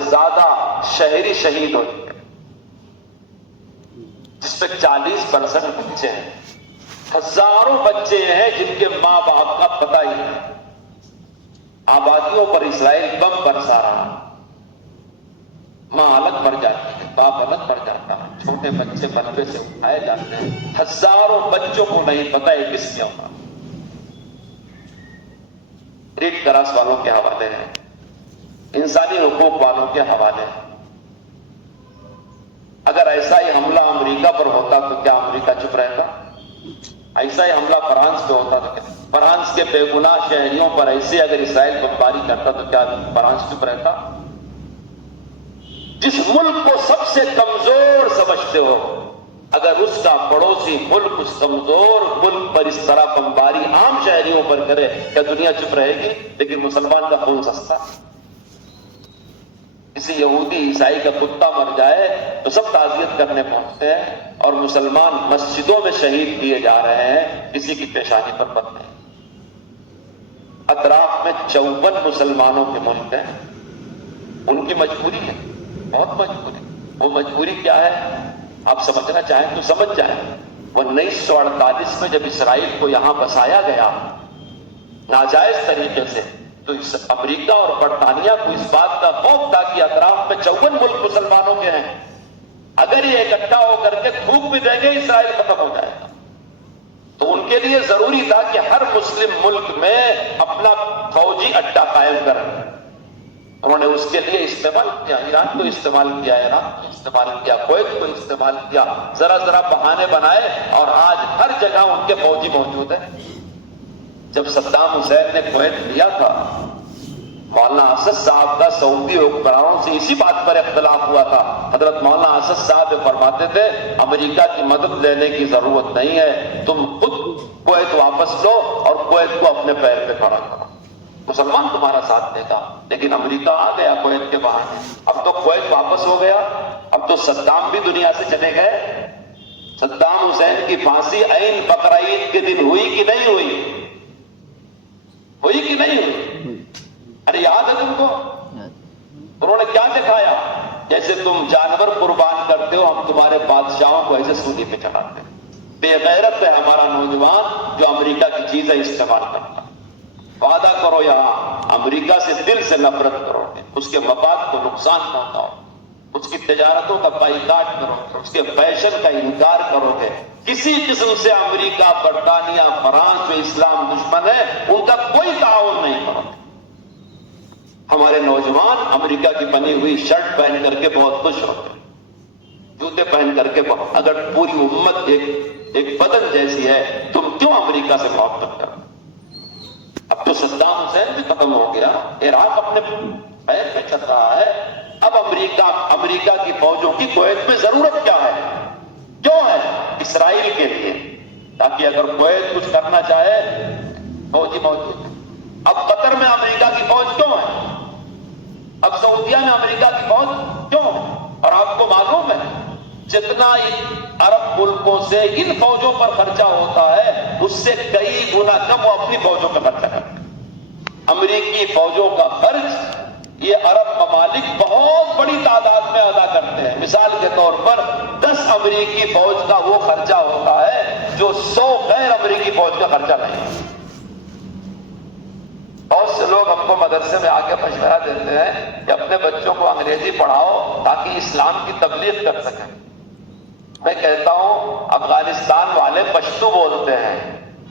زیادہ شہری شہید ہو چکے, جس پہ 40% بچے ہیں. ہزاروں بچے ہیں جن کے ماں باپ کا پتہ ہی نہیں. آبادیوں پر اسرائیل بم برسا رہا، ماں الگ مر جاتی ہے، باپ الگ مر جاتا ہے، چھوٹے بچے ملبے سے اٹھائے جاتے ہیں. ہزاروں بچوں کو نہیں پتہ ہے کس نے ہوگا. ریڈ کراس والوں کے حوالے ہیں، انسانی حقوق والوں کے حوالے ہیں. اگر ایسا ہی حملہ امریکہ پر ہوتا تو کیا امریکہ چپ رہتا؟ ایسا ہی حملہ فرانس پہ ہوتا تو کیا؟ فرانس کے بے گناہ شہریوں پر ایسے اگر اسرائیل بمباری کرتا تو کیا فرانس چپ رہتا؟ جس ملک کو سب سے کمزور سمجھتے ہو، اگر اس کا پڑوسی ملک اس کمزور ملک پر اس طرح بمباری عام شہریوں پر کرے، کیا دنیا چپ رہے گی؟ لیکن مسلمان کا خون سستا. کسی یہودی عیسائی کا کتا مر جائے تو سب تعزیت کرنے پہنچتے ہیں، اور مسلمان مسجدوں میں شہید کیے جا رہے ہیں، کسی کی پیشانی پر پت نہیں. اطراف میں 54 مسلمانوں کے ملک ہیں، ان کی مجبوری ہے، بہت مجبوری. وہ مجبوری کیا ہے آپ سمجھنا چاہیں تو سمجھ جائیں. 1948 میں جب اسرائیل کو یہاں بسایا گیا ناجائز طریقے سے، تو امریکہ اور برطانیہ کو اس بات کا خوف تھا کہ اطراف میں 54 ملک مسلمانوں کے ہیں، اگر یہ اکٹھا ہو کر کے تھوک بھی دیں گے اسرائیل ختم ہو جائے گا. تو ان کے لیے ضروری تھا کہ ہر مسلم ملک میں اپنا فوجی اڈہ قائم کریں. انہوں نے اس کے لیے استعمال کیا، ایران کو استعمال کیا، عراق کو استعمال کیا، کویت کو استعمال کیا، ذرا ذرا بہانے بنائے، اور آج ہر جگہ ان کے فوجی موجود ہیں. جب صدام حسین نے کویت لیا تھا، مولانا اسد صاحب کا سعودی حکمرانوں سے اسی بات پر اختلاف ہوا تھا. حضرت مولانا اسد صاحب فرماتے تھے امریکہ کی مدد لینے کی ضرورت نہیں ہے، تم خود کویت واپس لو اور کویت کو اپنے پیر پہ کھڑا کرو، مسلمان تمہارا ساتھ دے گا. لیکن امریکہ آ گیا کویت کے بہانے، اب تو کویت واپس ہو گیا، اب تو صدام بھی دنیا سے چلے گئے. صدام حسین کی پھانسی عین بقرعید کے دن ہوئی کہ نہیں ہوئی؟ ہوئی کہ نہیں ہوئی؟ ارے یاد ہے تم کو؟ انہوں نے کیا دکھایا؟ جیسے تم جانور قربان کرتے ہو، ہم تمہارے بادشاہوں کو ایسے سولی پہ چڑھاتے ہیں. بے غیرت ہے ہمارا نوجوان جو امریکہ کی چیزیں استعمال کرتا. وعدہ کرو یہاں امریکہ سے دل سے نفرت کرو گے، اس کے مفاد کو نقصان پہنچاؤ، اس کی تجارتوں کا بائیکاٹ کرو گے، اس کے فیشن کا انکار کرو گے. کسی قسم سے امریکہ، برطانیہ، فرانس جو اسلام دشمن ہے ان کا کوئی تعاون نہیں کرو. ہمارے نوجوان امریکہ کی بنی ہوئی شرٹ پہن کر کے بہت خوش ہوتے ہیں، جوتے پہن کر کے بہت. اگر پوری امت ایک بدن جیسی ہے، تم کیوں امریکہ سے محبت کرو؟ اب تو صدام حسین بھی ختم ہو گیا، عراق اپنے پیر پہ چل رہا ہے. اب امریکہ کی فوجوں کی کویت میں ضرورت کیا ہے؟ کیوں ہے؟ اسرائیل کے لیے، تاکہ اگر کویت کچھ کرنا چاہے فوجی موجود ہے. اب قطر میں امریکہ کی فوج کیوں ہے؟ اب سعودیہ میں امریکہ کی فوج کیوں ہے؟ اور آپ کو معلوم ہے جتنا عرب ملکوں سے ان فوجوں پر خرچہ ہوتا ہے اس سے کئی گنا کم وہ اپنی فوجوں پر خرچہ کرتے ہیں. امریکی فوجوں کا خرچ یہ عرب ممالک بہت بڑی تعداد میں ادا کرتے ہیں. مثال کے طور پر 10 امریکی فوج کا وہ خرچہ ہوتا ہے جو 100 غیر امریکی فوج کا خرچہ نہیں. بہت سے لوگ ہم کو مدرسے میں آ کے مشورہ دیتے ہیں کہ اپنے بچوں کو انگریزی پڑھاؤ تاکہ اسلام کی تبلیغ کر سکیں. میں کہتا ہوں افغانستان والے پشتو بولتے ہیں،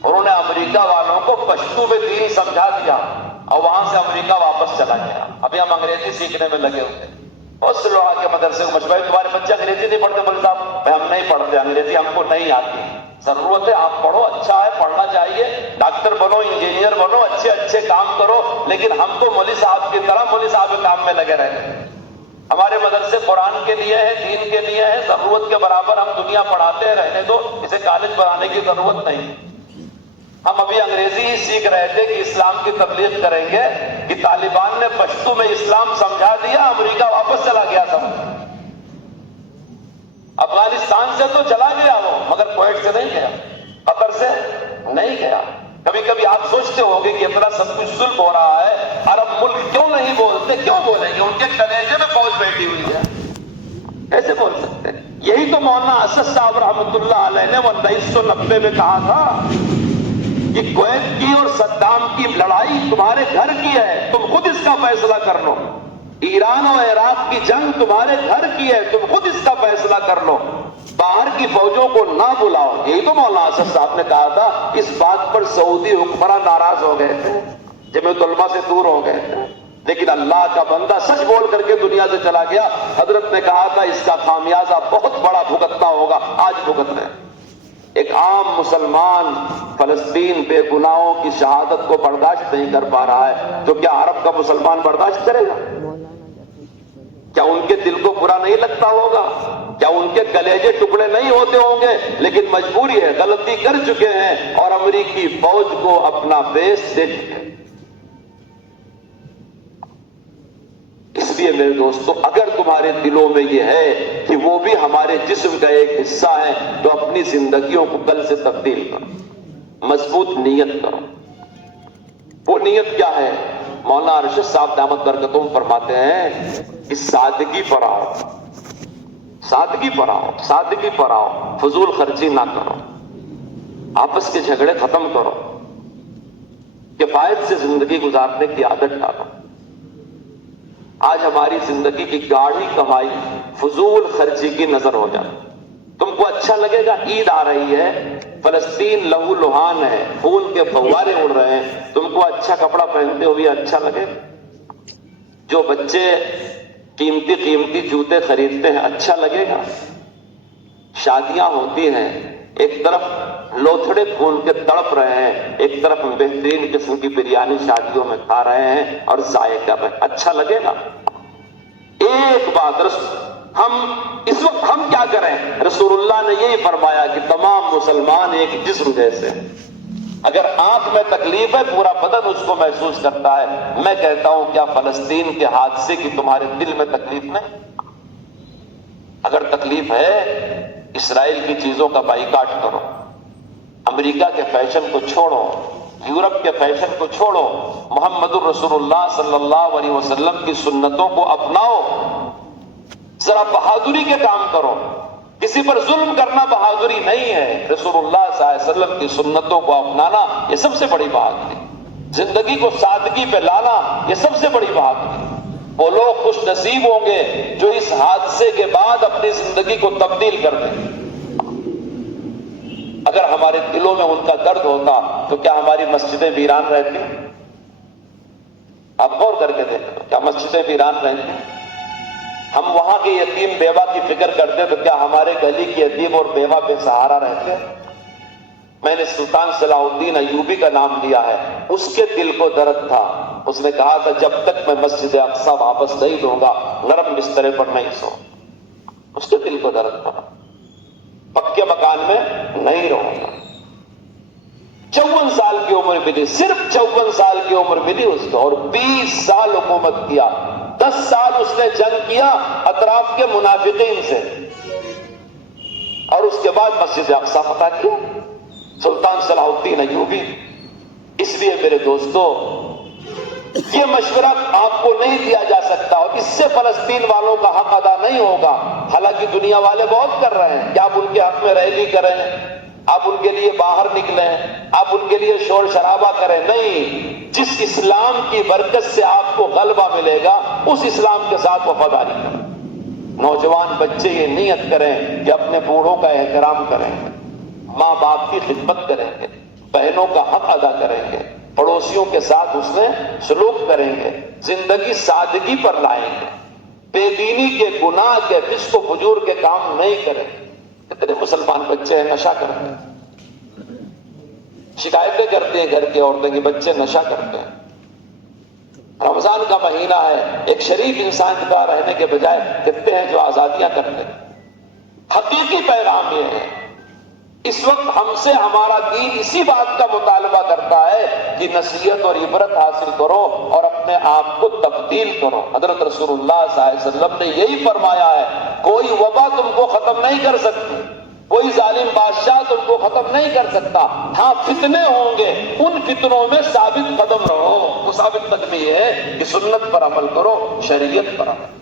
انہوں نے امریکہ والوں کو پشتو میں دین سمجھا دیا اور وہاں سے امریکہ واپس چلا گیا. ابھی ہم انگریزی سیکھنے میں لگے ہوئے ہیں. بہت سے لوگ آ کے مدرسے کو مشورہ، تمہارے بچے انگریزی نہیں پڑھتے؟ بولے صاحب ہم نہیں پڑھتے انگریزی، ہم کو نہیں آتی. ضرورت ہے آپ پڑھو، اچھا ہے، پڑھنا چاہیے، ڈاکٹر بنو، انجینئر بنو، اچھے کام کرو، لیکن ہم تو مولوی صاحب کی طرح مولوی صاحب کے کام میں لگے رہے. ہمارے مدرسے قرآن کے لیے ہے، دین کے لیے ہے، ضرورت کے برابر ہم دنیا پڑھاتے ہیں، رہنے دو، اسے کالج بنانے کی ضرورت نہیں. ہم ابھی انگریزی ہی سیکھ رہے تھے کہ اسلام کی تبلیغ کریں گے کہ طالبان نے پشتو میں اسلام سمجھا دیا، امریکہ واپس چلا گیا تھا. افغانستان سے تو چلا گیا وہ، مگر کویت سے نہیں گیا، قطر سے نہیں گیا. کبھی کبھی آپ سوچتے ہو گے کہ اتنا سب کچھ ظلم ہو رہا ہے، عرب ملک کیوں نہیں بولتے؟ کیوں بولیں گے؟ ان کے کلیجے میں فوج بیٹھی ہوئی ہے، کیسے بول سکتے؟ یہی تو مولانا اسد صاحب رحمۃ اللہ علیہ نے 1990 میں کہا تھا کہ کویت کی اور صدام کی لڑائی تمہارے گھر کی ہے، تم خود اس کا فیصلہ کر لو۔ ایران اور عراق کی جنگ تمہارے گھر کی ہے، تم خود اس کا فیصلہ کر لو، باہر کی فوجوں کو نہ بلاؤ۔ یہی تو مولانا اسد صاحب نے کہا تھا۔ اس بات پر سعودی حکمراں ناراض ہو گئے تھے، جمعیت علماء سے دور ہو گئے تھے، لیکن اللہ کا بندہ سچ بول کر کے دنیا سے چلا گیا۔ حضرت نے کہا تھا اس کا خامیازہ بہت بڑا بھگتنا ہوگا، آج بھگت رہے ہیں۔ ایک عام مسلمان فلسطین بے گناہوں کی شہادت کو برداشت نہیں کر پا رہا ہے، تو کیا عرب کا مسلمان برداشت کرے گا؟ کیا ان کے دل کو برا نہیں لگتا ہوگا؟ کیا ان کے کلیجے ٹکڑے نہیں ہوتے ہوں گے؟ لیکن مجبوری ہے، غلطی کر چکے ہیں اور امریکی فوج کو اپنا بیس دے چکے ہیں۔ اس لیے میرے دوستو، اگر تمہارے دلوں میں یہ ہے کہ وہ بھی ہمارے جسم کا ایک حصہ ہے، تو اپنی زندگیوں کو کل سے تبدیل کرو، مضبوط نیت کرو۔ وہ نیت کیا ہے؟ مولانا ارشد صاحب دامت برکتہم فرماتے ہیں کہ سادگی پر آؤ، سادگی پر آؤ، سادگی پر آؤ، فضول خرچی نہ کرو، آپس کے جھگڑے ختم کرو، کفایت سے زندگی گزارنے کی عادت ڈالو۔ آج ہماری زندگی کی گاڑھی کمائی فضول خرچی کی نظر ہو جائے۔ تم کو اچھا لگے گا، عید آ رہی ہے، فلسطین لہو لہان ہے، خون کے فوارے اڑ رہے ہیں، تم کو اچھا کپڑا پہنتے ہوئے اچھا لگے گا؟ جو بچے قیمتی قیمتی جوتے خریدتے ہیں اچھا لگے گا؟ شادیاں ہوتی ہیں، ایک طرف لوتھڑے خون کے تڑپ رہے ہیں، ایک طرف ہم بہترین قسم کی بریانی شادیوں میں کھا رہے ہیں اور ضائع کر رہے ہیں، اچھا لگے گا؟ ایک بات اس وقت ہم کیا کریں؟ رسول اللہ نے یہی فرمایا کہ تمام مسلمان ایک جسم جیسے ہیں۔ اگر آنکھ میں تکلیف ہے پورا بدن اس کو محسوس کرتا ہے۔ میں کہتا ہوں کیا فلسطین کے حادثے کی تمہارے دل میں تکلیف نہیں؟ اگر تکلیف ہے، اسرائیل کی چیزوں کا بائیکاٹ کرو، امریکہ کے فیشن کو چھوڑو، یورپ کے فیشن کو چھوڑو، محمد الرسول اللہ صلی اللہ علیہ وسلم کی سنتوں کو اپناؤ، ذرا بہادری کے کام کرو۔ کسی پر ظلم کرنا بہادری نہیں ہے، رسول اللہ صلی اللہ علیہ وسلم کی سنتوں کو اپنانا یہ سب سے بڑی بہادری، زندگی کو سادگی پہ لانا یہ سب سے بڑی بہادری۔ وہ لوگ خوش نصیب ہوں گے جو اس حادثے کے بعد اپنی زندگی کو تبدیل کر دیں۔ اگر ہمارے دلوں میں ان کا درد ہوتا تو کیا ہماری مسجدیں ویران رہتی؟ آپ غور کر کے دیکھیں، کیا مسجدیں ویران رہتی؟ ہم وہاں کے یتیم بیوہ کی فکر کرتے تو کیا ہمارے گلی کے یتیم اور بیوہ بے سہارا رہتے؟ میں نے سلطان صلاح الدین ایوبی کا نام لیا ہے، اس کے دل کو درد تھا، اس نے کہا تھا جب تک میں مسجد اقصی واپس نہیں دوں گا نرم بسترے پر نہیں سو۔ اس کے دل کو درد تھا، پکے مکان میں نہیں رہوں گا۔ 54 سال کی عمر ملی، صرف 54 سال کی عمر ملی اس کو، اور 20 سال حکومت کیا، 10 سال اس نے جنگ کیا اطراف کے منافقین سے، اور اس کے بعد مسجد اقصی فتح کیا سلطان صلاح الدین ایوبی۔ اس لیے میرے دوستو، یہ مشورہ آپ کو نہیں دیا جا سکتا اور اس سے فلسطین والوں کا حق ادا نہیں ہوگا۔ حالانکہ دنیا والے بہت کر رہے ہیں کہ آپ ان کے حق میں ریلی کریں، آپ ان کے لیے باہر نکلیں، آپ ان کے لیے شور شرابہ کریں۔ نہیں، جس اسلام کی برکت سے آپ کو غلبہ ملے گا اس اسلام کے ساتھ وفاداری کریں۔ نوجوان بچے یہ نیت کریں کہ اپنے بوڑھوں کا احترام کریں گے، ماں باپ کی خدمت کریں گے، بہنوں کا حق ادا کریں گے، پڑوسیوں کے ساتھ اس میں سلوک کریں گے، زندگی سادگی پر لائیں گے، بے دینی کے گناہ کے فسق و فجور کے کام نہیں کریں گے۔ کتنے مسلمان بچے ہیں نشہ کرتے ہیں، شکایتیں کرتے ہیں گھر کے عورتیں کہ بچے نشہ کرتے ہیں۔ رمضان کا مہینہ ہے، ایک شریف انسان کی طرح رہنے کے بجائے کتنے ہیں جو آزادیاں کرتے ہیں۔ حقیقی پیغام یہ ہے، اس وقت ہم سے ہمارا دین اسی بات کا مطالبہ کرتا ہے کہ نصیحت اور عبرت حاصل کرو اور اپنے آپ کو تبدیل کرو۔ حضرت رسول اللہ صلی اللہ علیہ وسلم نے یہی فرمایا ہے، کوئی وبا تم کو ختم نہیں کر سکتی، کوئی ظالم بادشاہ تم کو ختم نہیں کر سکتا، ہاں فتنے ہوں گے، ان فتنوں میں ثابت قدم رہو۔ وہ ثابت قدمی ہے کہ سنت پر عمل کرو، شریعت پر عمل۔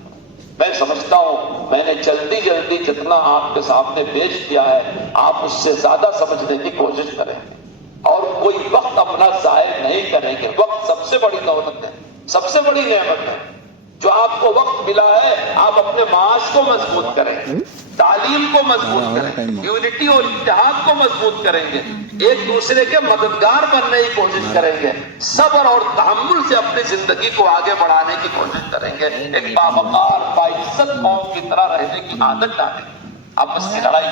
میں سمجھتا ہوں میں نے جلدی جلدی جتنا آپ کے سامنے پیش کیا ہے آپ اس سے زیادہ سمجھنے کی کوشش کریں گے اور کوئی وقت اپنا ضائع نہیں کریں گے. وقت سب سے بڑی دولت ہے, سب سے بڑی نعمت ہے. جو آپ کو وقت ملا ہے آپ اپنے معاش کو مضبوط کریں, تعلیم کو مضبوط کریں, یونٹی اور اتحاد کو مضبوط کریں گے, ایک دوسرے کے مددگار بننے کی کوشش کریں گے, صبر اور تحمل سے اپنی زندگی کو آگے بڑھانے کی کوشش کریں گے, ایک باوقار باعزت قوم کی طرح رہنے کی عادت ڈالیں. آپس کی لڑائی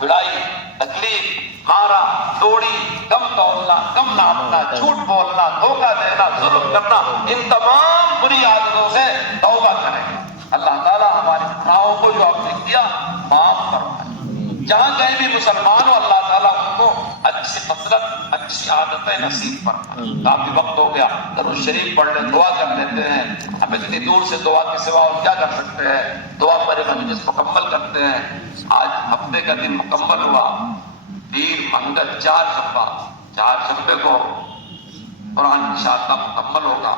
بڑائی تکلیف مارا توڑی کم تولنا کم ناپنا جھوٹ بولنا دھوکہ دینا ظلم کرنا ان تمام بری عادتوں سے توبہ کریں. اللہ تعالیٰ ہمارے گناہوں کو جو آپ نے کیا معاف فرمائے. جہاں کہیں بھی مسلمان ہو اللہ تعالیٰ ان کو اچھی فطرت اچھی عادتیں نصیب فرمائے. کافی وقت ہو گیا, درود شریف پڑھ لیں, دعا کر لیتے ہیں. ہم اتنی دور سے دعا کے سوا اور کیا کر سکتے ہیں. دعا پر مجلس مکمل کرتے ہیں. آج ہفتے کا دن مکمل ہوا, پیر منگل 4 شنبے کو قرآن انشاءاللہ مکمل ہوگا.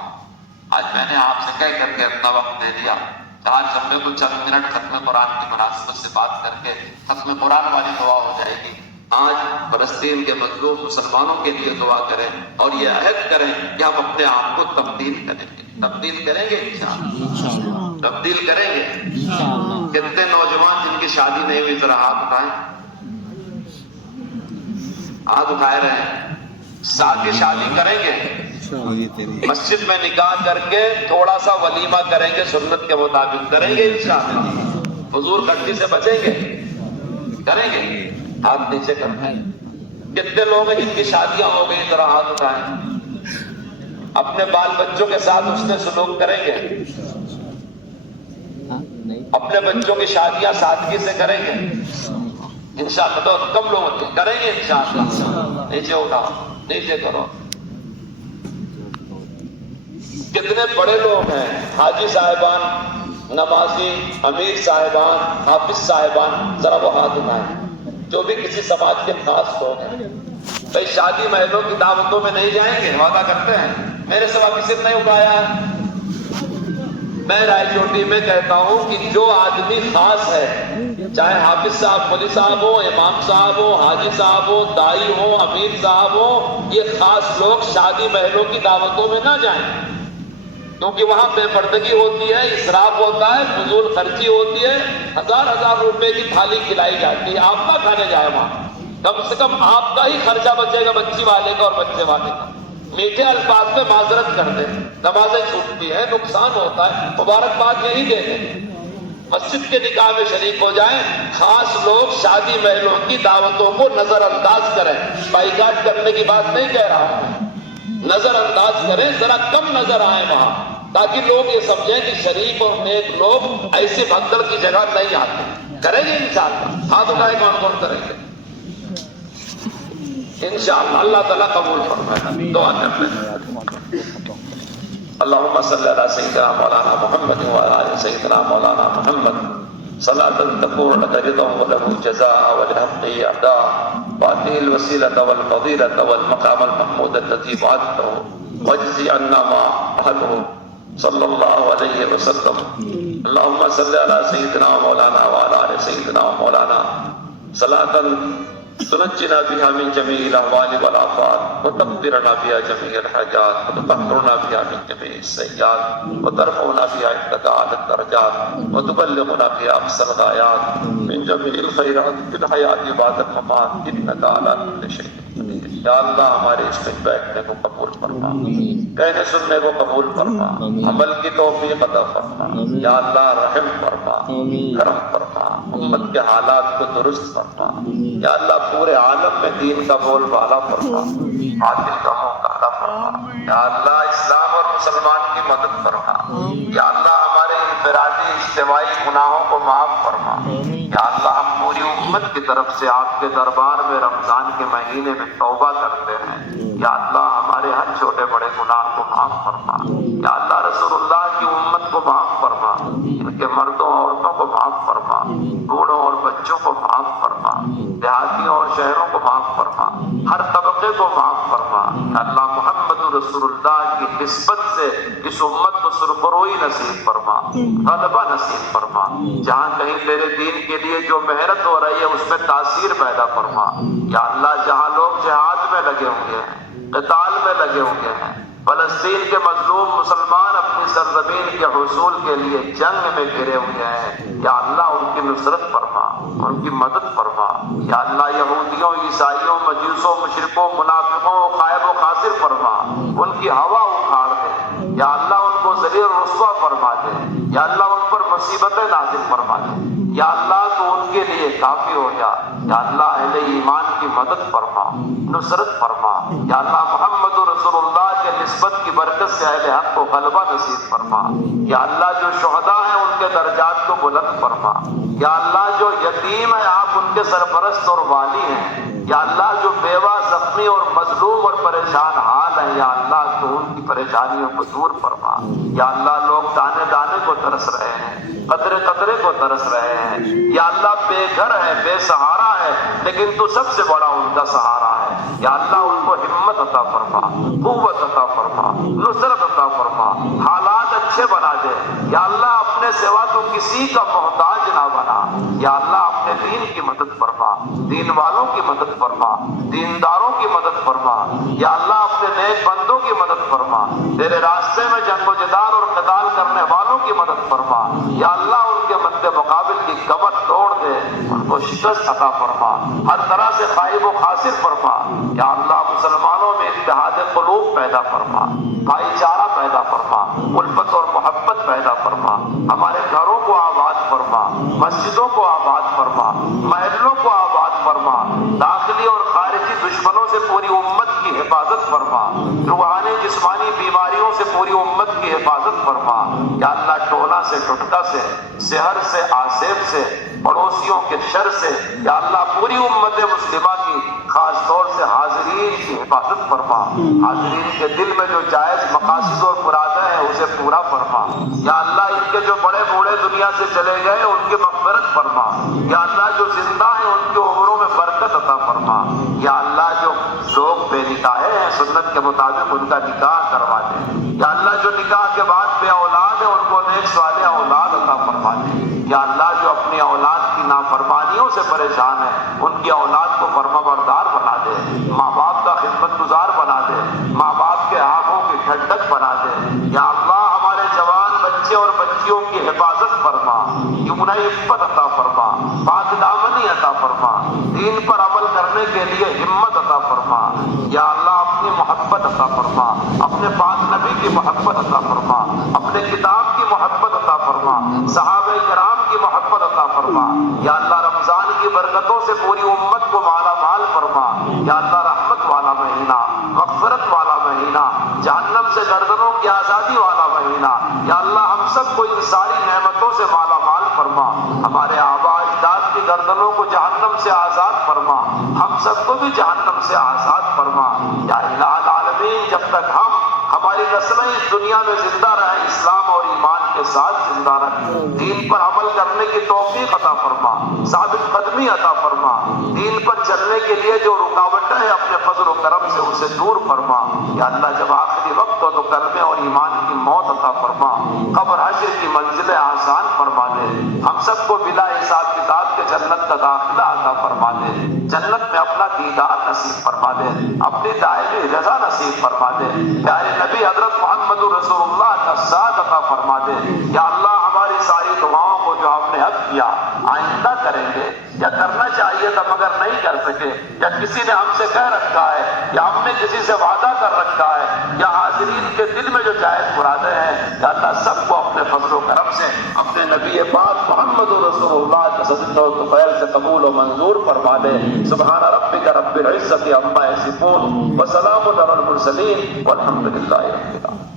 آج میں نے آپ سے کہہ کر کے اپنا وقت دے دیا. 4 شنبے کو چند منٹ ختم قرآن کی مناسبت سے بات کر کے ختم قرآن والی دعا ہو جائے گی. آج فلسطین کے مظلوم مسلمانوں کے لیے دعا کریں اور یہ عہد کریں کہ ہم اپنے آپ کو تبدیل کریں گے. تبدیل کریں گے انشاءاللہ, تبدیل کریں گے. کتنے نوجوان جن کی شادی نہیں ہوئی ذرا ہاتھ اٹھائیں, ہاتھ اٹھائے رہے ہیں. ساتھ کی شادی کریں گے, مسجد میں نکاح کر کے تھوڑا سا ولیمہ کریں گے, سنت کے مطابق کریں گے انشاءاللہ. حضور خرچی سے بچیں گے, کریں گے. ہاتھ نیچے کریں. کتنے لوگ ہیں جن کی شادیاں ہو گئی ذرا ہاتھ اٹھائیں. اپنے بال بچوں کے ساتھ اس نے سلوک کریں گے, اپنے بچوں کی شادیاں سادگی سے کریں گے انشاءاللہ. تو کم لوگ کریں گے انشاءاللہ. نیچے اٹھاؤ, نیچے کرو. کتنے بڑے لوگ ہیں, حاجی صاحبان, نمازی, امیر صاحبان, حافظ صاحبان, ذرا وہ ہاتھ اٹھائیں جو بھی کسی سماج کے خاص لوگ ہیں. بھائی شادی محلوں کی دعوتوں میں نہیں جائیں گے, وعدہ کرتے ہیں. میرے سوا کسی نے نہیں اٹھایا ہے. میں رائے چوٹی میں کہتا ہوں کہ جو آدمی خاص ہے, چاہے حافظ صاحب مولوی صاحب ہو, امام صاحب ہو, حاجی صاحب ہو, دائی ہو, امیر صاحب ہو, یہ خاص لوگ شادی محلوں کی دعوتوں میں نہ جائیں, کیونکہ وہاں بے پردگی ہوتی ہے, اسراف ہوتا ہے, فضول خرچی ہوتی ہے, 1000 روپے کی تھالی کھلائی جاتی ہے. آپ نہ کھانے جائے وہاں, کم سے کم آپ کا ہی خرچہ بچے گا, بچی والے کا اور بچے والے کا. میٹھے الفاظ میں معذرت کر دیں, نمازیں چھوٹتی ہیں, نقصان ہوتا ہے, مبارکباد یہی دے دیں. مسجد کے نکاح میں شریک ہو جائیں. خاص لوگ شادی محلوں کی دعوتوں کو نظر انداز کریں. بائیکاٹ کرنے کی بات نہیں کہہ رہا ہوں, نظر انداز کریں, ذرا کم نظر آئے وہاں, تاکہ لوگ یہ سمجھیں کہ شریف اور نیک لوگ ایسے بھگدڑ کی جگہ نہیں آتے. کریں گے انشاءاللہ. ہاتھ اٹھائے کون کون کریں گے انشاءاللہ. اللہ تعالیٰ قبول فرمائے. دعا کرتے ہیں. اللہم صلی علی سیدنا مولانا محمد وعلی آل سیدنا مولانا محمد صلاة تكون لك رضا وله جزاء ولحقه أعداء وأعطه الوسيلة والفضيلة والمقام المحمود الذي وعدته واجزي عنا ما أهله صلى الله عليه وسلم. اللهم صل على سيدنا مولانا وعلى آل سيدنا مولانا صلاة تنجنا بها من جميع الأهوال والآفات وتغفرنا بها جميع الحاجات وتطهرنا بها من جميع السيئات وترفعنا بها عندك أعلى الدرجات وتبلغنا بها أقصى الغايات من جميع الخيرات في الحياة بعد الممات إنك على كل شيء قدير. یا اللہ ہمارے اس میں بیٹھنے کو قبول فرما, کہنے سننے کو قبول فرما, عمل کی توفیق عطا فرما. یا اللہ رحم فرما, کرم فرما, امت کے حالات کو درست فرما. یا اللہ پورے عالم میں دین کا بول بالا فرما, عادل کا مقابلہ فرما. یا اللہ اسلام اور مسلمان کی مدد فرما. یا اللہ ہمارے انفرادی اجتماعی گناہوں کو معاف فرما. یا اللہ ہم پوری امت کی طرف سے آپ کے دربار میں رمضان کے مہینے میں توبہ کرتے ہیں. یا اللہ ہمارے ہر چھوٹے بڑے گناہ کو معاف فرما. یا اللہ رسول اللہ کی امت کو معاف فرما, ان کے مردوں عورتوں کو معاف فرما, بوڑھوں اور بچوں کو معاف فرما, دیہاتیوں اور شہروں کو معاف فرما, ہر طبقے کو معاف فرما. یا اللہ محمد رسول اللہ کی نسبت سے اس امت کو سرخروئی نصیب فرما، غلبہ نصیب فرما۔ جہاں کہیں تیرے دین کے لیے جو محنت ہو رہی ہے اس میں تاثیر پیدا فرما یا اللہ۔ جہاں لوگ جہاد میں لگے ہوئے ہیں، قتال میں لگے ہوئے ہیں، فلسطین کے مظلوم مسلمان اپنی سرزمین کے حصول کے لیے جنگ میں گھرے ہوئے ہیں یا اللہ، ان کی نصرت فرما، ان کی مدد فرما یا اللہ۔ یہودیوں، عیسائیوں، مجوسوں، مشرکوں، منافقوں کو غائب و خاسر فرما، ان کی ہوا اکھاڑ دے یا اللہ، ان کو ذلیل و رسوا فرما دے یا اللہ، ان پر مصیبتیں نازل فرما دے یا اللہ۔ تو ان کے لیے کافی ہو جا یا اللہ۔ اہل ایمان کی مدد فرما، نصرت فرما یا اللہ۔ محمد رسول اللہ کے نسبت کی برکت سے اہل حق کو غلبہ نصیب فرما یا اللہ۔ جو شہداء ہیں ان کے درجات کو بلند فرما یا اللہ۔ جو یتیم ہے آپ ان کے سرپرست اور والی ہیں یا اللہ۔ جو بیوہ، زخمی اور مظلوم اور پریشان حال ہیں یا اللہ، تو ان کی پریشانیوں کو دور فرما یا اللہ۔ لوگ دانے دانے کو ترس رہے ہیں، قطرے قطرے کو ترس رہے ہیں یا اللہ۔ بے گھر ہے، بے سہارا ہے، لیکن تو سب سے بڑا ان کا سہارا ہے یا اللہ۔ ان کو ہمت عطا فرما، قوت عطا فرما، نصرت عطا فرما، حالات اچھے بنا دے یا اللہ۔ اپنے سوا تو کسی کا محتاج نہ بنا یا اللہ۔ اپنے دین کی مدد فرما، دین والوں کی مدد فرما، دینداروں کی مدد فرما یا اللہ۔ اپنے نیک بندوں کی مدد فرما، تیرے راستے میں جنگ و جدال اور قتال کرنے والوں کی مدد فرما یا اللہ۔ ان کے مد مقابل کی کمر توڑ دے، ان کو شکست عطا فرما، ہر طرح سے غائب و خاسر فرما یا اللہ۔ مسلمانوں میں اتحاد قلوب پیدا فرما، بھائی چارہ پیدا فرما، الفت اور محبت پیدا فرما۔ ہمارے گھروں کو آباد فرما، مسجدوں کو آباد فرما، محلوں کو آباد فرما۔ داخلی اور خارجی دشمنوں سے پوری امت کی حفاظت فرما، روحانی جسمانی بیماریوں سے پوری امت کی حفاظت فرما یا اللہ۔ ٹونا سے، ٹٹکا سے، سحر سے، آسیب سے، پڑوسیوں کے شر سے یا اللہ، پوری امت مسلمہ کی خاص طور سے حاضرین کی حفاظت فرما۔ حاضرین کے دل میں جو جائز مقاصد اور مرادیں ہیں اسے پورا فرما یا اللہ۔ ان کے جو بڑے بوڑھے دنیا سے چلے گئے ان کی مغفرت فرما یا اللہ۔ جو زندہ ہیں ان کی عمروں میں برکت عطا فرما یا اللہ۔ جو لوگ بے نکاح ہیں سنت کے مطابق ان کا نکاح کروا دے یا اللہ۔ جو نکاح کے بعد بے اولاد ہیں ان کو نیک صالح اولاد عطا فرما دے یا اللہ۔ جو اپنی اولاد کی نافرمانیوں سے پریشان ہیں ان کی اولاد کو فرما بردار بنا دے، ماں باپ کا خدمت گزار بنا دے، ماں باپ کے آنکھوں کی ٹھنڈک بنا دے یا اللہ۔ ہمارے جوان بچے اور بچیوں کی حفاظت فرما، یمنہ عفت عطا فرما، پاک دامنی عطا فرما، دین پر عمل کرنے کے لیے ہمت عطا فرما یا اللہ۔ اپنی محبت عطا فرما، اپنے پاک نبی کی محبت عطا فرما، اپنے کتاب کی محبت عطا فرما، صحابہ کرام کی محبت عطا فرما یا اللہ۔ رمضان کی برکتوں سے پوری امت کو مالا مال فرما یا اللہ۔ رحمت والا مہینہ، مغفرت والا مہینہ، جہنم سے گردنوں کی آزادی والا مہینہ یا اللہ۔ ہم سب کو ان ساری نعمتوں سے مالا مال فرما، ہمارے آباء اجداد کی گردنوں کو جہنم سے آزاد فرما، ہم سب کو بھی جہنم سے آزاد فرما یا الہ العالمین۔ جب تک ہماری نسلیں اس دنیا میں زندہ رہیں، اسلام اور ایمان کے ساتھ زندہ رہیں، دین پر عمل کرنے کی توفیق عطا فرما، ثابت قدمی عطا فرما، دین پر چلنے کے لیے جو رکاوٹیں ہیں اپنے فضل و کرم سے اسے دور فرما یا اللہ۔ جب آخری وقت ہو تو کلمے اور ایمان کی موت عطا فرما، قبر حشر کی منزلیں آسان فرما دے، ہم سب کو بلا حساب کتاب کے جنت کا داخلہ عطا فرما دے، جنت میں اپنا دیدار نصیب فرما دے، اپنی دائمی رضا نصیب فرما دے۔ پیارے نبی حضرت محمد رسول اللہ کا ساتھ عطا فرما دے یا اللہ۔ ہماری ساری دعاؤں کو جو ہم نے حق کیا آئندہ کریں گے، یا کرنا چاہیے تھا مگر نہیں کر سکے، یا کسی نے ہم سے کہہ رکھا ہے، یا ہم نے کسی سے وعدہ کر رکھا ہے، یا حاضرین کے دل میں جو جائز مرادیں ہیں یا اللہ، سب کو اپنے فضل و کرم سے اپنے نبی پاک محمد رسول اللہ کے صدقہ و طفیل سے قبول و منظور فرما دے۔ سبحان ربک رب العزت عما یصفون وسلام علی المرسلین والحمد للہ رب العالمین۔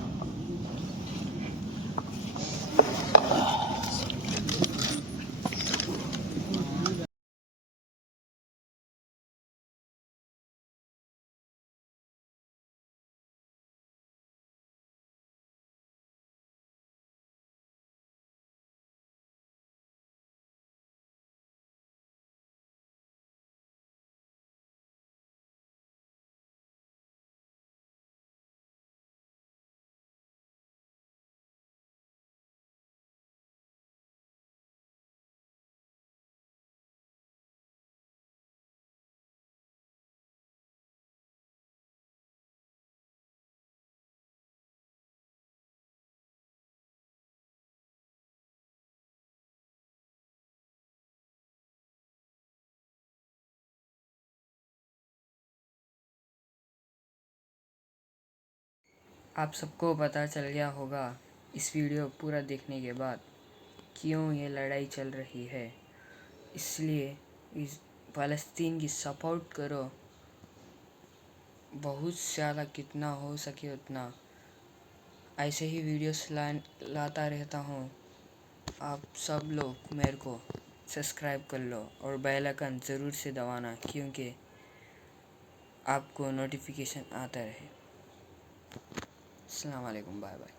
آپ سب کو پتہ چل گیا ہوگا اس ویڈیو پورا دیکھنے کے بعد کیوں یہ لڑائی چل رہی ہے. اس لیے اس فلسطین کی سپورٹ کرو، بہت زیادہ کتنا ہو سکے اتنا. ایسے ہی ویڈیوز لاتا رہتا ہوں. آپ سب لوگ میرے کو سبسکرائب کر لو اور بیل آئیکن ضرور سے دبانا کیونکہ آپ کو نوٹیفیکیشن آتا رہے. السلام علیکم، بائے بائے.